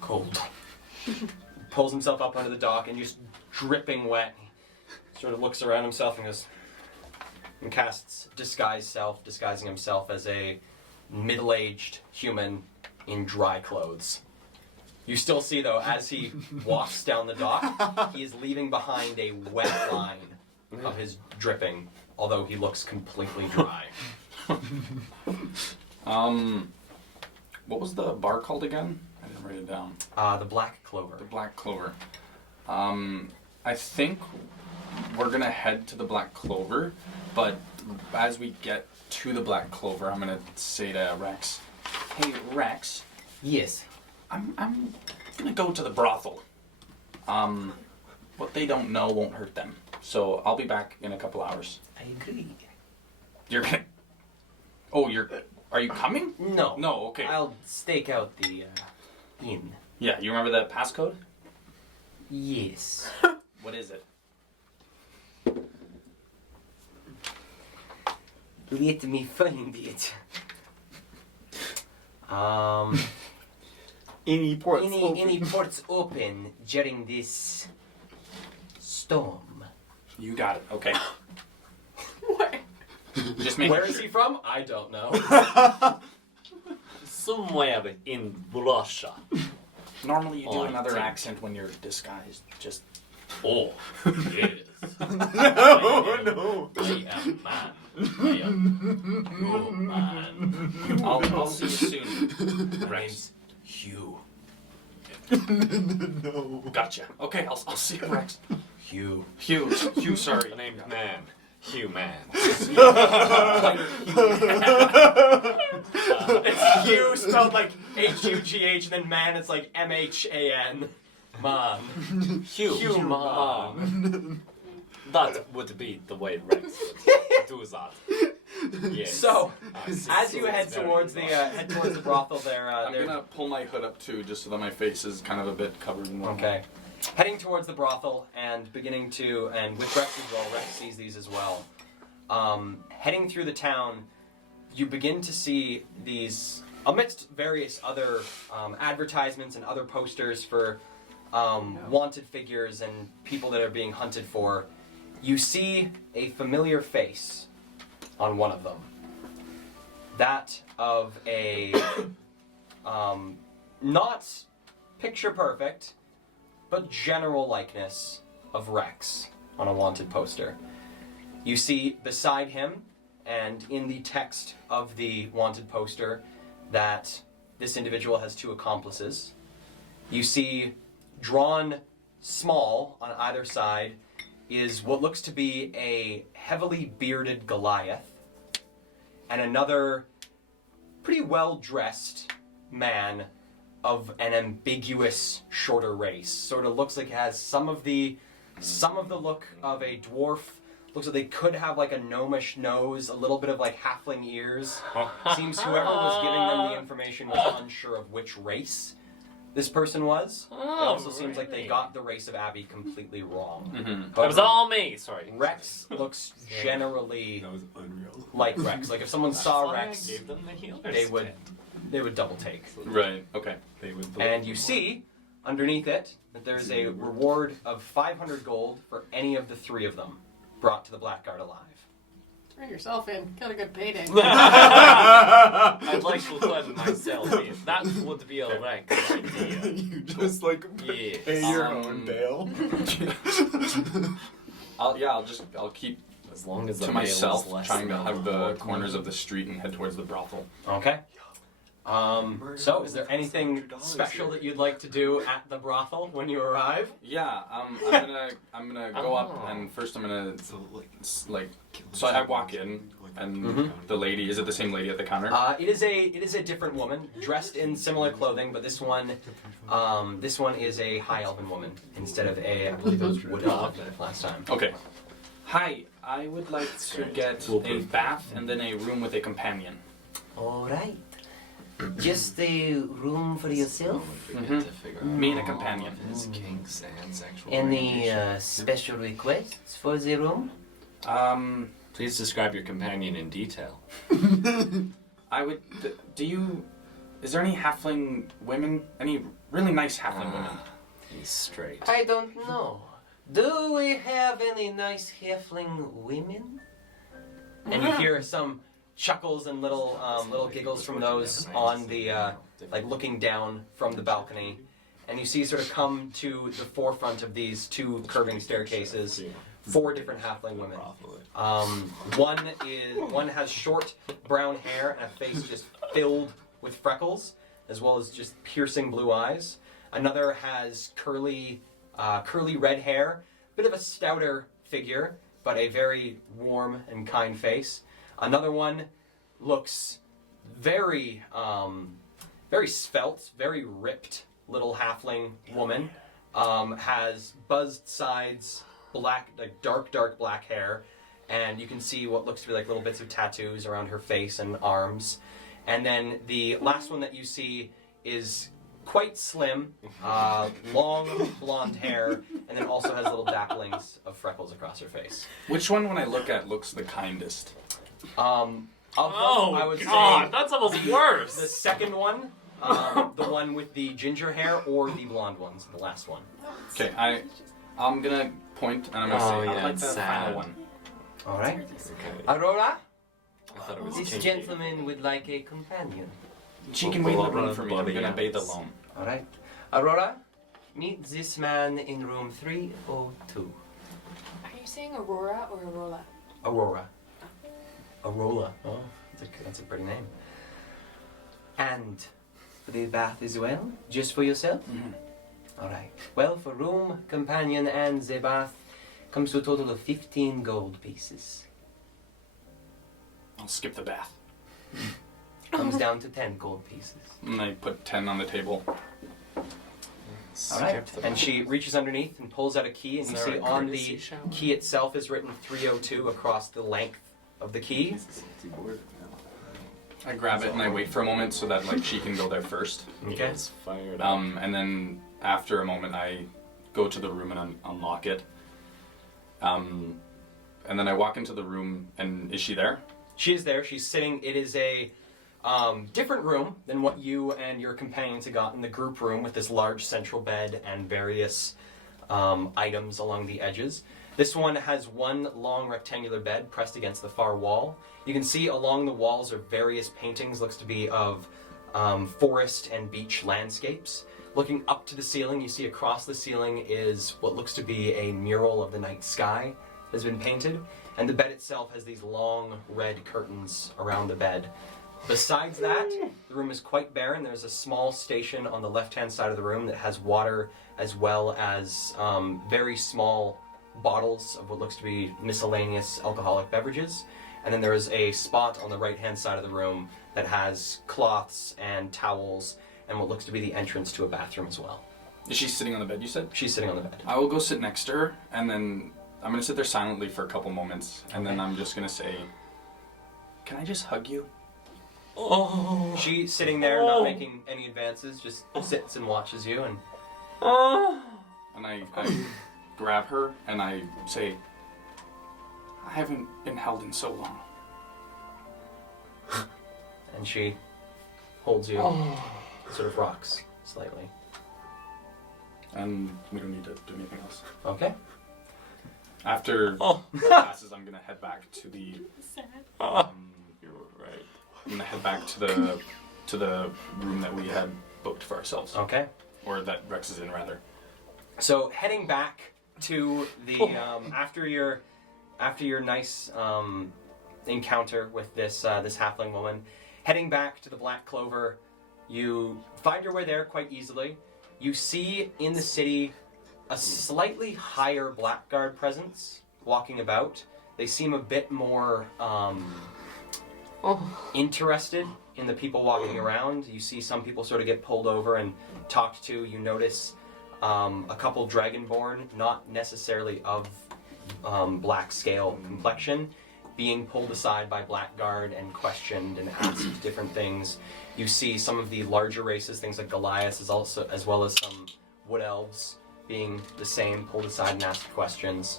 cold. Pulls himself up onto the dock and just dripping wet. Sort of looks around himself and goes, and casts disguise self, disguising himself as a middle-aged human in dry clothes. You still see, though, as he walks down the dock, he is leaving behind a wet line of his dripping, although he looks completely dry. What was the bar called again? I didn't write it down. The Black Clover. The Black Clover. I think we're gonna head to the Black Clover, but as we get to the Black Clover, I'm gonna say to Rex, "Hey Rex, Yes. I'm gonna go to the brothel. What they don't know won't hurt them. So I'll be back in a couple hours." I agree. You're gonna. Oh, are you coming? No. No. Okay. I'll stake out the inn. Yeah. You remember the passcode? Yes. What is it? Let me find it. Any ports open. Any ports open during this storm? You got it. Okay. Where? Just make Where sure. is he from? I don't know. Somewhere in Russia. Normally you do Oh, another damn. accent when you're disguised. Just. Oh, yes. No. I am man. I am oh, man. I'll see you soon. My name's Hugh. No. Gotcha. Okay, I'll see you, Rex. Hugh. Hugh, sorry. The name's Man. Hugh Man. It's Hugh spelled like H-U-G-H, and then man, it's like M-H-A-N. Man. Hugh Man. That would be the way Rex would do that. Yes. So, Yes. as you head It's very towards the brothel, there. I'm gonna pull my hood up too, just so that my face is kind of a bit covered in whatnot. Okay. Heading towards the brothel and beginning to, and with Rex as well, Rex sees these as well. Heading through the town, you begin to see these, amidst various other advertisements and other posters for wanted figures and people that are being hunted for, you see a familiar face on one of them. That of a, not picture perfect, but general likeness of Rex on a wanted poster. You see beside him, and in the text of the wanted poster, that this individual has 2 accomplices. You see, drawn small on either side, is what looks to be a heavily bearded Goliath, and another pretty well-dressed man of an ambiguous, shorter race. Sort of looks like it has some of the look of a dwarf. Looks like they could have like a gnomish nose, a little bit of like halfling ears. Seems whoever was giving them the information was unsure of which race this person was. It also seems like they got the race of Abby completely wrong. Mm-hmm. That was all me. Sorry. Rex looks generally That was unreal. like Rex. Like if someone saw Rex, Gave them the healer's they would double take. Right. Okay. They would And you see underneath it that there's a reward of 500 gold for any of the 3 of them brought to the Blackguard alive. Turn yourself in. Got a good payday. I'd like to put myself in. That would be a Rex idea. you just like Yes. pay your Um, own bail. I'll keep As long as the to mail myself, is less trying to than have the the corners of the street and head towards the brothel. Okay. So is there anything special that you'd like to do at the brothel when you arrive? Yeah, I'm gonna go up and first I'm gonna so I walk in and the lady, is it the same lady at the counter? It is a different woman dressed in similar clothing, but this one is a high elven woman instead of I believe it was wood elf last time. Okay. Hi, I would like to get a bath and then a room with a companion. All right. Just a room for yourself? Me and a companion. His kinks and sexual Any orientation. special requests for the room? Please describe your companion in detail. I would. Is there any halfling women? Any really nice halfling women? He's straight. I don't know. Do we have any nice halfling women? And you hear some chuckles and little giggles from those on the like looking down from the balcony, and you see sort of come to the forefront of these 2 curving staircases 4 different halfling women. One has short brown hair and a face just filled with freckles, as well as just piercing blue eyes. Another has curly red hair, bit of a stouter figure, but a very warm and kind face. Another one looks very svelte, very ripped little halfling woman. Has buzzed sides, dark black hair, and you can see what looks to be like little bits of tattoos around her face and arms. And then the last one that you see is quite slim, long blonde hair, and then also has little dapplings of freckles across her face. Which one, when I look at, looks the kindest? Of them, I would say that's almost worse. the second one, the one with the ginger hair, or the blonde ones, the last one. Okay, I'm gonna point and I'm gonna Oh, say yeah, I'd like it's the sad. final one. All right. Okay. Aurora, I thought it was this kinky. gentleman would like a companion. She can wait in the room for me. I'm Bloody gonna bathe ants. alone. All right. Aurora, meet this man in room 302. Are you saying Aurora or Aurora? Aurora. Aurora. Oh, that's a pretty name. And for the bath as well? Just for yourself? All right. Well, for room, companion, and the bath comes to a total of 15 gold pieces. I'll skip the bath. Comes down to 10 gold pieces. And I put 10 on the table. All right. And she reaches underneath and pulls out a key, and Is you there see a on courtesy the shower? key itself is written 302 across the length of the key. I grab it and I wait for a moment so that like she can go there first. Okay. It's fired up. And then after a moment, I go to the room and unlock it. And then I walk into the room, and is she there? She is there. She's sitting. It is a different room than what you and your companions had got in the group room, with this large central bed and various items along the edges. This one has one long rectangular bed pressed against the far wall. You can see along the walls are various paintings, looks to be of forest and beach landscapes. Looking up to the ceiling, you see across the ceiling is what looks to be a mural of the night sky that has been painted. And the bed itself has these long red curtains around the bed. Besides that, the room is quite barren. There's a small station on the left-hand side of the room that has water, as well as very small bottles of what looks to be miscellaneous alcoholic beverages. And then there is a spot on the right-hand side of the room that has cloths and towels and what looks to be the entrance to a bathroom as well. Is she sitting on the bed, you said? She's sitting on the bed. I will go sit next to her, and then I'm going to sit there silently for a couple moments, and then I'm just going to say, can I just hug you? Oh. She's sitting there, not making any advances, just sits and watches you, and And I grab her, and I say, I haven't been held in so long. and she holds you, sort of rocks slightly. And we don't need to do anything else. Okay. After it passes, I'm going to head back to the... You're right. I'm going to head back to the room that we had booked for ourselves. Okay. Or that Rex is in, rather. So heading back to the after your nice encounter with this halfling woman, heading back to the Black Clover, you find your way there quite easily. You see in the city a slightly higher blackguard presence walking about. They seem a bit more interested in the people walking around. You see some people sort of get pulled over and talked to. You notice a couple dragonborn, not necessarily of black scale complexion, being pulled aside by Blackguard and questioned and asked different things. You see some of the larger races, things like Goliath, as well as some wood elves, being the same, pulled aside and asked questions.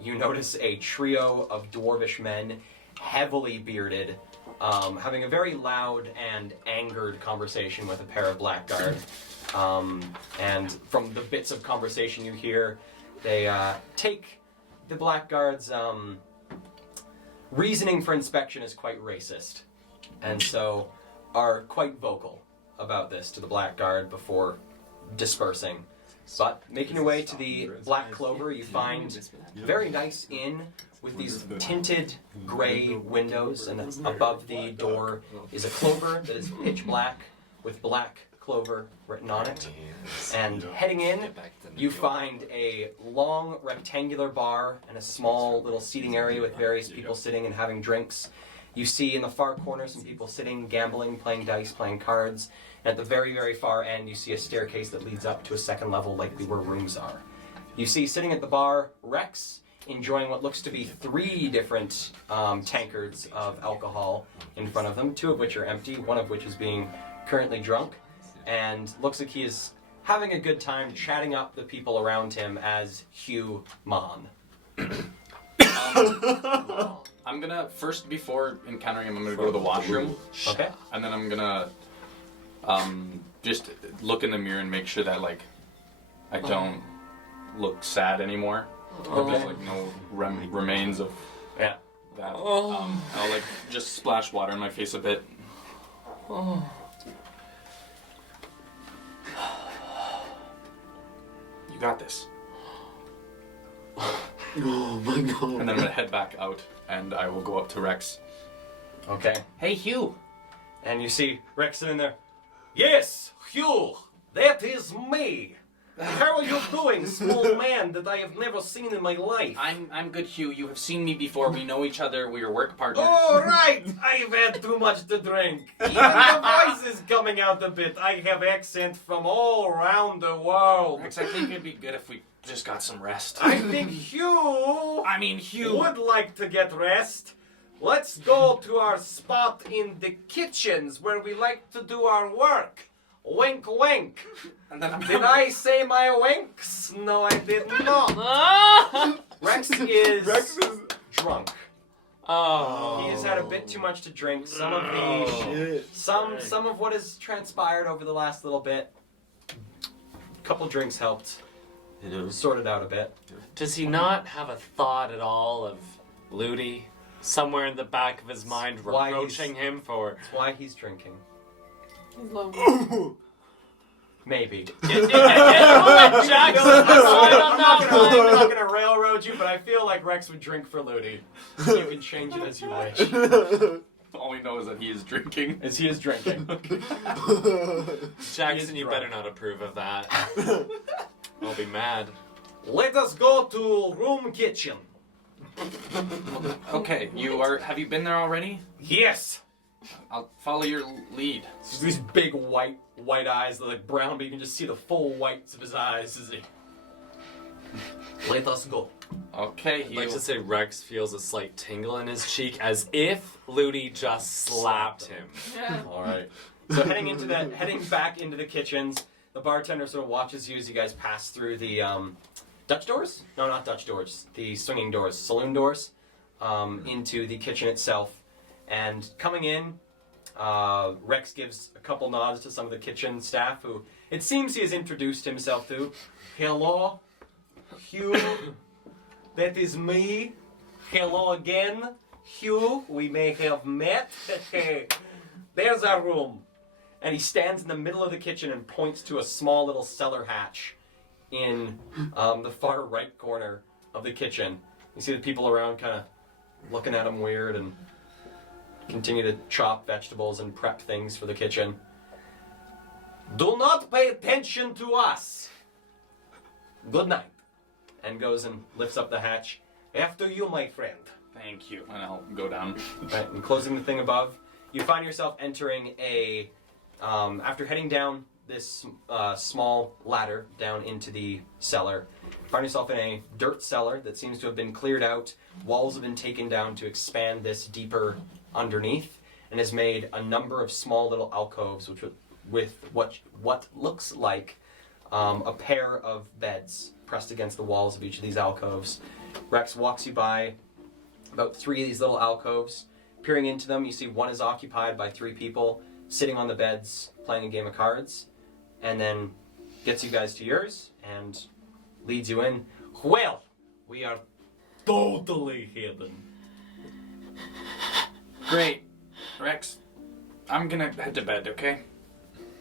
You notice a trio of dwarvish men, heavily bearded, having a very loud and angered conversation with a pair of Blackguard. And from the bits of conversation you hear, they take the Blackguard's reasoning for inspection is quite racist, and so are quite vocal about this to the Blackguard before dispersing. But making your way to the Black Clover, you find a very nice inn with these tinted gray windows, and above the door is a clover that is pitch black with black clover written on it. And heading in, you find a long rectangular bar and a small little seating area with various people sitting and having drinks. You see in the far corner some people sitting, gambling, playing dice, playing cards. And at the very, very far end, you see a staircase that leads up to a second level, likely where rooms are. You see sitting at the bar, Rex, enjoying what looks to be 3 different tankards of alcohol in front of them, 2 of which are empty, 1 of which is being currently drunk. And looks like he is having a good time chatting up the people around him as Hugh Mon. I'm gonna, first, before encountering him, I'm gonna go to the washroom. Okay. And then I'm gonna just look in the mirror and make sure that, like, I don't look sad anymore. Or there's, like, no remains of Yeah. that. I'll, like, just splash water in my face a bit. You got this. Oh my god. And then I'm gonna head back out, and I will go up to Rex. Okay. Hey, Hugh! And you see Rex sitting there. Yes, Hugh, that is me. How are you doing, small man that I have never seen in my life? I'm good, Hugh. You have seen me before. We know each other. We are work partners. Oh, right! I've had too much to drink. Even the voice is coming out a bit. I have accent from all around the world. Rex, I think it'd be good if we just got some rest. I think Hugh Hugh! would like to get rest. let's go to our spot in the kitchens where we like to do our work. Wink, wink. And then I'm Did I say my winks? No, I did not. Rex is drunk. Oh. He's had a bit too much to drink. Some of the some of what has transpired over the last little bit. A couple drinks helped sort it out a bit. Does he not have a thought at all of Ludi somewhere in the back of his mind Why reproaching him for... That's why he's drinking. He's lonely. Maybe. Jackson, I'm not gonna railroad you, but I feel like Rex would drink for Ludi. You can change it as you wish. All we know is that he is drinking. As he is drinking. Jackson, He you is better drunk. not approve of that. I'll be mad. Let us go to room kitchen. Okay, have you been there already? Yes. I'll follow your lead. It's these big white eyes, they're like brown, but you can just see the full whites of his eyes as he. Let us go. Okay, I'd like to say Rex feels a slight tingle in his cheek as if Ludi just slapped him. All right. So heading back into the kitchens, the bartender sort of watches you as you guys pass through the Dutch doors? No, not Dutch doors. The swinging doors, saloon doors, into the kitchen itself. And coming in, Rex gives a couple nods to some of the kitchen staff who it seems he has introduced himself to. Hello, Hugh. That is me. Hello again, Hugh. We may have met. There's our room. And he stands in the middle of the kitchen and points to a small little cellar hatch in the far right corner of the kitchen. You see the people around kind of looking at him weird and continue to chop vegetables and prep things for the kitchen. Do not pay attention to us. Good night. And goes and lifts up the hatch. After you, my friend. Thank you. And I'll go down. Right, and closing the thing above, you find yourself entering a, after heading down this small ladder down into the cellar, you find yourself in a dirt cellar that seems to have been cleared out. Walls have been taken down to expand this deeper underneath, and has made a number of small little alcoves with what looks like a pair of beds pressed against the walls of each of these alcoves. Rex walks you by about 3 of these little alcoves. Peering into them, you see one is occupied by 3 people sitting on the beds playing a game of cards, and then gets you guys to yours and leads you in. Well, we are totally hidden. Great. Rex, I'm gonna head to bed, okay?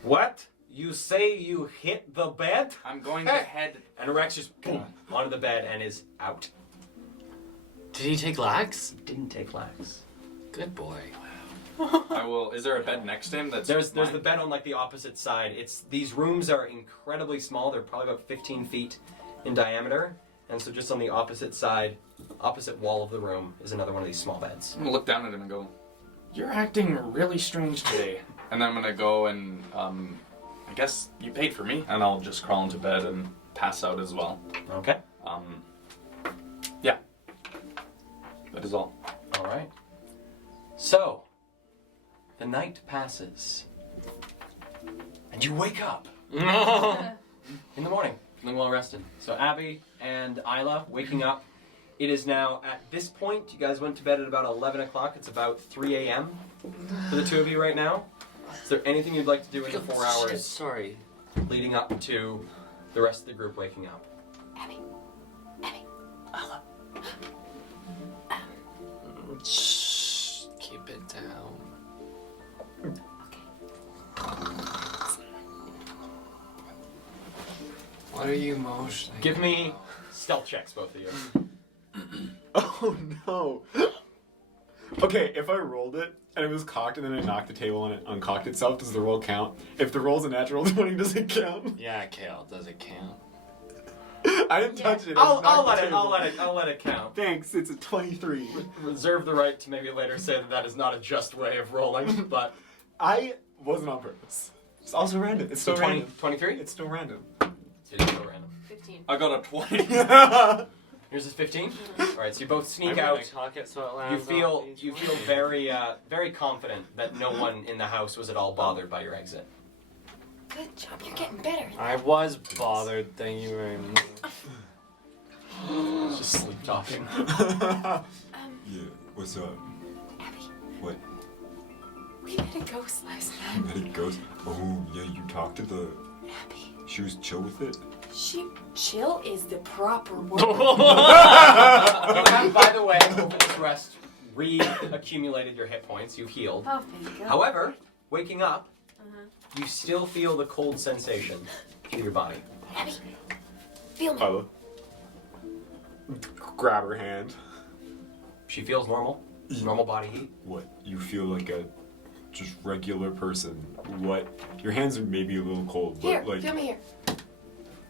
What? You say you hit the bed? I'm going to head... And Rex just boom onto the bed and is out. Did he take lax? Didn't take lax. Good boy. I will... Is there a bed next to him that's There's mine? the bed on like the opposite side. These rooms are incredibly small. They're probably about 15 feet in diameter. And so just on the opposite side, opposite wall of the room is another one of these small beds. I'm gonna look down at him and go, "You're acting really strange today." And then I'm gonna go and, I guess you paid for me. And I'll just crawl into bed and pass out as well. Okay. Yeah. That is all. All right. So, the night passes. And you wake up in the morning, feeling well rested. So Abby and Isla waking up. It is now, at this point, you guys went to bed at about 11 o'clock. It's about 3 a.m. for the two of you right now. Is there anything you'd like to do in the 4 hours Sorry. leading up to the rest of the group waking up? Abby. Shh. Keep it down. What are you motioning? Give me stealth checks, both of you. Oh no. Okay, if I rolled it and it was cocked and then I knocked the table and it uncocked itself, does the roll count? If the roll's a natural 20, does it count? Yeah, Kale, does it count? I didn't touch it. I I'll knocked the let it. table. I'll let it count. Thanks, it's a 23. Reserve the right to maybe later say that that is not a just way of rolling, but I wasn't on purpose. It's also random. It's still 20, random. 23? It's still random. It is still random. 15. I got a 20. Yours is 15. All right, so you both sneak I'm out. gonna cock it so it You lands feel on each you one. feel very confident that no one in the house was at all bothered by your exit. Good job. You're getting better. I was bothered. Thank you very much. Just sleep talking. Yeah, what's up? Abby. What? We met a ghost last You night. met a ghost? Oh, yeah, you talked to the... Abby. She was chill with it? Chill is the proper word. You have, by the way, over this rest, re-accumulated your hit points. You've healed. Oh, thank God. However, waking up, Uh-huh. you still feel the cold sensation through your body. Abby, feel me. I'll grab her hand. She feels normal. Normal body heat. What? You feel like a just regular person. What? Your hands are maybe a little cold, but Here, like feel me here.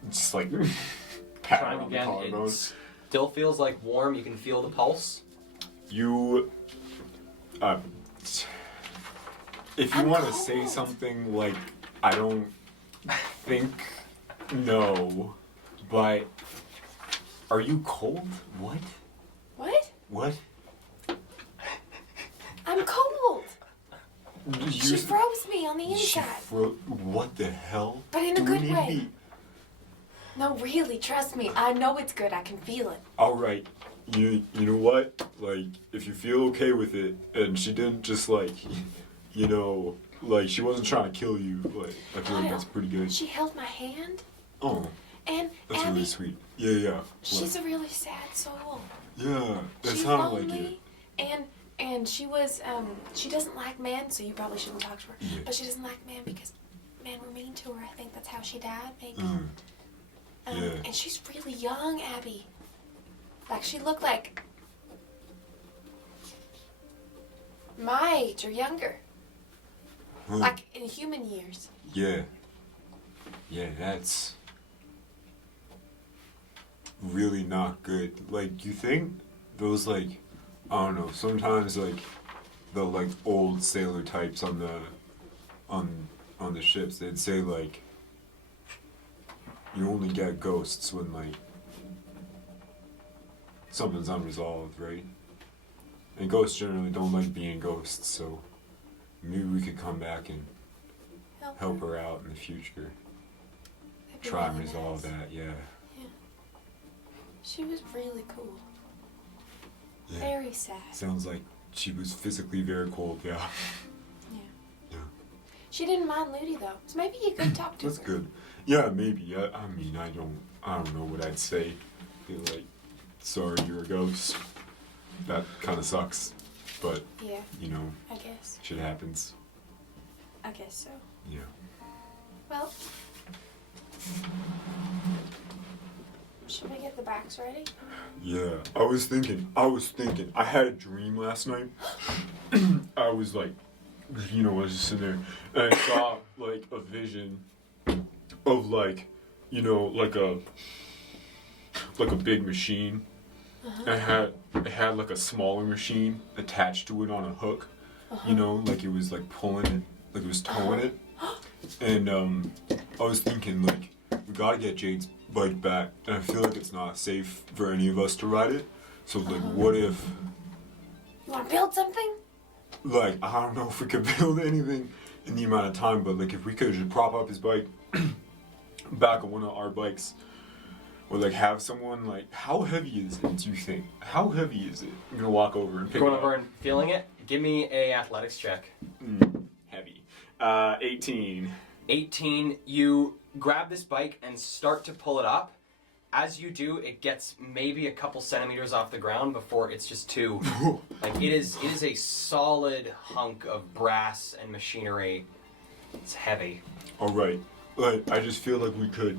just like pat her Trying on the again. collarbone. It still feels like warm. You can feel the pulse. You if you I'm want to say cold. something like I don't think no, but are you cold? What? What? What? I'm cold. She You- froze me on the she inside. what the hell? But in a Do we good need to way. be- No, really, trust me. I know it's good. I can feel it. All right, you know what? Like, if you feel okay with it, and she didn't just like, you know, like she wasn't trying to kill you. Like, I feel like that's pretty good. She held my hand, Oh, and that's Abby, really sweet. Yeah. she's a really sad soul. Yeah, that She's sounded lonely, like it. and she was she doesn't like men, so you probably shouldn't talk to her. Yeah. But she doesn't like men because men were mean to her. I think that's how she died, maybe. Mm. Yeah. And she's really young, Abby. Like she looked like my age or younger, Hmm. like in human years. Yeah, that's really not good. Like, you think those, like, I don't know, sometimes, like, the, like, old sailor types on the ships, they'd say, like, you only get ghosts when, like, something's unresolved, right? And ghosts generally don't like being ghosts, so maybe we could come back and help her out in the future. That'd be Try and really resolve nice. that, yeah. She was really cool. Yeah. Very sad. Sounds like she was physically very cold, yeah. She didn't mind Ludi though, so maybe you could talk to That's her. good. Yeah, maybe. I mean, I don't know what I'd say. Be like, sorry, you're a ghost. That kind of sucks, but Yeah, you know, I guess. shit happens. I guess so. Yeah. Well, should we get the backs ready? Yeah. I was thinking. I had a dream last night. I was like, you know, I was just sitting there, and I saw like a vision of like, you know, like a big machine. And it had like a smaller machine attached to it on a hook. You know, like it was like pulling it, like it was towing it. And I was thinking like, we gotta get Jade's bike back, and I feel like it's not safe for any of us to ride it. So like, what if, You want to build something? like, I don't know if we could build anything in the amount of time, but like if we could just prop up his bike back on one of our bikes, or like have someone like, how heavy is it? Do you think? How heavy is it? I'm gonna walk over and pick Going it up. over and feeling it. Give me a athletics check. Heavy. 18. 18. You grab this bike and start to pull it up. As you do, it gets maybe a couple centimeters off the ground before it's just too. Like it is a solid hunk of brass and machinery. It's heavy. All right. Like, I just feel like we could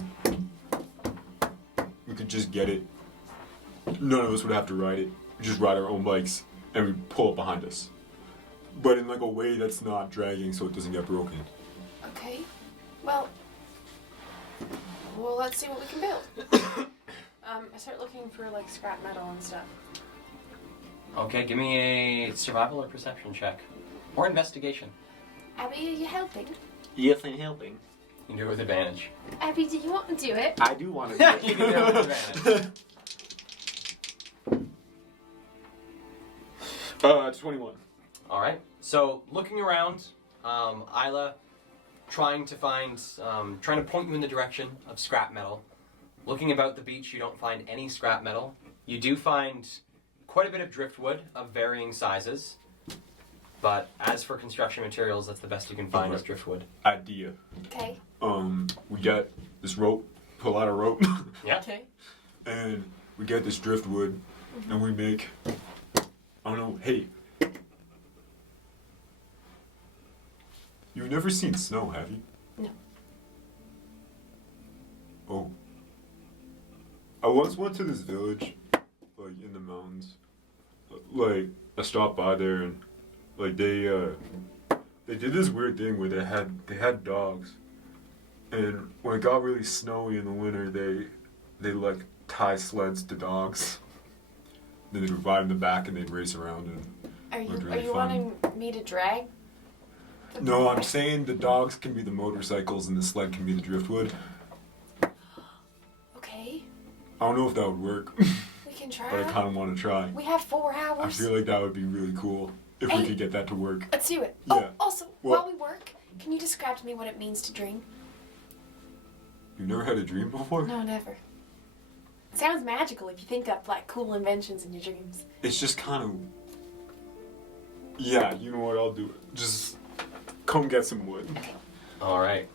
just get it. None of us would have to ride it. We just ride our own bikes and we pull it behind us. But in like a way that's not dragging so it doesn't get broken. Okay. Well, let's see what we can build. I start looking for like scrap metal and stuff. Okay, give me a survival or perception check. Or investigation. Abby, are you helping? Yes, I'm helping. You can do it with advantage. Abby, do you want to do it? I do want to do You can do it with advantage. 21. All right. So looking around, Isla trying to point you in the direction of scrap metal. Looking about the beach, you don't find any scrap metal. You do find quite a bit of driftwood of varying sizes. But as for construction materials, that's the best you can find is driftwood. Idea. Okay. We got this rope. Pull out a rope. Yeah. Okay. And we get this driftwood. And we make... I don't know. Hey. You've never seen snow, have you? No. Oh. I once went to this village, like, in the mountains. Like, I stopped by there and, like, they did this weird thing where they had dogs. And when it got really snowy in the winter, they like, tie sleds to dogs. Then they'd ride in the back and they'd race around and Are looked you really fun. wanting me to drag? No, I'm saying the dogs can be the motorcycles and the sled can be the driftwood. Okay. I don't know if that would work, We can try. but I kind of want to try. We have 4 I hours. feel like that would be really cool if we Hey. could get that to work. Let's do it. Yeah. Oh, also, What? while we work, can you describe to me what it means to dream? You've never had a dream before? No, never. It sounds magical if you think up like cool inventions in your dreams. It's just kind of... Yeah, you know what, I'll do it. Just come get some wood. All right.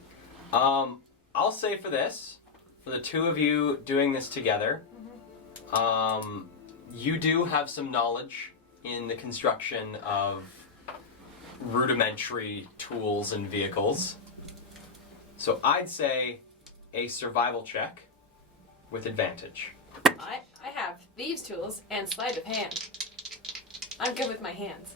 I'll say for this, for the two of you doing this together, you do have some knowledge in the construction of rudimentary tools and vehicles. So I'd say a survival check with advantage. I have thieves' tools and sleight of hand. I'm good with my hands.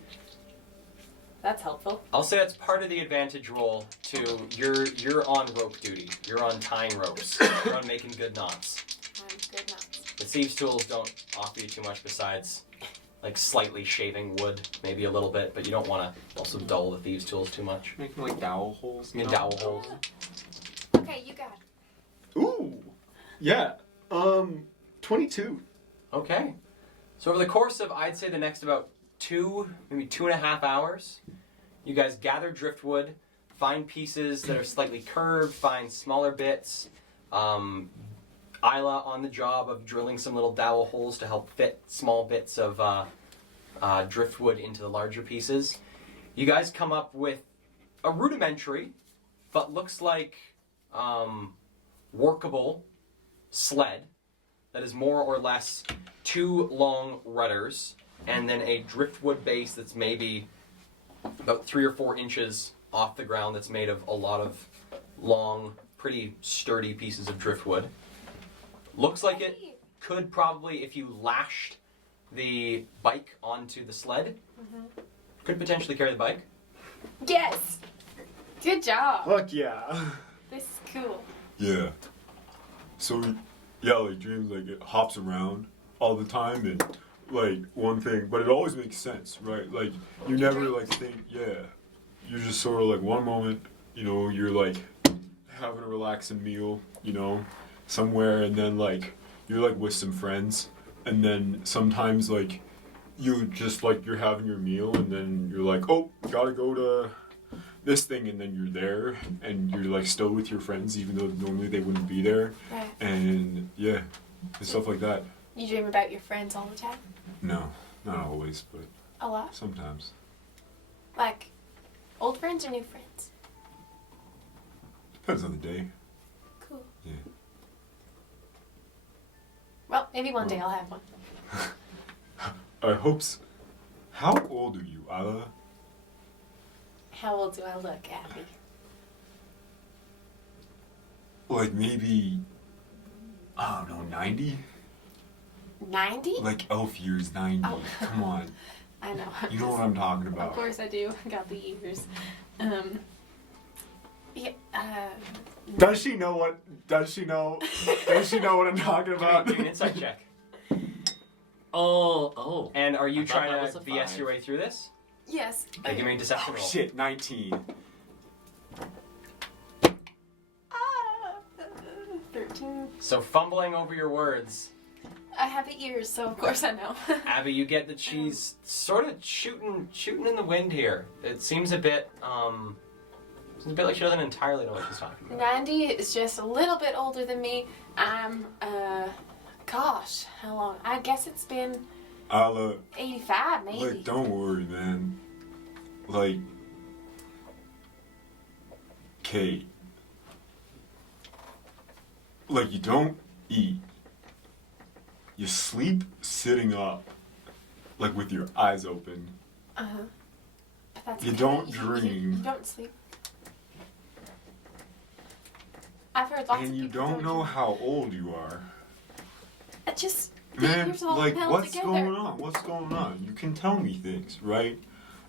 That's helpful. I'll say that's part of the advantage roll to you're on rope duty. You're on tying ropes. You're on making good knots. I'm good nuts. The thieves' tools don't offer you too much besides like slightly shaving wood, maybe a little bit, but you don't want to also dull the thieves' tools too much. Making like dowel holes. You can dowel holes. Okay, you got it. Ooh! Yeah, 22. Okay. So over the course of, I'd say the next about maybe 2.5 hours, you guys gather driftwood, find pieces that are slightly curved, find smaller bits. Isla on the job of drilling some little dowel holes to help fit small bits of driftwood into the larger pieces. You guys come up with a rudimentary, but looks like workable sled that is more or less 2 long rudders and then a driftwood base that's maybe about 3 or 4 inches off the ground that's made of a lot of long, pretty sturdy pieces of driftwood. Looks like it could probably, if you lashed the bike onto the sled, could potentially carry the bike. Yes! Good job. Fuck yeah. This is cool. Yeah. So, yeah, like, dreams, like, it hops around all the time and, like, one thing, but it always makes sense, right? Like, you never, like, think, yeah. You're just sort of, like, one moment, you know, you're, like, having a relaxing meal, you know, somewhere, and then, like, you're, like, with some friends, and then sometimes, like, you just, like, you're having your meal, and then you're like, oh, gotta go to this thing, and then you're there, and you're, like, still with your friends, even though normally they wouldn't be there, Right. and, yeah, and stuff like that. You dream about your friends all the time? No, not always, but A lot? sometimes. Like, old friends or new friends? Depends on the day. Cool. Yeah. Well, maybe one day I'll have one. I hope so. How old are you, Ala? How old do I look, Abby? Like maybe, I don't know, 90? 90? Like elf years 90. Oh. Come on. I know. You know what I'm talking Of about. course I do. Got the ears. Yeah, Does she know what I'm talking about? Do an insight check. Oh. And are you I thought trying that to was a BS 5. your way through this? yes. Okay, give me a deception Oh roll. shit, 19. 13. So fumbling over your words, I have ears, so of course I know. Abby, you get that she's sort of shooting in the wind here. It seems a bit like she doesn't entirely know what she's talking about. 90 is just a little bit older than me. I'm, gosh, how long? I guess it's been I'll 85, maybe. like, don't worry, man. Like, Kate. Like, you don't eat. You sleep sitting up, like with your eyes open. Uh-huh. But that's You okay. don't You dream. don't sleep. I've heard lots And of you people don't know how old you are. Just Man, years old like, held what's together. going on? What's going on? You can tell me things, right?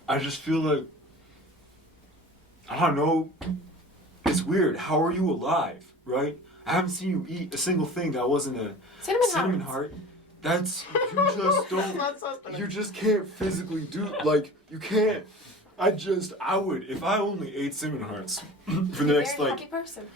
I just feel like, I don't know, it's weird. How are you alive, right? I haven't seen you eat a single thing that wasn't a Cinnamon hearts. heart. That's, you just don't, you just can't physically do, like, you can't. I would, if I only ate cinnamon hearts for the You're a next, very like, happy person.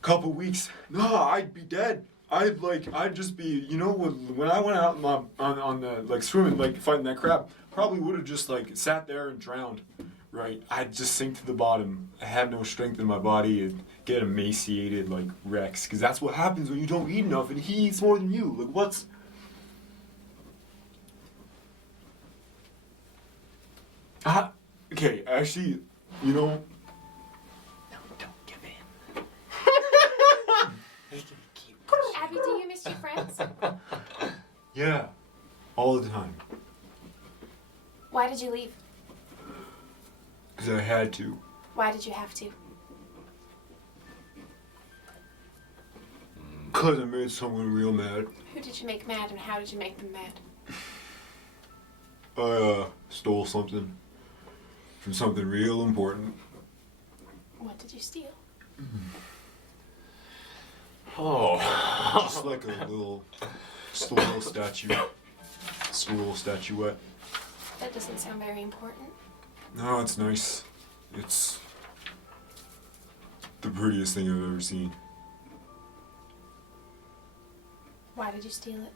couple weeks, no, I'd be dead. I'd just be, you know, when I went out on the, like, swimming, like, fighting that crab, probably would have just, like, sat there and drowned, right? I'd just sink to the bottom. I have no strength in my body and get emaciated like Rex, because that's what happens when you don't eat enough and he eats more than you. Like, what's... Okay, actually, you know... No, don't give in. Abby, do you miss your friends? Yeah, all the time. Why did you leave? Because I had to. Why did you have to? Because I made someone real mad. Who did you make mad and how did you make them mad? I, stole something. From something real important. What did you steal? Oh. Just like a little statue. Just a little statuette. That doesn't sound very important. No, it's nice. It's the prettiest thing I've ever seen. Why did you steal it?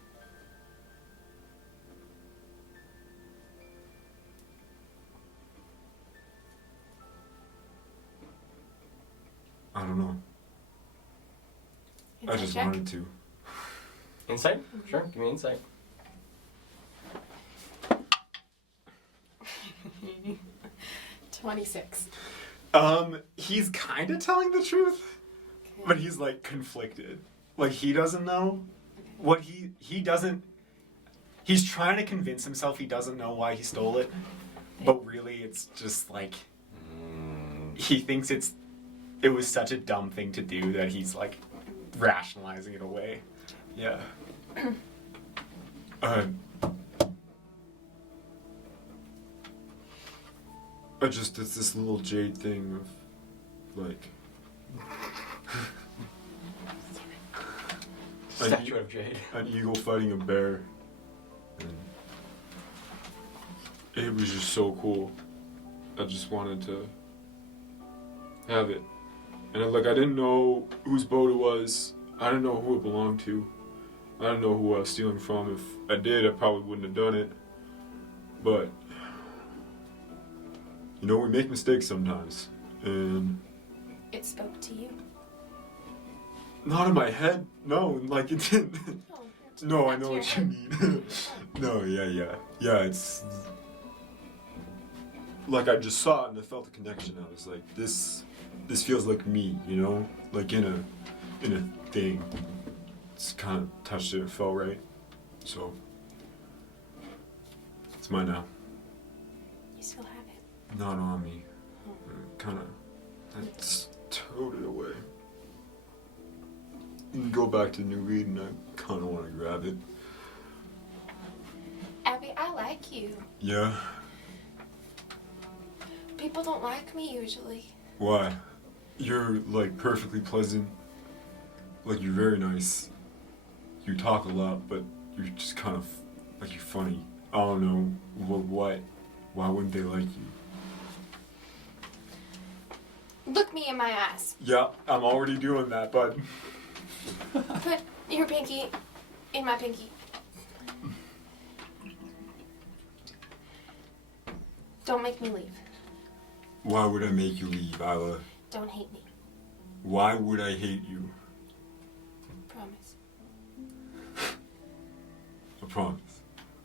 I don't know. I Inside just check? wanted to. Insight? Sure, give me insight. 26. He's kind of telling the truth, but he's like conflicted. Like, he doesn't know what he doesn't. He's trying to convince himself he doesn't know why he stole it, but really it's just like he thinks it was such a dumb thing to do that he's like rationalizing it away. Yeah. It's this little jade thing of like Statue of Jade. an eagle fighting a bear. And it was just so cool. I just wanted to have it. And I didn't know whose boat it was. I didn't know who it belonged to. I didn't know who I was stealing from. If I did, I probably wouldn't have done it. But, you know, we make mistakes sometimes. And It spoke to you. not in my head. No, like it didn't. Oh, it's No, I not know to your what you head. mean. No, yeah, it's like I just saw it and I felt a connection. I was like, this feels like me, you know, like in a thing. It's kind of touched it and felt right, so it's mine now. You still have it. Not on me. Kind of, I just towed it away. And go back to New Eden. I kind of want to grab it. Abby, I like you. Yeah. People don't like me usually. Why? You're like perfectly pleasant. Like, you're very nice. You talk a lot, but you're just kind of like, you're funny. I don't know what. Why wouldn't they like you? Look me in my eyes. Yeah, I'm already doing that, bud. Put your pinky in my pinky. Don't make me leave. Why would I make you leave, Isla? Don't hate me. Why would I hate you? Promise. I promise.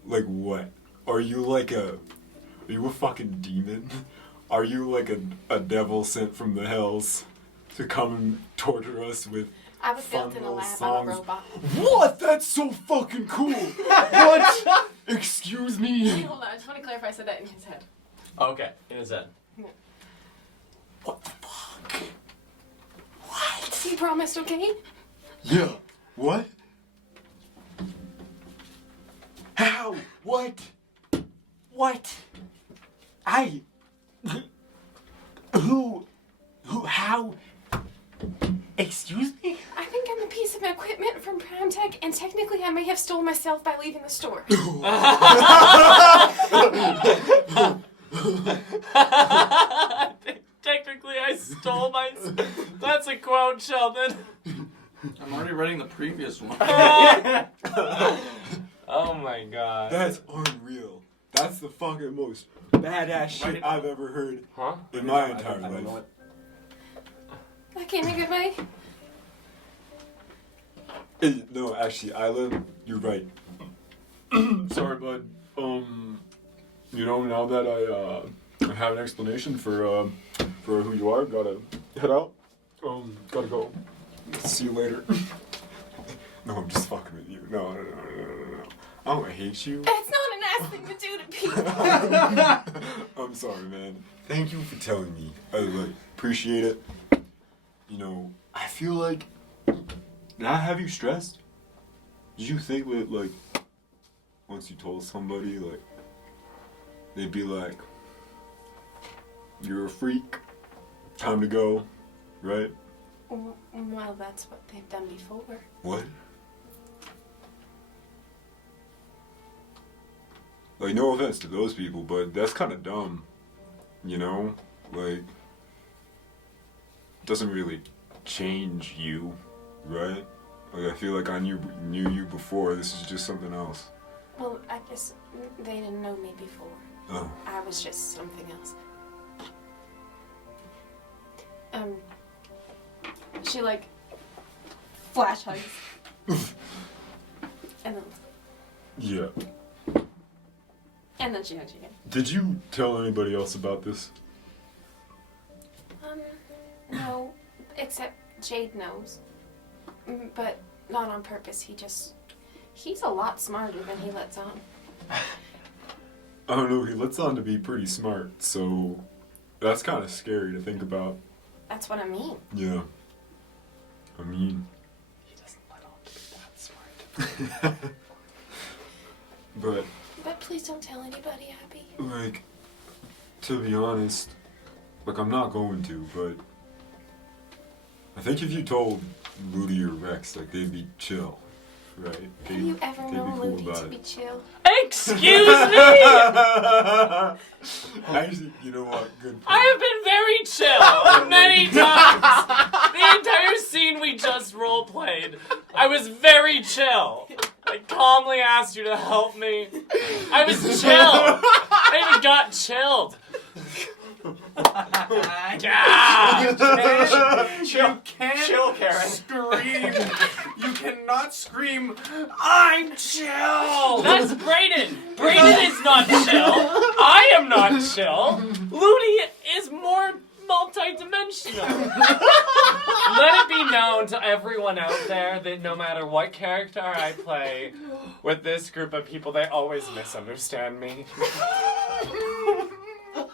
Like what? Are you a fucking demon? Are you like a devil sent from the hells to come and torture us with I was fun built in a little lab. I'm a songs? robot. What? That's so fucking cool! What? Excuse Wait, me? hold on. I just want to clarify. I said that in his head. Okay, in his head. What the fuck? You promised, okay? Yeah. What? How? What? What? Who? How? Excuse me? I think I'm a piece of equipment from Prime Tech, and technically I may have stole myself by leaving the store. Technically, I stole my. That's a quote, Sheldon. I'm already writing the previous one. Oh my god. That's unreal. That's the fucking most badass shit I've ever heard Huh? in my entire life. That came a good way. No, actually, Isla, you're right. Sorry, bud. Now that I have an explanation for who you are, gotta head out. Gotta go. See you later. No, I'm just fucking with you. No. I don't hate you. That's not a nice thing to do to people. I'm sorry, man. Thank you for telling me. I appreciate it. I feel like. Did I have you stressed? Did you think that once you told somebody they'd be like, "You're a freak. Time to go," right? Well, that's what they've done before. What? No offense to those people, but that's kind of dumb. Doesn't really change you, right? I feel like I knew you before. This is just something else. Well, I guess they didn't know me before. Oh. I was just something else. She flash hugs. And then Yeah. and then she hugs you again. Did you tell anybody else about this? No, except Jade knows. But not on purpose. He's a lot smarter than he lets on. I don't know. He lets on to be pretty smart, so that's kind of scary to think about. That's what I mean. Yeah. I mean. He doesn't let on to be that smart. But But please don't tell anybody, Abby. to be honest, I'm not going to, but I think if you told Rudy or Rex, they'd be chill, right? Have you ever they'd known be cool Ludi about to it. be chill? Excuse me! Actually, you know what? Good point. I have been very chill many times. The entire scene we just role played, I was very chill. I calmly asked you to help me. I was chill. I even got chilled. Chill, Karen. Scream! You cannot scream, "I'm chill!" That's Brayden. Brayden is not chill. I am not chill. Ludi is more multi-dimensional. Let it be known to everyone out there that no matter what character I play with this group of people, they always misunderstand me.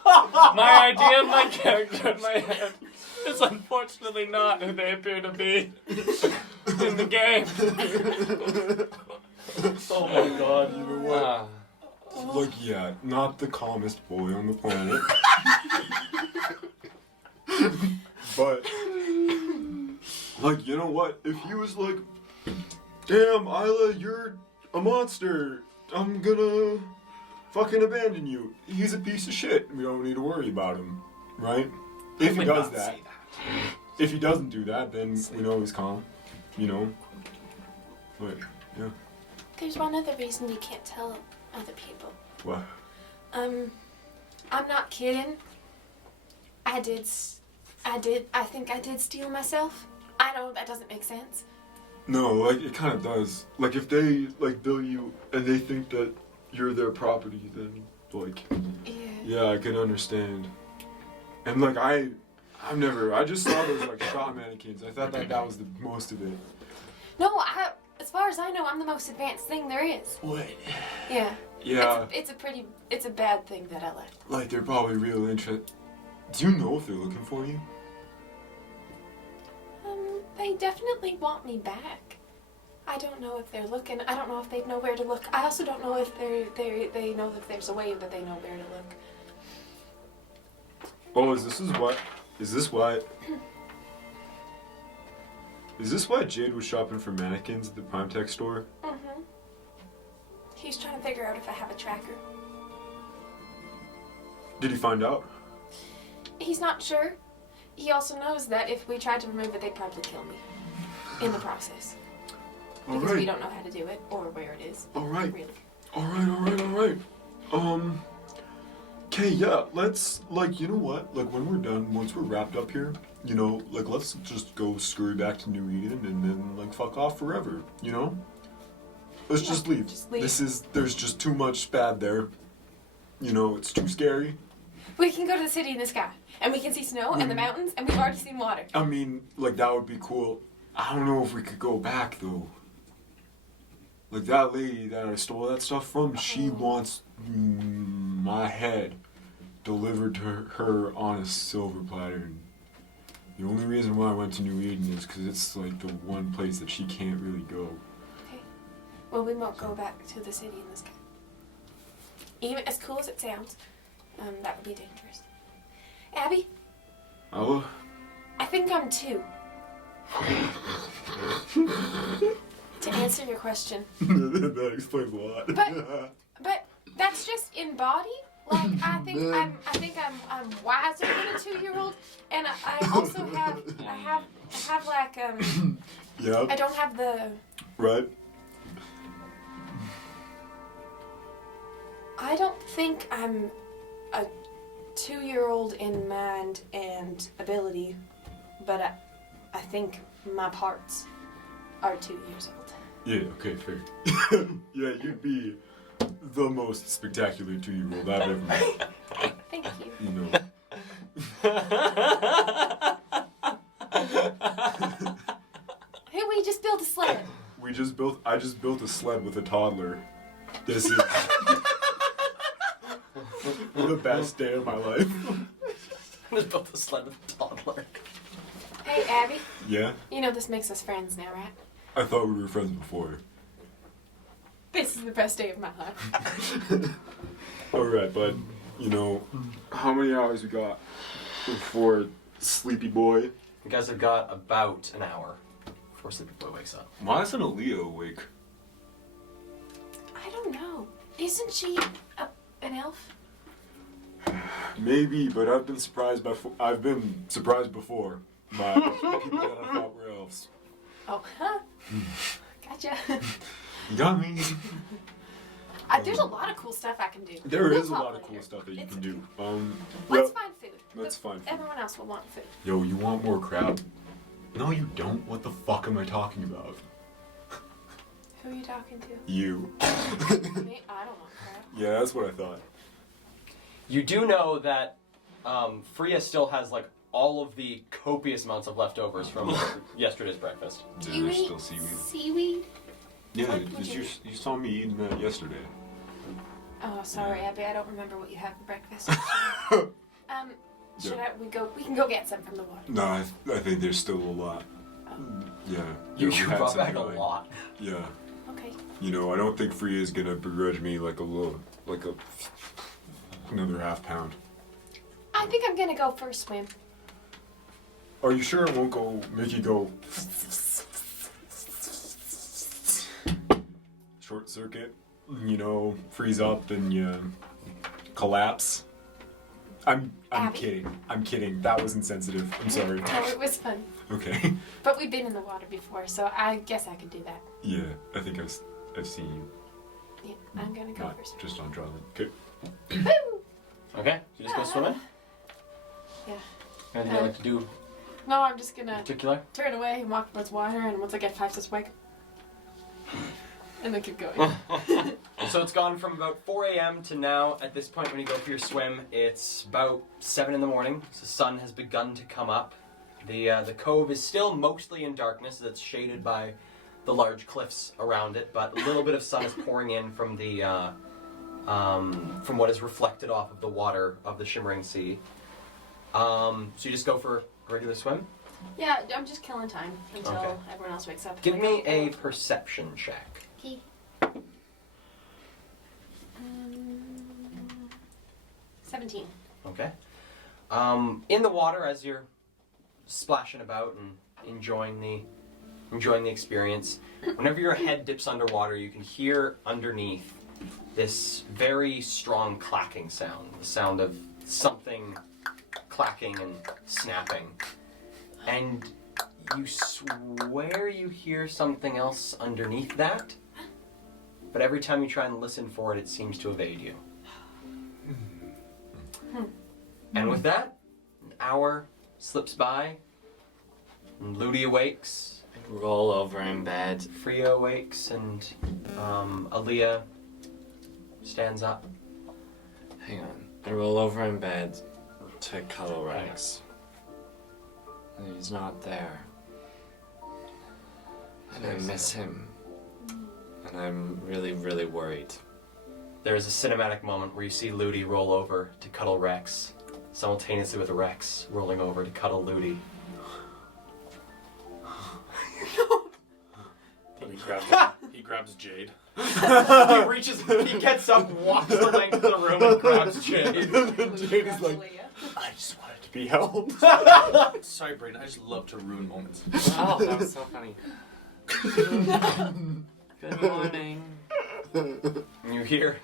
My idea of my character in my head is unfortunately not who they appear to be in the game. Oh my god, you know what? Yeah, not the calmest boy on the planet. But, you know what? If he was "Damn, Isla, you're a monster. I'm gonna fucking abandon you." He's a piece of shit. We don't need to worry about him, right? If he does that. If he doesn't do that, then we know he's calm. But, yeah. There's one other reason you can't tell other people. What? I'm not kidding. I think I did steal myself. I know that doesn't make sense. No, like it kind of does. Like if they like bill you and they think that you're their property, then like yeah, I can understand. And like I just saw those like shot mannequins. I thought that was the most of it. No, as far as I know, I'm the most advanced thing there is. What? Yeah. Yeah. It's a bad thing that I left. Like they're probably real interested. Do you know if they're looking for you? They definitely want me back. I don't know if they're looking. I don't know if they know where to look. I also don't know if they know that there's a way, but they know where to look. Oh, is this why Jade was shopping for mannequins at the Prime Tech store? Mm-hmm. He's trying to figure out if I have a tracker. Did he find out? He's not sure. He also knows that if we tried to remove it, they'd probably kill me in the process. Because we don't know how to do it or where it is. Alright. Really. Alright. Okay, yeah, let's, like, you know what? Like, when we're done, once we're wrapped up here, you know, like, let's just go scurry back to New Eden and then, like, fuck off forever, you know? Let's just leave. There's just too much bad there. You know, it's too scary. We can go to the city in the sky, and we can see snow and the mountains, and we've already seen water. I mean, like, that would be cool. I don't know if we could go back, though. Like, that lady that I stole that stuff from, she wants my head delivered to her on a silver platter. And the only reason why I went to New Eden is because it's, like, the one place that she can't really go. Okay. Well, we won't go back to the city in the sky. Even as cool as it sounds, that would be dangerous. Abby? Oh? I think I'm 2. To answer your question. That explains a lot. But that's just in body. Like I think I'm wiser than a 2-year-old, and I also have like Yeah. I don't have the Right. I don't think I'm a 2-year-old in mind and ability, but I think my parts are 2 years old. Yeah, okay, fair. Yeah, you'd be the most spectacular 2-year-old I've ever met. Thank you. You know. Hey, we just built a sled. I just built a sled with a toddler. This is the best day of my life. I just built a sled with a toddler. Hey, Abby. Yeah? You know this makes us friends now, right? I thought we were friends before. This is the best day of my life. Alright, bud. You know, how many hours we got before Sleepy Boy? You guys have got about an hour before Sleepy Boy wakes up. Why isn't Aaliyah awake? I don't know. Isn't she an elf? Maybe, but I've been surprised before by people that I thought were elves. Oh, huh. Gotcha. You got me. There's a lot of cool stuff I can do. There We'll is a talk lot of later. cool stuff that you It's can do. Let's find food. Let's find food. Everyone else will want food. Yo, you want more crab? No, you don't. What the fuck am I talking about? Who are you talking to? You. Me? I don't want crab. Yeah, that's what I thought. You do know that Freya still has like all of the copious amounts of leftovers from yesterday's breakfast. Do Yeah, you there's eat still seaweed. seaweed? Yeah, What would you you saw me eating that yesterday. Oh, sorry, Abby. I don't remember what you had for breakfast. Should Yeah. we can go get some from the water. No, I think there's still a lot. Yeah. You we had brought some back a going. lot. Yeah. Okay. You know, I don't think Freya's gonna begrudge me another half pound. I think I'm gonna go for a swim. Are you sure it won't make you go short circuit? You know, freeze up and you collapse? I'm Abby. kidding. I'm kidding. That was insensitive. I'm sorry. No, it was fun. Okay. But we've been in the water before, so I guess I could do that. Yeah, I think I've seen you. Yeah, I'm gonna go Not for a swim. just on drawing. Okay. Woo! Okay. You just go swimming. Yeah. Anything you like to do in No, I'm just gonna particular? turn away and walk towards water, and once I get 5 steps away, and then keep going. So it's gone from about 4 a.m. to now. At this point, when you go for your swim, it's about 7 in the morning. So the sun has begun to come up. The cove is still mostly in darkness, as it's shaded by the large cliffs around it. But a little bit of sun is pouring in from the from what is reflected off of the water of the shimmering sea. So you just go for a regular swim. Yeah, I'm just killing time until Okay. everyone else wakes up. Give me a perception check. Okay. 17. Okay. In the water, as you're splashing about and enjoying the experience, whenever your head dips underwater, you can hear underneath this very strong clacking sound, the sound of something clacking and snapping. And you swear you hear something else underneath that, but every time you try and listen for it, it seems to evade you. And with that, an hour slips by, and Ludi awakes, Roll over in bed. Freya awakes, and Aaliyah stands up. Hang on. I roll over in bed to cuddle Rex. And he's not there. And I miss him. And I'm really, really worried. There's a cinematic moment where you see Ludi roll over to cuddle Rex, simultaneously with Rex rolling over to cuddle Ludi. He grabs Jade. He gets up, walks the length of the room, and grabs Jade. Jade is like, I just wanted to be held. Sorry, Brayden. I just love to ruin moments. Oh, that was so funny. Good morning. You hear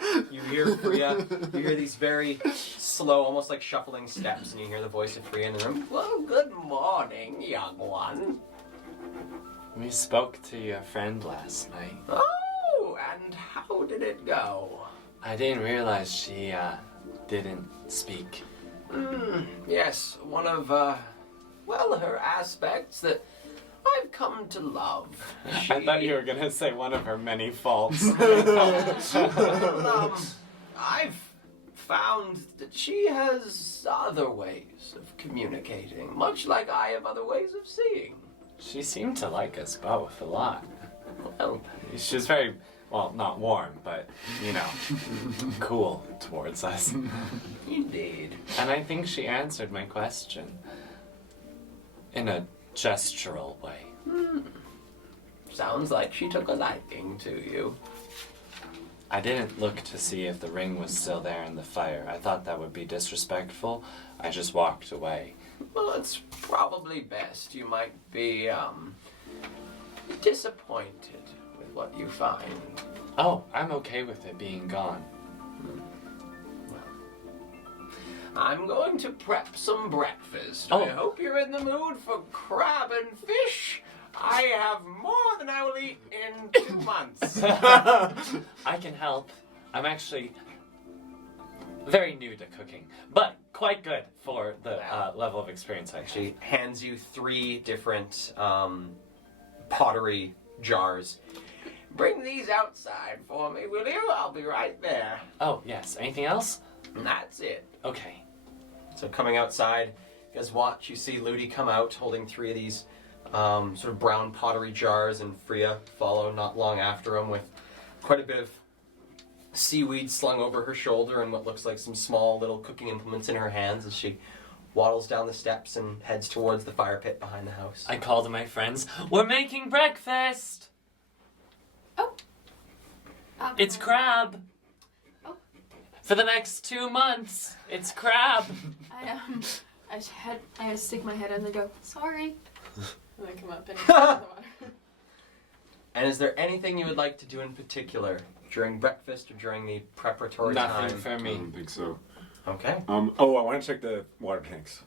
Freya. You hear these very slow, almost like shuffling steps, and you hear the voice of Freya in the room. Well, good morning, young one. We spoke to your friend last night. Oh, and how did it go? I didn't realize she didn't speak. Yes, one of, her aspects that I've come to love. I thought you were gonna say one of her many faults. I've found that she has other ways of communicating, much like I have other ways of seeing. She seemed to like us both a lot. Well, She was very, well, not warm, but, cool towards us. indeed. And I think she answered my question in a gestural way. Sounds like she took a liking to you. I didn't look to see if the ring was still there in the fire. I thought that would be disrespectful. I just walked away. Well, it's probably best. You might be, disappointed with what you find. Oh, I'm okay with it being gone. I'm going to prep some breakfast. Oh. I hope you're in the mood for crab and fish. I have more than I will eat in 2 months. I can help. I'm actually very new to cooking, but quite good for the level of experience I have. She hands you 3 different pottery jars. Bring these outside for me, will you? I'll be right there. Oh, yes. Anything else? And that's it. Okay. So coming outside, you guys watch, you see Ludi come out holding 3 of these sort of brown pottery jars, and Freya follow not long after him with quite a bit of seaweed slung over her shoulder and what looks like some small little cooking implements in her hands as she waddles down the steps and heads towards the fire pit behind the house. I called to my friends. We're making breakfast! It's crab! Oh. For the next 2 months, it's crab! I stick my head in and go, sorry. And I come up and the water. And is there anything you would like to do in particular during breakfast or during the preparatory Nothing time? for I me. don't think so. Okay. I want to check the water tanks.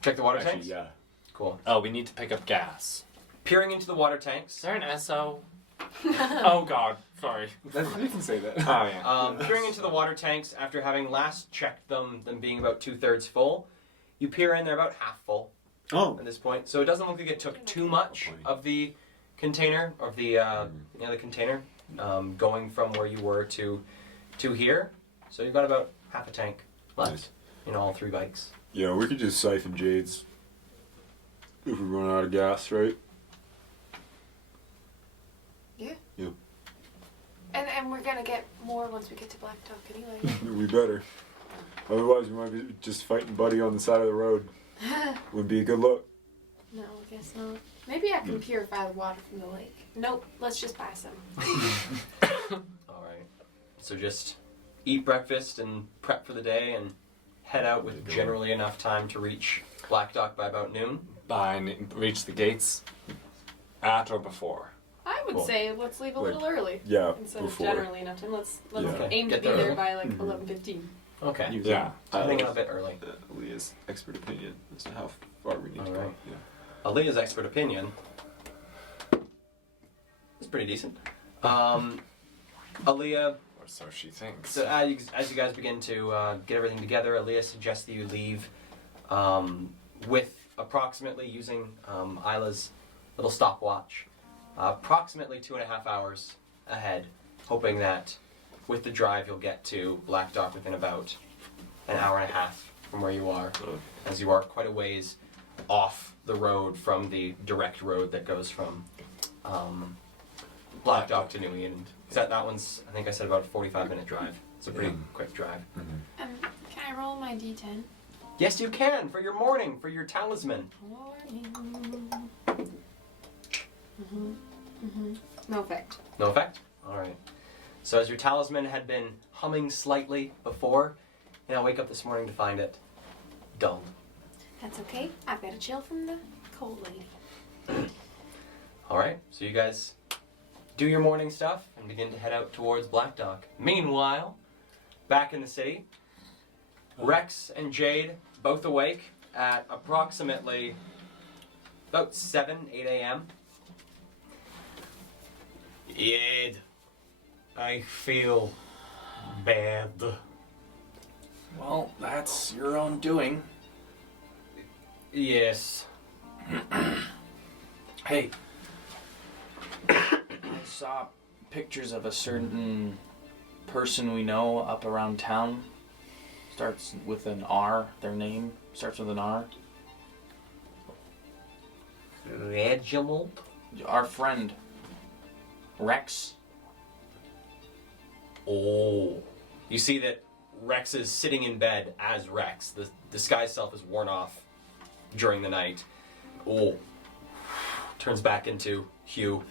Check the water Actually, tanks? yeah. Cool. Oh, we need to pick up gas. Peering into the water Is tanks. there an SO? Oh God, sorry. You can say that. Oh yeah. Peering into the water tanks after having last checked them being about 2/3 full, you peer in, they're about half full Oh. at this point. So it doesn't look like it took too much of the container, of the the container, going from where you were to here. So you've got about half a tank left Nice. in all 3 bikes. Yeah, we could just siphon Jade's if we run out of gas, right? And we're gonna get more once we get to Black Talk anyway. We better. Otherwise, we might be just fighting Buddy on the side of the road. Would be a good look. No, I guess not. Maybe I can purify the water from the lake. Nope, let's just buy some. Alright. So just eat breakfast and prep for the day and head out with generally enough time to reach Black Dock by about noon. Reach the gates at or before. I would Cool. say let's leave a Like, little early Yeah, instead before. of generally enough time. Let's Yeah. aim to Get be there there early. by like Mhm. 11:15. Okay. Yeah. So heading out a bit early. Leah's expert opinion as to how far we need to go. Alright. Yeah. Aaliyah's expert opinion is pretty decent. Aaliyah, Or so she thinks. so as you guys begin to get everything together, Aaliyah suggests that you leave with approximately, using Isla's little stopwatch, approximately 2.5 hours ahead, hoping that with the drive you'll get to Black Dock within about an hour and a half from where you are, as you are quite a ways off the road from the direct road that goes from Black Dock to Newey. And that one's, I think I said, about a 45-minute drive. It's a pretty quick drive. Can I roll my D10? Yes, you can, for your morning, for your talisman. Morning. No effect. No effect? Alright. So as your talisman had been humming slightly before, and I wake up this morning to find it dull. That's okay. I've got a chill from the cold lady. Alright, so you guys do your morning stuff and begin to head out towards Black Dock. Meanwhile, back in the city, Rex and Jade both awake at approximately about 7, 8 a.m. Jade, I feel bad. Well, that's your own doing. Yes. Hey, I saw pictures of a certain person we know up around town. Starts with an R. Their name starts with an R. Reginald? Our friend, Rex. Oh. You see that Rex is sitting in bed as Rex. The disguise self is worn off during the night. Oh. Turns back into Hugh.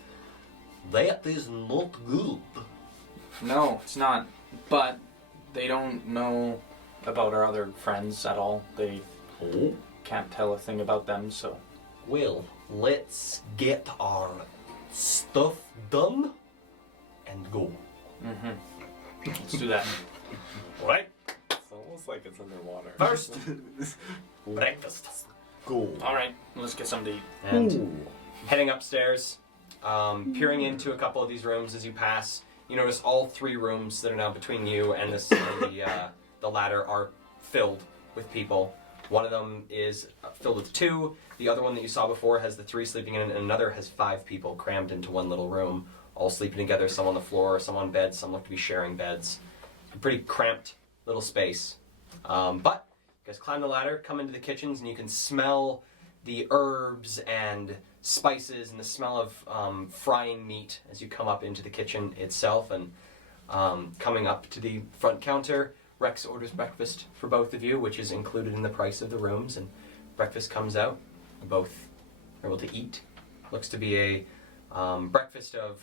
That is not good. No, it's not. But they don't know about our other friends at all. They Oh. can't tell a thing about them, so. Well, let's get our stuff done and go. Let's do that. Alright? It's almost like it's underwater. First, breakfast. Go. Alright, let's get something to eat. And heading upstairs, peering into a couple of these rooms as you pass, you notice all 3 rooms that are now between you and the ladder are filled with people. One of them is filled with 2. The other one that you saw before has the 3 sleeping in it, and another has 5 people crammed into one little room, all sleeping together, some on the floor, some on beds, some look to be sharing beds. A pretty cramped little space. But you guys climb the ladder, come into the kitchens, and you can smell the herbs and spices and the smell of frying meat as you come up into the kitchen itself. And coming up to the front counter, Rex orders breakfast for both of you, which is included in the price of the rooms, and breakfast comes out. You both are able to eat. Looks to be a breakfast of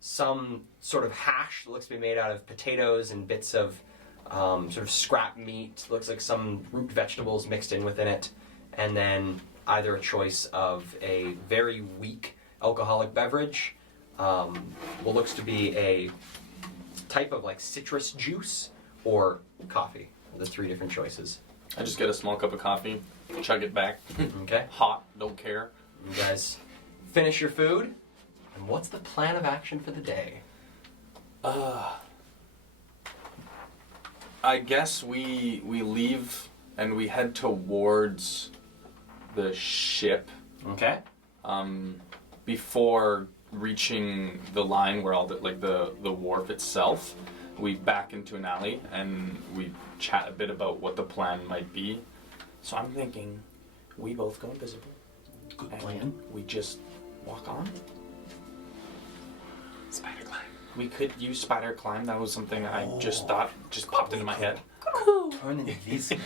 some sort of hash that looks to be made out of potatoes and bits of sort of scrap meat. Looks like some root vegetables mixed in within it, and then either a choice of a very weak alcoholic beverage, what looks to be a type of like citrus juice, or coffee. The 3 different choices. I just get a small cup of coffee, chug it back. Okay. Hot, don't care. You guys finish your food, And what's the plan of action for the day? I guess we leave and we head towards the ship. Okay. Before reaching the line where all the wharf itself, we back into an alley and we chat a bit about what the plan might be. So I'm thinking we both go invisible. Good and plan. we just walk on. Spider climb. We could use spider climb. That was something I just thought just popped into my head. Turn invisible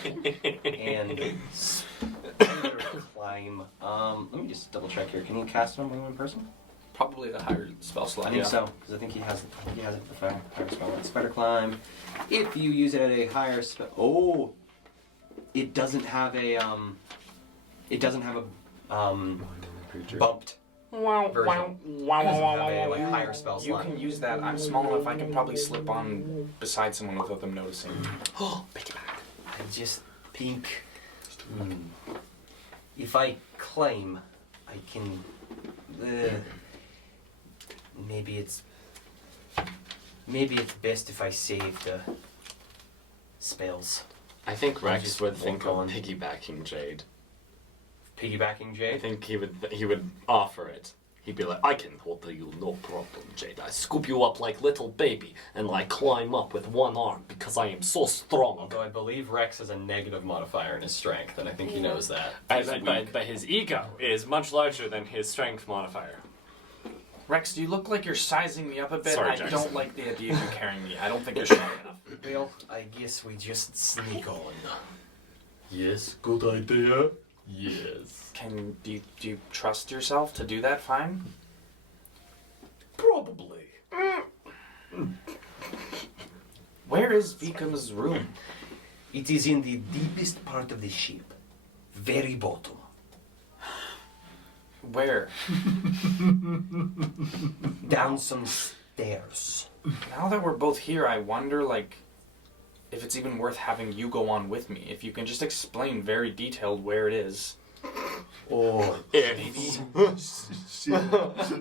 and spider climb. Let me just double check here. Can you cast it on more than one person? Probably the higher spell slot. I think yeah. so, because I think he has it at the higher spell. Like spider climb. If you use it at a higher spell, it doesn't have a bumped version. Doesn't have a higher spell You slot. can use that. I'm small enough. I can probably slip on beside someone without them noticing. Piggyback. I just think if I climb, I can. Maybe it's best if I save the spells. I think Rex just would think walk of on. piggybacking Jade. Piggybacking I Jade. think he would offer it. He'd be like, I can hold you, no problem, Jade. I scoop you up like little baby and like climb up with one arm because I am so strong. Although I believe Rex has a negative modifier in his strength, and I think he knows that. But his ego is much larger than his strength modifier. Rex, do you look like you're sizing me up a bit? Sorry, I Jackson. don't like the idea of you carrying me. I don't think you're strong enough. Well, I guess we just sneak on. Yes, good idea. Yes. Do you trust yourself to do that fine? Probably. Where is Vikum's room? It is in the deepest part of the ship, very bottom. Where? Down some stairs. Now that we're both here, I wonder, like, if it's even worth having you go on with me. If you can just explain very detailed where it is. Oh, If.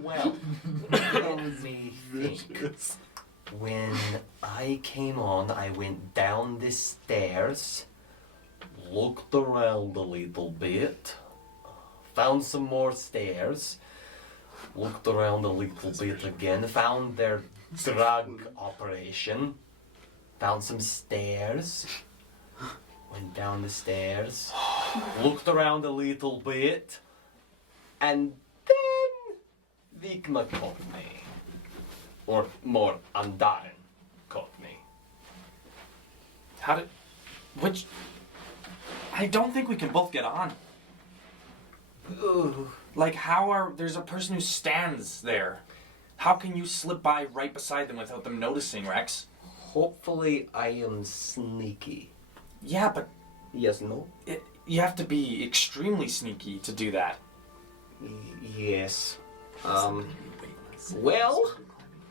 well, let me think. When I came on, I went down the stairs, looked around a little bit, found some more stairs, looked around a little bit again, found their drug operation, found some stairs, went down the stairs, looked around a little bit, and then Vikma caught me. Or more, Andaren caught me. How did... Which... I don't think we can both get on. Ugh. Like, how are... There's a person who stands there. How can you slip by right beside them without them noticing, Rex? Hopefully I am sneaky. Yeah, but Yes, no? you have to be extremely sneaky to do that. Yes. Well,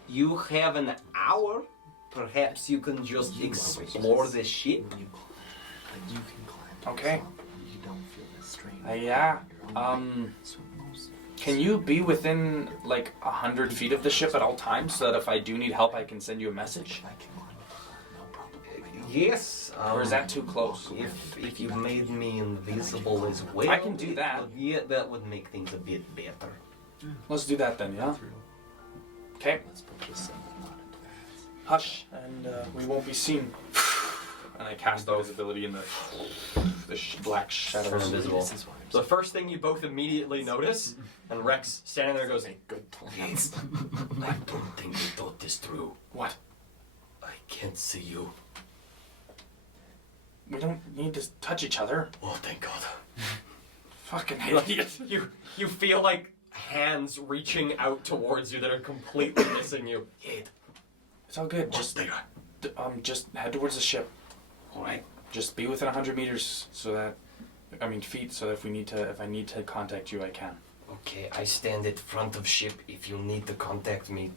you have an hour. Perhaps you can just explore the ship. Okay. Yeah. Can you be within, like, 100 feet of the ship at all times so that if I do need help, I can send you a message? Yes. Or is that too close? If you made me invisible as well, I can do that. Yeah, that would make things a bit better. Let's do that then, yeah? Okay. Hush, and we won't be seen. And I cast invisibility in the black Turn shadows. invisible. So the first thing you both immediately notice, and Rex standing there goes, Good plan. I don't think you thought this through. What? I can't see you. We don't need to touch each other. Oh, thank God. Fucking idiot. You feel like hands reaching out towards you that are completely missing you. It's all good. Just head towards the ship. All right. Just be within 100 meters so that, feet, so that if I need to contact you, I can. Okay, I stand at front of ship. If you need to contact me,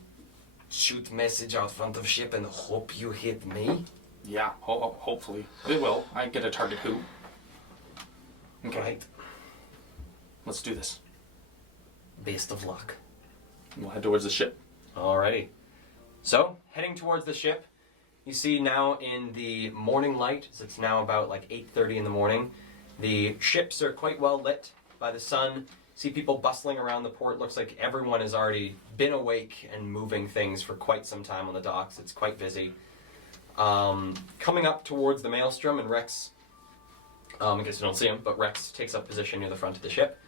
shoot message out front of ship and hope you hit me. Yeah, hopefully. It will. I get a target who. Okay, Right. let's do this. Best of luck. We'll head towards the ship. Alrighty. So, heading towards the ship, you see now in the morning light, as it's now about like 8:30 in the morning, the ships are quite well lit by the sun. See people bustling around the port. Looks like everyone has already been awake and moving things for quite some time on the docks. It's quite busy. Coming up towards the Maelstrom, and Rex, I guess you don't see him, but Rex takes up position near the front of the ship.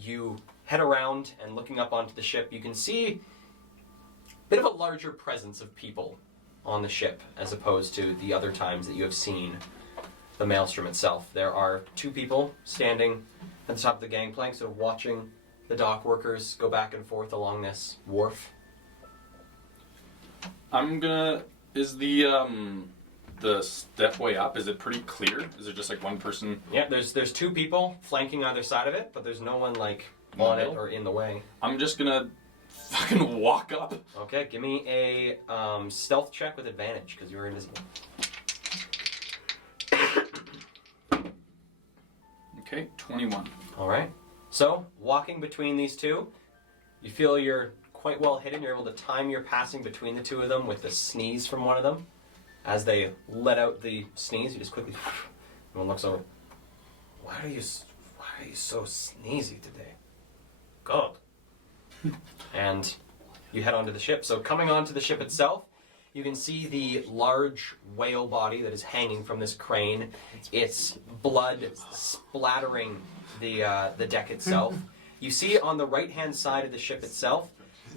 You head around, and looking up onto the ship, you can see a bit of a larger presence of people on the ship as opposed to the other times that you have seen the Maelstrom itself. There are 2 people standing at the top of the gangplank, sort of watching the dock workers go back and forth along this wharf. I'm gonna. Is the stepway up? Is it pretty clear? Is it just like one person? Yeah, there's 2 people flanking either side of it, but there's no one like In the on it middle? or in the way. I'm just gonna fucking walk up. Okay, give me a stealth check with advantage because you're invisible. Okay, 21. All right. So walking between these 2, you feel you're quite well hidden. You're able to time your passing between the 2 of them with the sneeze from one of them. As they let out the sneeze, you just quickly. Everyone looks over. Why are you so sneezy today? God. And you head onto the ship. So coming onto the ship itself, you can see the large whale body that is hanging from this crane. Its blood splattering the deck itself. You see on the right-hand side of the ship itself,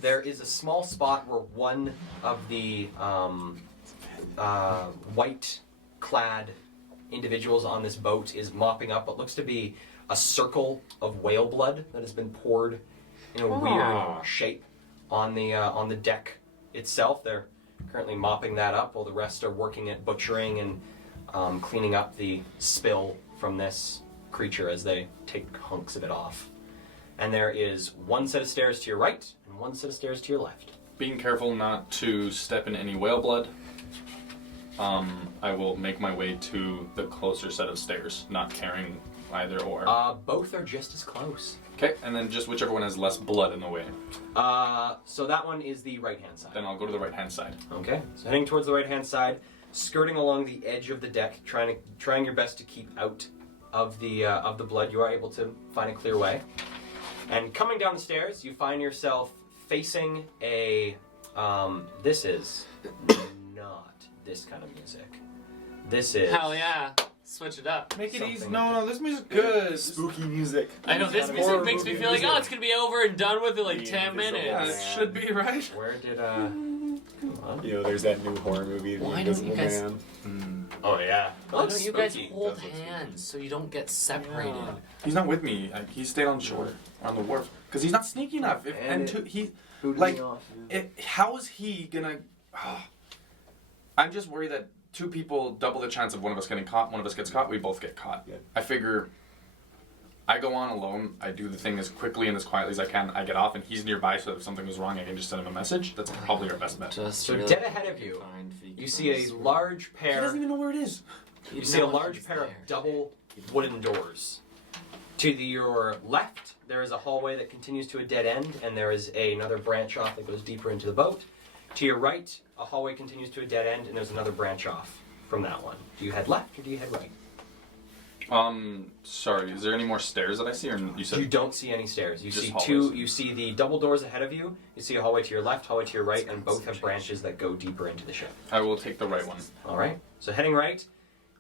there is a small spot where one of the white-clad individuals on this boat is mopping up what looks to be a circle of whale blood that has been poured in a weird shape on the deck itself. They're currently mopping that up while the rest are working at butchering and cleaning up the spill from this creature as they take hunks of it off. And there is 1 set of stairs to your right and 1 set of stairs to your left. Being careful not to step in any whale blood. I will make my way to the closer set of stairs, not carrying either or. Both are just as close. Okay, and then just whichever one has less blood in the way. So that one is the right-hand side. Then I'll go to the right-hand side. Okay, so heading towards the right-hand side, skirting along the edge of the deck, trying your best to keep out of the blood. You are able to find a clear way. And coming down the stairs, you find yourself facing a. This is not this kind of music. This is. Hell yeah. Switch it up. Make it Something easy. No, this music's good. Spooky music. I know, this music makes me feel like, oh, it's gonna be over and done with in like 10 Yeah, minutes. it should be, right? Where did Come on. You know, there's that new horror movie, The Why don't you Invisible guys- Man. Oh yeah. Why don't you guys Spooky. hold That's what's hands so you don't get separated? He's not with me. He stayed on shore, on the wharf, because he's not sneaky enough. He Booted like, me off, how is he gonna? I'm just worried that 2 people double the chance of one of us getting caught. One of us gets caught. We both get caught. Yeah. I figure. I go on alone. I do the thing as quickly and as quietly as I can. I get off, and he's nearby, so if something goes wrong, I can just send him a message. That's probably our best bet. Just So really dead ahead of you, kind feet you see a first. large He pair. doesn't even know where it is. You see a No, large he's pair of there. double wooden doors. To your left, there is a hallway that continues to a dead end, and there is another branch off that goes deeper into the boat. To your right, a hallway continues to a dead end, and there's another branch off from that one. Do you head left or do you head right? Sorry. Is there any more stairs that I see, or you said? You don't see any stairs. You Just see hallways. You see the double doors ahead of you. You see a hallway to your left, hallway to your right, and both have branches that go deeper into the ship. I will take the right one. All right. So heading right,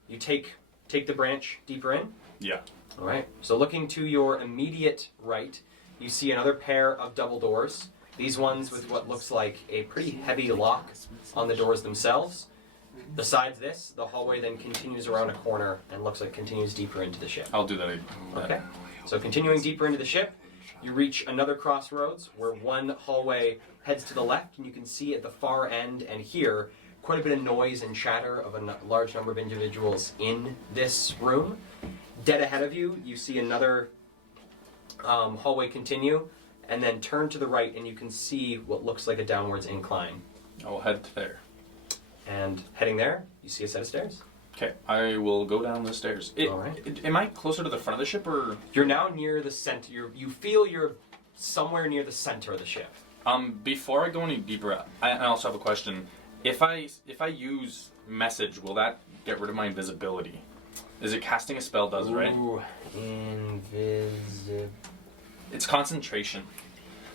you take the branch deeper in. Yeah. All right. So looking to your immediate right, you see another pair of double doors. These ones with what looks like a pretty heavy lock on the doors themselves. Besides this, the hallway then continues around a corner and looks like continues deeper into the ship. I'll do that. Okay. So continuing deeper into the ship, you reach another crossroads where one hallway heads to the left, and you can see at the far end and hear quite a bit of noise and chatter of a large number of individuals in this room. Dead ahead of you, you see another hallway continue, and then turn to the right, and you can see what looks like a downwards incline. I'll head there. And heading there, you see a set of stairs. Okay, I will go down the stairs. All right. Am I closer to the front of the ship, or? You're now near the center. You feel you're somewhere near the center of the ship. Before I go any deeper, I also have a question. If I use message, will that get rid of my invisibility? Is it casting a spell does, right? Ooh, invisible. It's concentration.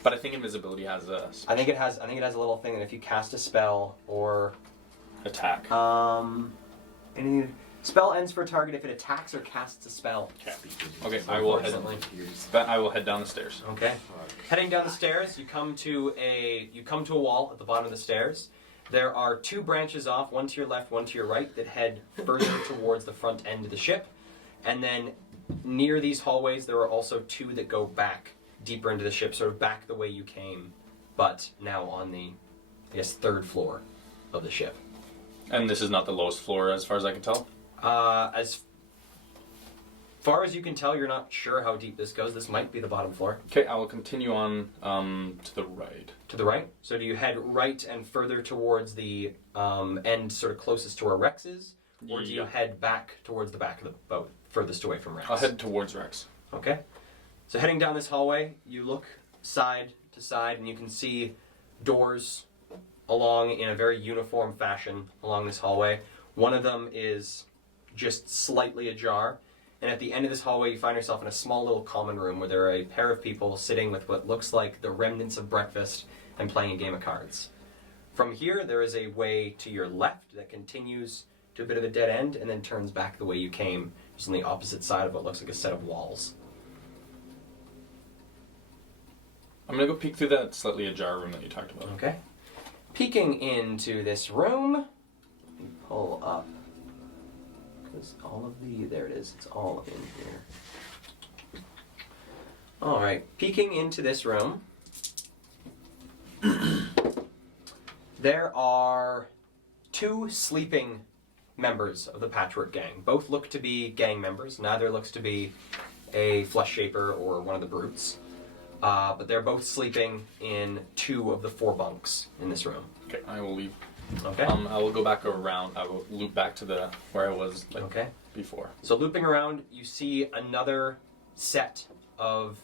But I think invisibility has a I think it has a little thing that if you cast a spell or attack. any spell ends for a target if it attacks or casts a spell. Okay, I will head down the stairs. Okay. Heading down the stairs, you come to a wall at the bottom of the stairs. There are 2 branches off, one to your left, one to your right, that head further towards the front end of the ship. And then near these hallways, there are also 2 that go back deeper into the ship, sort of back the way you came, but now on the, I guess, 3rd floor of the ship. And this is not the lowest floor as far as I can tell? As far as you can tell, you're not sure how deep this goes. This might be the bottom floor. Okay, I will continue on to the right. To the right? So do you head right and further towards the end sort of closest to where Rex is? Or do you head back towards the back of the boat, furthest away from Rex? I'll head towards Rex. Okay. So heading down this hallway, you look side to side and you can see doors along in a very uniform fashion along this hallway. One of them is just slightly ajar. And at the end of this hallway, you find yourself in a small little common room where there are a pair of people sitting with what looks like the remnants of breakfast and playing a game of cards. From here, there is a way to your left that continues to a bit of a dead end and then turns back the way you came, just on the opposite side of what looks like a set of walls. I'm going to go peek through that slightly ajar room that you talked about. Okay. Peeking into this room, let me pull up. Because all of there it is, it's all in here. Alright, peeking into this room, there are 2 sleeping members of the Patchwork Gang. Both look to be gang members, neither looks to be a flesh shaper or one of the brutes. But they're both sleeping in 2 of the 4 bunks in this room. Okay, I will leave. Okay. I will go back around. I will loop back to where I was Okay. before. So looping around, you see another set of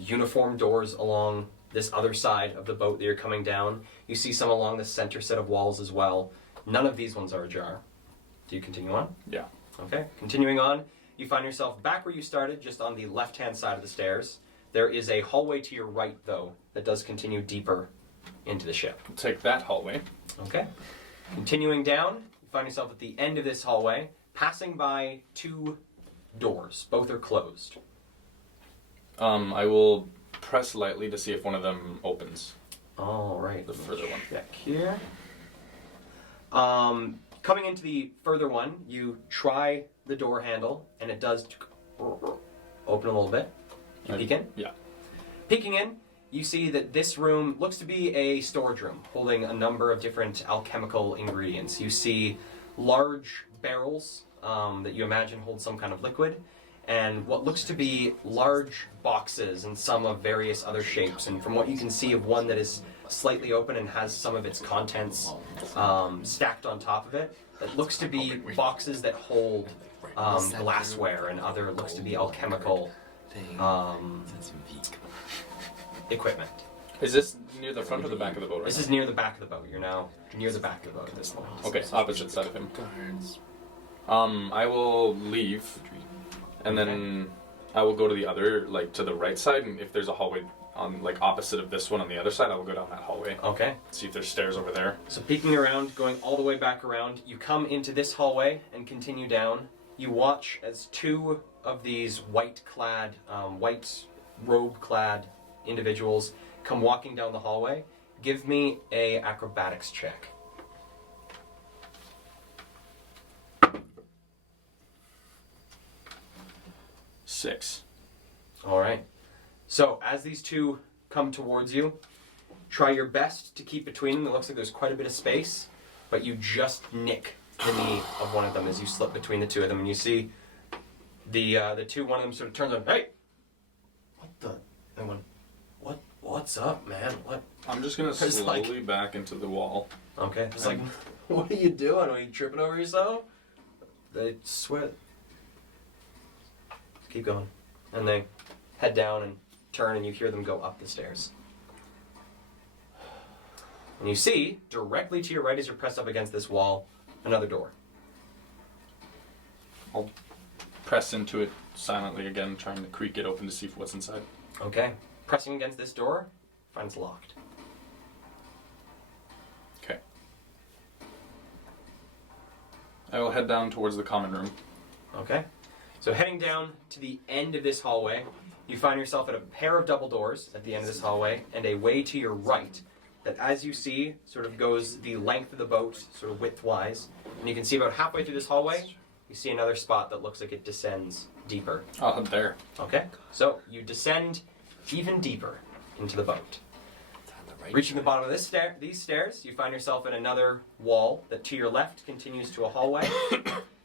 uniform doors along this other side of the boat that you're coming down. You see some along the center set of walls as well. None of these ones are ajar. Do you continue on? Yeah. Okay. Continuing on, you find yourself back where you started, just on the left-hand side of the stairs. There is a hallway to your right, though, that does continue deeper into the ship. I'll take that hallway. Okay. Continuing down, you find yourself at the end of this hallway, passing by 2 doors. Both are closed. I will press lightly to see if one of them opens. All right. The further one. Check here. Coming into the further one, you try the door handle, and it does open a little bit. You peek in? Yeah. Peeking in, you see that this room looks to be a storage room holding a number of different alchemical ingredients. You see large barrels that you imagine hold some kind of liquid, and what looks to be large boxes and some of various other shapes. And from what you can see of one that is slightly open and has some of its contents stacked on top of it, it looks to be boxes that hold glassware and other looks to be alchemical equipment. Is this near the front or the back of the boat right This now? is near the back of the boat. You're now near the back of the boat at this point. Okay, opposite side of him. I will leave, and then I will go to the other, to the right side, and if there's a hallway on, opposite of this one on the other side, I will go down that hallway. Okay. See if there's stairs over there. So peeking around, going all the way back around, you come into this hallway and continue down. You watch as 2 of these white robe-clad individuals come walking down the hallway. Give me a acrobatics check. Six. All right. So as these 2 come towards you, try your best to keep between them. It looks like there's quite a bit of space, but you just nick the knee of one of them as you slip between the 2 of them, and you see the 2. One of them sort of turns on. Hey, what the? And one, what's up, man? What? I'm just gonna There's slowly back into the wall. Okay. It's like, what are you doing? Are you tripping over yourself? They sweat. Keep going, and they head down and turn and you hear them go up the stairs. And you see, directly to your right as you're pressed up against this wall, another door. I'll press into it silently again, trying to creak it open to see what's inside. Okay. Pressing against this door, find it's locked. Okay. I will head down towards the common room. Okay. So heading down to the end of this hallway, you find yourself at a pair of double doors at the end of this hallway, and a way to your right that, as you see, sort of goes the length of the boat, sort of widthwise. And you can see about halfway through this hallway, you see another spot that looks like it descends deeper. I'll head there. Okay. So you descend even deeper into the boat. Reaching the bottom of these stairs, you find yourself in another wall that to your left continues to a hallway,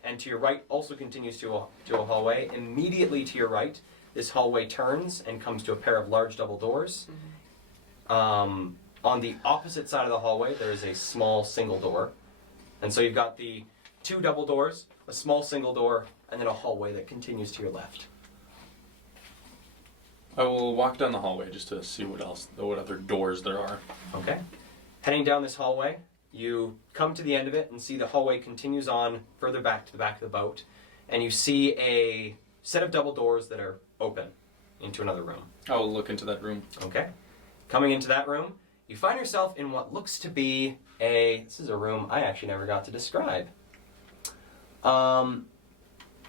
and to your right also continues to a hallway. Immediately to your right, this hallway turns and comes to a pair of large double doors. On the opposite side of the hallway, there is a small single door. And so you've got the two double doors, a small single door, and then a hallway that continues to your left. I will walk down the hallway just to see what other doors there are. Okay. Heading down this hallway, you come to the end of it and see the hallway continues on further back to the back of the boat, and you see a set of double doors that are open into another room. I will look into that room. Okay. Coming into that room, you find yourself in what looks to be this is a room I actually never got to describe.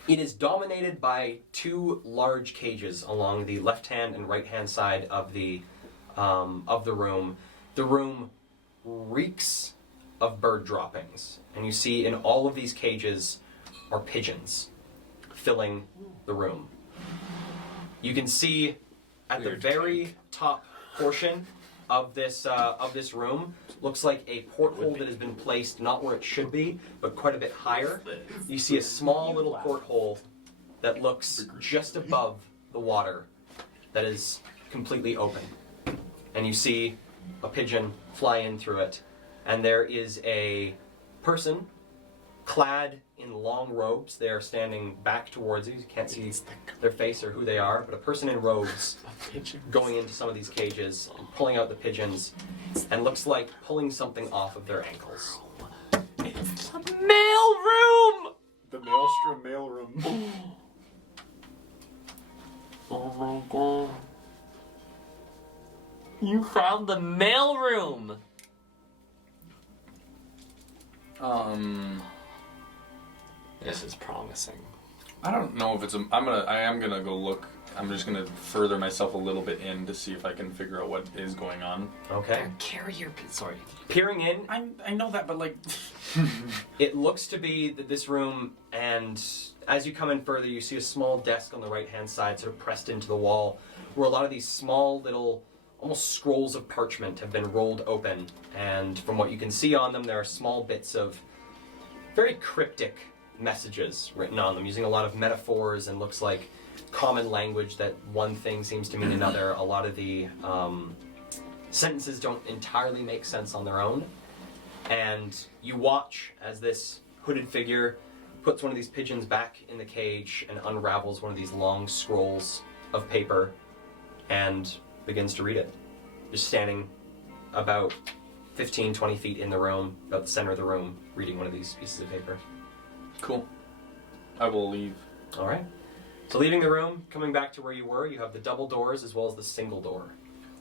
It is dominated by two large cages along the left-hand and right-hand side of the room. The room reeks of bird droppings, and you see in all of these cages are pigeons filling the room. You can see at the very top portion of this room looks like a porthole that has been placed not where it should be, but quite a bit higher. You see a small little porthole that looks just above the water that is completely open. And you see a pigeon fly in through it. And there is a person clad in long robes. They are standing back towards you. You can't see their face or who they are, but a person in robes going into some of these cages, pulling out the pigeons, and looks like pulling something off of their ankles. It's the mail room! The Maelstrom mailroom. Oh my god. You found the mail room! This is promising. I don't know if it's I am gonna go look. I'm just gonna further myself a little bit in to see if I can figure out what is going on. Okay. Carry your... Sorry. Peering in, I know that, but like... it looks to be this room, and as you come in further, you see a small desk on the right-hand side, sort of pressed into the wall, where a lot of these small little, almost scrolls of parchment have been rolled open. And from what you can see on them, there are small bits of very cryptic messages written on them, using a lot of metaphors and looks like common language that one thing seems to mean another. A lot of the sentences don't entirely make sense on their own. And you watch as this hooded figure puts one of these pigeons back in the cage and unravels one of these long scrolls of paper and begins to read it. Just standing about 15, 20 feet in the room, about the center of the room, reading one of these pieces of paper. Cool. I will leave. All right. So leaving the room, coming back to where you were, you have the double doors as well as the single door.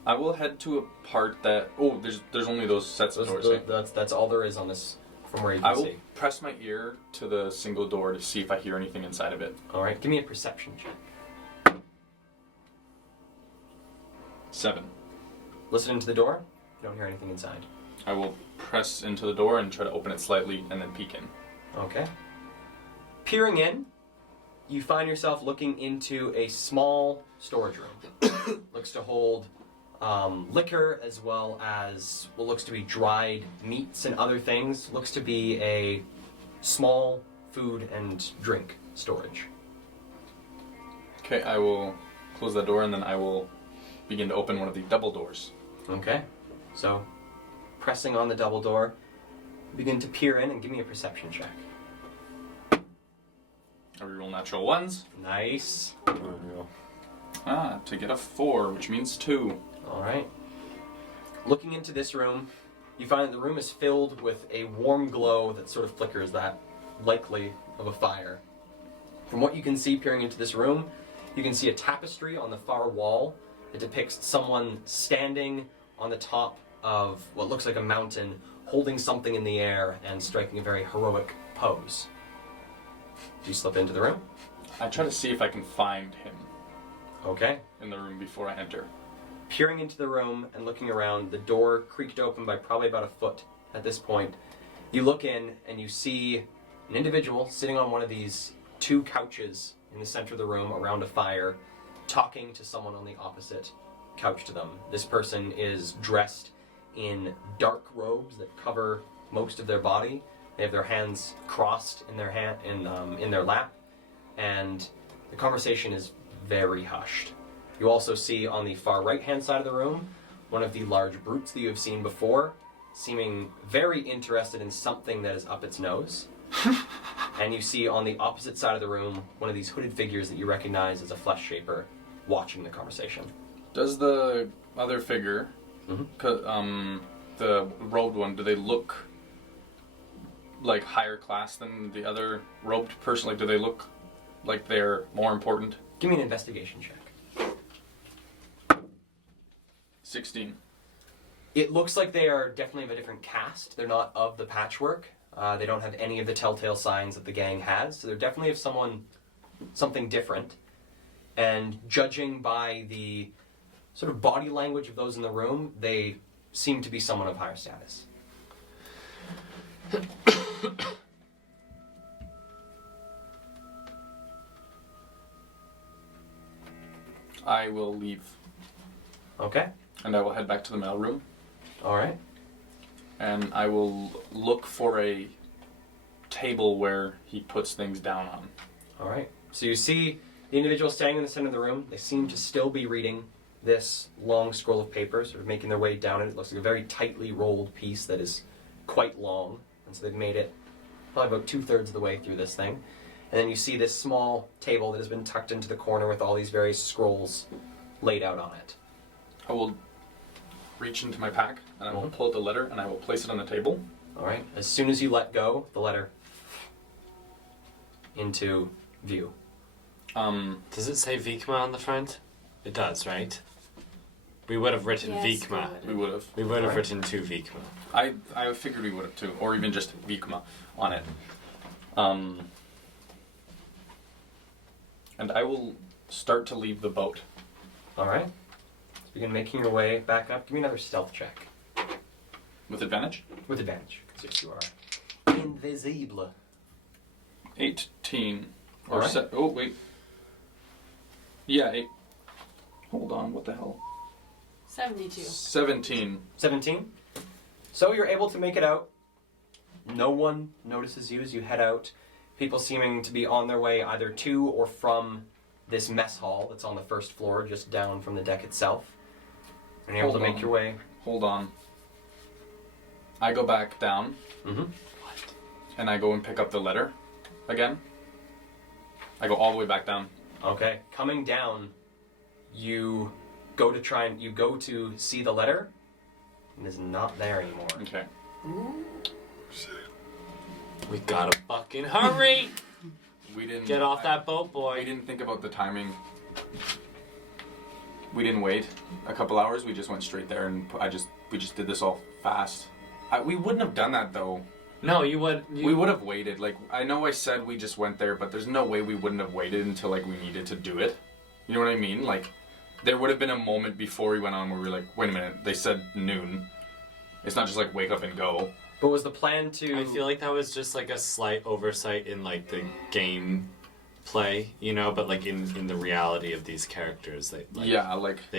I will head to a part that... Oh, there's only those sets of doors. That's all there is on this from where you I can will see. press my ear to the single door to see if I hear anything inside of it. All right. Give me a perception check. 7. Listen into the door. You don't hear anything inside. I will press into the door and try to open it slightly and then peek in. Okay. Peering in, you find yourself looking into a small storage room. Looks to hold liquor as well as what looks to be dried meats and other things. Looks to be a small food and drink storage. Okay, I will close that door and then I will begin to open one of the double doors. Okay. So, pressing on the double door, begin to peer in and give me a perception check. I reroll natural ones. Nice. Unreal. To get a 4, which means 2. All right. Looking into this room, you find that the room is filled with a warm glow that sort of flickers, that likely of a fire. From what you can see peering into this room, you can see a tapestry on the far wall that depicts someone standing on the top of what looks like a mountain, holding something in the air and striking a very heroic pose. Do you slip into the room? I try to see if I can find him Okay. in the room before I enter. Peering into the room and looking around, the door creaked open by probably about a foot at this point. You look in and you see an individual sitting on one of these 2 couches in the center of the room around a fire, talking to someone on the opposite couch to them. This person is dressed in dark robes that cover most of their body. They have their hands crossed in their in their lap, and the conversation is very hushed. You also see on the far right-hand side of the room one of the large brutes that you have seen before, seeming very interested in something that is up its nose. And you see on the opposite side of the room one of these hooded figures that you recognize as a flesh shaper watching the conversation. Does the other figure, the robed one, do they look like higher class than the other robed person? Like, do they look like they're more important? Give me an investigation check. 16. It looks like they are definitely of a different caste. They're not of the patchwork. They don't have any of the telltale signs that the gang has, so they're definitely of something different. And judging by the sort of body language of those in the room, they seem to be someone of higher status. I will leave, Okay. and I will head back to the mailroom, All right. and I will look for a table where he puts things down on. All right. So you see the individual standing in the center of the room. They seem to still be reading this long scroll of paper, sort of making their way down it. It looks like a very tightly rolled piece that is quite long, and so they've made it probably about 2/3 of the way through this thing. And then you see this small table that has been tucked into the corner with all these various scrolls laid out on it. I will reach into my pack, and I will pull out the letter, and I will place it on the table. All right. As soon as you let go, the letter into view. Does it say Vikma on the front? It does, right? We would have written Yes, Vikma. We would have. We would have Right. written 2 Vikma. I figured we would have too, or even just Vikma on it. And I will start to leave the boat. All right. So begin making your way back up. Give me another stealth check. With advantage? With advantage, because yes, you are invisible. 18. All right. Oh, wait. Yeah, 8. Hold on, what the hell? 72. 17. 17. So you're able to make it out. No one notices you as you head out. People seeming to be on their way either to or from this mess hall that's on the first floor, just down from the deck itself. And you're able to Hold make on. your way. Hold on. I go back down, Mm-hmm. and I go and pick up the letter again. I go all the way back down. Okay. Coming down, you go to see the letter, and it's not there anymore. Okay. We gotta fucking hurry! We didn't Get off that boat, We boy. didn't think about the timing. We didn't wait a couple hours. We just went straight there, and we just did this all fast. We wouldn't have done that though. No, you would. We would have waited. Like, I know I said we just went there, but there's no way we wouldn't have waited until like we needed to do it. You know what I mean? Like, there would have been a moment before we went on where we were like, wait a minute, they said noon. It's not just like wake up and go. But was the plan to... I feel like that was just like a slight oversight in like the game play, you know, but like in the reality of these characters, they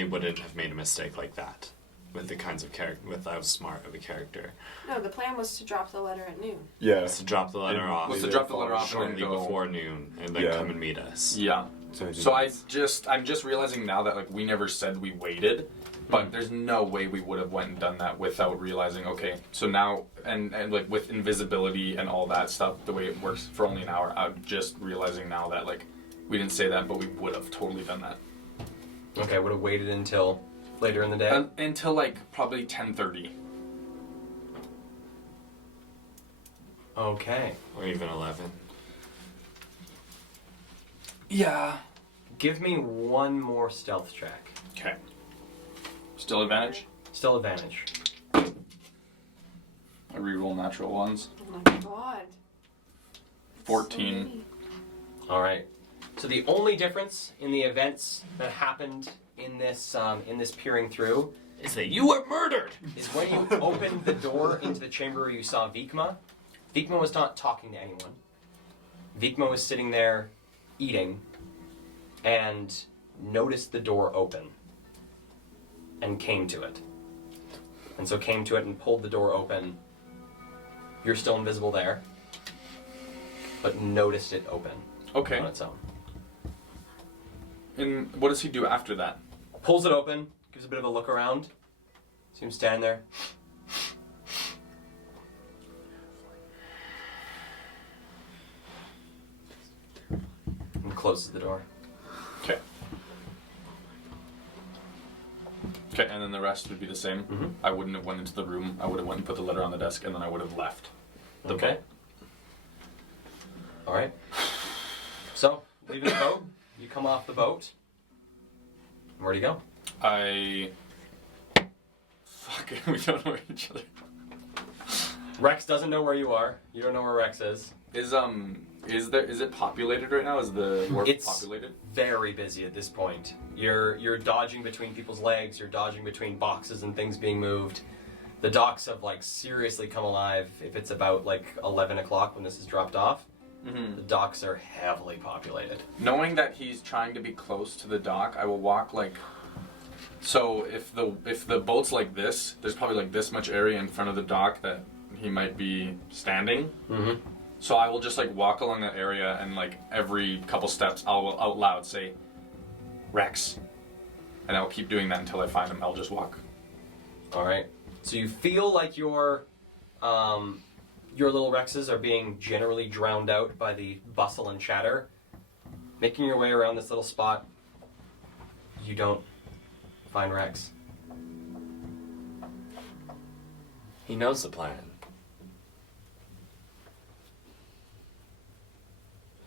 wouldn't have made a mistake like that with the kinds of character, with how smart of a character. No, the plan was to drop the letter at noon. Yeah. Was to drop the letter off. Was to drop the letter off and shortly then go. before noon, and then Yeah. come and meet us. Yeah. So I'm just realizing now that like we never said we waited, but there's no way we would have went and done that without realizing, okay, so now and like with invisibility and all that stuff, the way it works for only an hour, I'm just realizing now that like we didn't say that, but we would have totally done that. Okay, would have waited until later in the day. Until like probably 10:30. Okay. Or even 11. Yeah. Give me one more stealth check. Okay. Still advantage? Still advantage. I reroll natural ones. Oh my god. 14. All right. So the only difference in the events that happened in this peering through Is that you were murdered! is when you opened the door into the chamber where you saw Vikma. Vikma was not talking to anyone. Vikma was sitting there eating and noticed the door open and came to it. And so came to it and pulled the door open. You're still invisible there, but noticed it open Okay. on its own. And what does he do after that? Pulls it open, gives a bit of a look around. See him stand there. And closes the door. Okay. Okay, and then the rest would be the same. Mhm. I wouldn't have went into the room. I would have went and put the letter on the desk, and then I would have left. The Okay. boat. All right. So, leaving the boat, you come off the boat. Where do you go? Fuck, we don't know each other. Rex doesn't know where you are. You don't know where Rex is. Is it populated right now? Is the wharf It's- populated? Very busy at this point. You're dodging between people's legs. You're dodging between boxes and things being moved. The docks have like seriously come alive. If it's about like 11 o'clock when this is dropped off, the docks are heavily populated. Knowing that he's trying to be close to the dock, I will walk like. So if the boat's like this, there's probably like this much area in front of the dock that he might be standing. Mm-hmm. So I will just like walk along that area and like every couple steps I'll out loud say, Rex. And I'll keep doing that until I find him. I'll just walk. All right. So you feel like your little Rexes are being generally drowned out by the bustle and chatter. Making your way around this little spot, you don't find Rex. He knows the plan.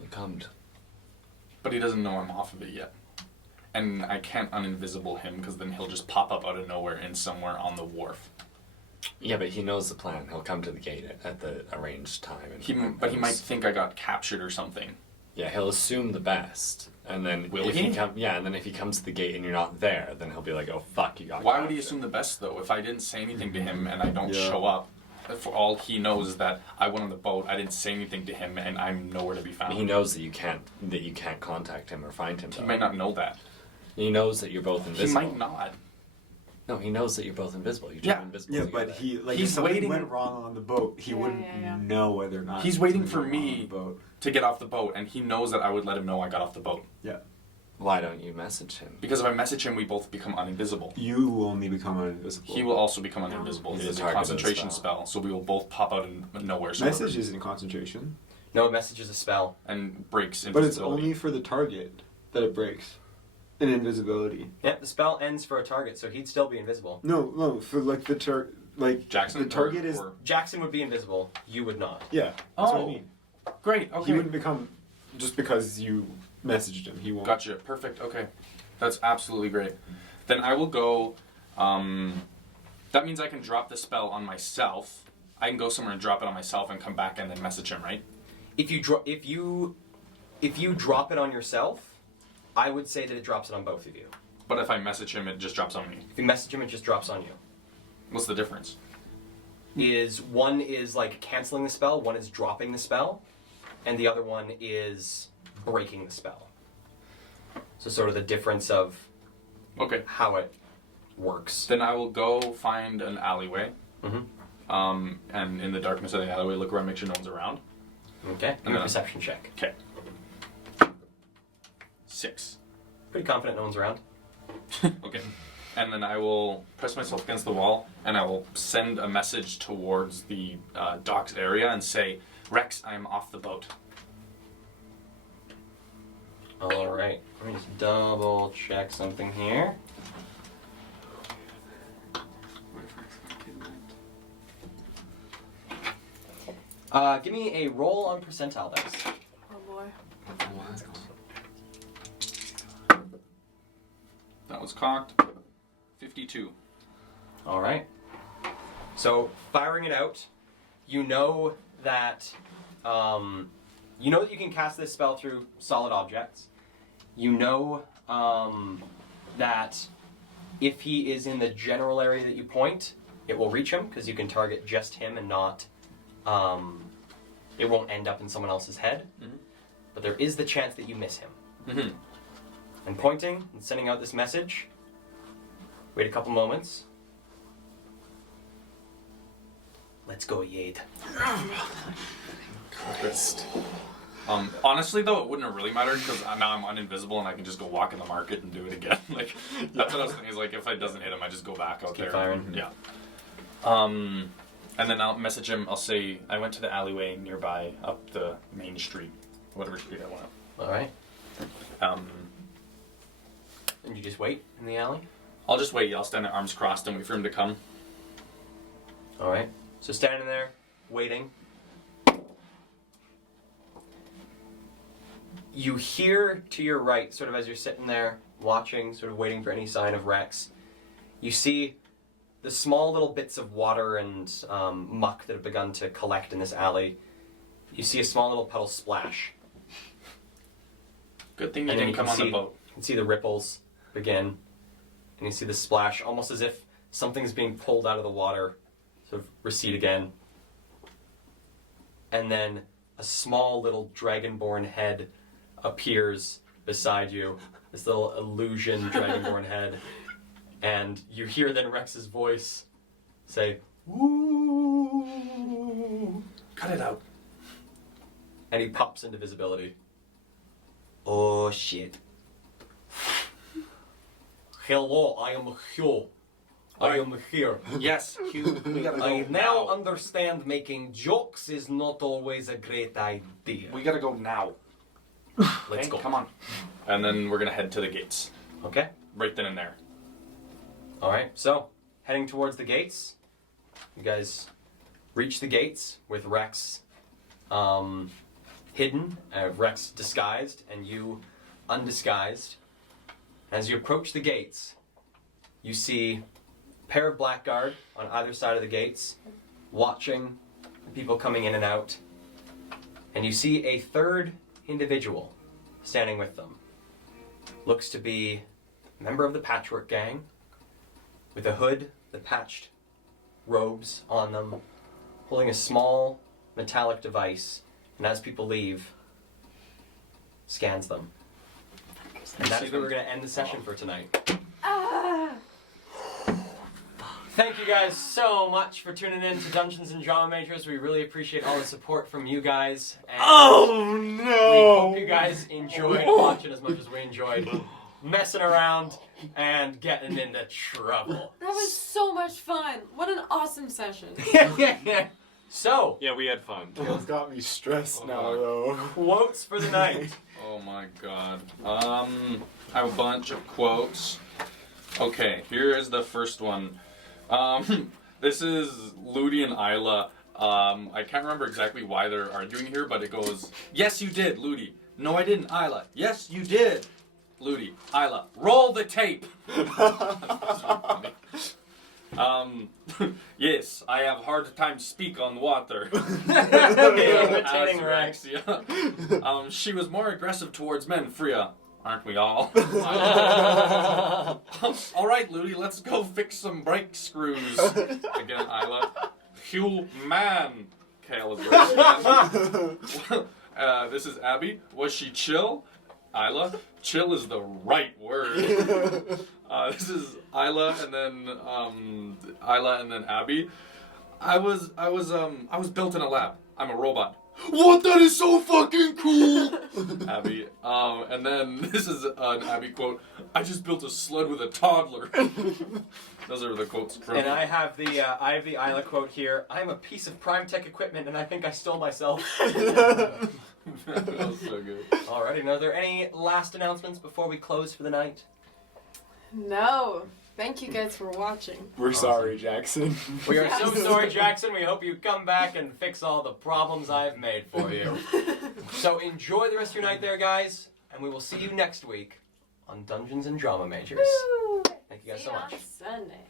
He come. But he doesn't know I'm off of it yet. And I can't uninvisible him because then he'll just pop up out of nowhere in somewhere on the wharf. Yeah, but he knows the plan. He'll come to the gate at the arranged time. And But he might think I got captured or something. Yeah, he'll assume the best, and then Will if he? and then if he comes to the gate and you're not there, then he'll be like, "Oh fuck, you got." Why would he captured." assume the best though? If I didn't say anything to him and I don't Yeah. show up, for all he knows is that I went on the boat, I didn't say anything to him, and I'm nowhere to be found. He knows that you can't contact him or find him. He though. might not know that. He knows that you're both He invisible. might not. No, he knows that you're both invisible. You're Yeah. invisible. Yeah, together. but he like He's if something waiting- went wrong on the boat, he wouldn't know whether or not He's waiting something for went wrong me. on the boat. To get off the boat, and he knows that I would let him know I got off the boat. Yeah, Why don't you message him? Because if I message him, we both become uninvisible. you will only become invisible. He will also become uninvisible. He's It a is a targeted concentration spell. spell, so we will both pop out of nowhere. So Message is in concentration, No, a message is a spell. and breaks but it's invisibility. only for the target that it breaks. In invisibility. Yeah, the spell ends for a target, so he'd still be invisible. No, for like Jackson. the target is Jackson would be invisible. You would not. yeah. That's what I Oh. mean. Great. He Okay. wouldn't become just because you messaged him. He won't. Gotcha. Perfect. Okay. That's absolutely great. Then I will go. That means I can drop the spell on myself. I can go somewhere and drop it on myself and come back and then message him, right? If you drop it on yourself, I would say that it drops it on both of you. But if I message him, it just drops on me. If you message him, it just drops on you. What's the difference? One is like canceling the spell, one is dropping the spell, and the other one is breaking the spell. So sort of the difference of Okay. how it works. Then I will go find an alleyway. Mhm. And in the darkness of the alleyway, look around, make sure no one's around. Okay, give me a then- perception check. Okay. 6. Pretty confident no one's around. Okay. And then I will press myself against the wall and I will send a message towards the docks area and say, Rex, I am off the boat. All right. Let me just double check something here. Give me a roll on percentile dice. Oh boy. That was cocked. 52. All right. So firing it out, you know that you can cast this spell through solid objects. You know that if he is in the general area that you point, it will reach him because you can target just him and not. It won't end up in someone else's head. Mhm. But there is the chance that you miss him. Mm-hmm. And pointing and sending out this message. Wait a couple moments. Let's go, Yade. Christ. Honestly, though, it wouldn't have really mattered because now I'm uninvisible and I can just go walk in the market and do it again. Like that's what I was thinking. Is like if it doesn't hit him, I just go back out keep there. firing. Yeah. And then I'll message him. I'll say I went to the alleyway nearby up the main street, whatever street I went up. All right. Um, And you just wait in the alley? I'll just wait. I'll stand there, arms crossed, and wait for him to come. All right. So standing there, waiting. You hear to your right, sort of as you're sitting there watching, sort of waiting for any sign of Rex, you see the small little bits of water and muck that have begun to collect in this alley. You see a small little puddle splash. Good thing you And then didn't you come can on see- the boat. You can see the ripples begin, and you see the splash, almost as if something's being pulled out of the water, sort of recede again. And then a small little dragonborn head appears beside you, this little illusion dragonborn head, and you hear then Rex's voice say, "Woo!" Cut it out. And he pops into visibility. Oh shit. Hello, I am Hugh. I am here. Yes, Hugh. We gotta go I now understand making jokes is not always a great idea. We gotta go now. Let's Okay, go. Come on. And then we're gonna head to the gates. Okay. Right then and there. All right. So, heading towards the gates. You guys reach the gates with Rex hidden, Rex disguised, and you undisguised. As you approach the gates, you see a pair of blackguard on either side of the gates, watching the people coming in and out. And you see a third individual standing with them. Looks to be a member of the Patchwork Gang, with a hood, the patched robes on them, holding a small metallic device, and as people leave, scans them. And that's where we're going to end the session for tonight. Thank you guys so much for tuning in to Dungeons and Drama Majors. We really appreciate all the support from you guys. And we hope you guys enjoyed watching as much as we enjoyed messing around and getting into trouble. That was so much fun. What an awesome session. So, Yeah, we had fun. It's got me stressed now, though. quotes for the night. Oh my god. I have a bunch of quotes. Okay, here is the first one. This is Ludi and Isla. I can't remember exactly why they're arguing here, but it goes, "Yes, you did, Ludi. No, I didn't, Isla. Yes, you did, Ludi. Isla. Roll the tape." That's really funny. Yes, I have hard time speak on water. Imitating As Rex. Yeah. She was more aggressive towards men, Freya. Aren't we all? All right, Ludi, let's go fix some brake screws. Again, Isla. Hugh, man. Kale is right. This is Abby. Was she chill? Isla. Chill is the right word. This is Isla, and then Abby. I was built in a lab. I'm a robot. What? That is so fucking cool. Abby. And then this is an Abby quote. I just built a sled with a toddler. Those are the quotes from And I have the Isla quote here. I'm a piece of prime tech equipment, and I think I stole myself. That was so good. Alrighty, now are there any last announcements before we close for the night? No. Thank you guys for watching. We're sorry, Jackson. We are so sorry, Jackson. We hope you come back and fix all the problems I've made for you. So enjoy the rest of your night there, guys, and we will see you next week on Dungeons and Drama Majors. Woo! Thank you guys See so you much. on Sunday.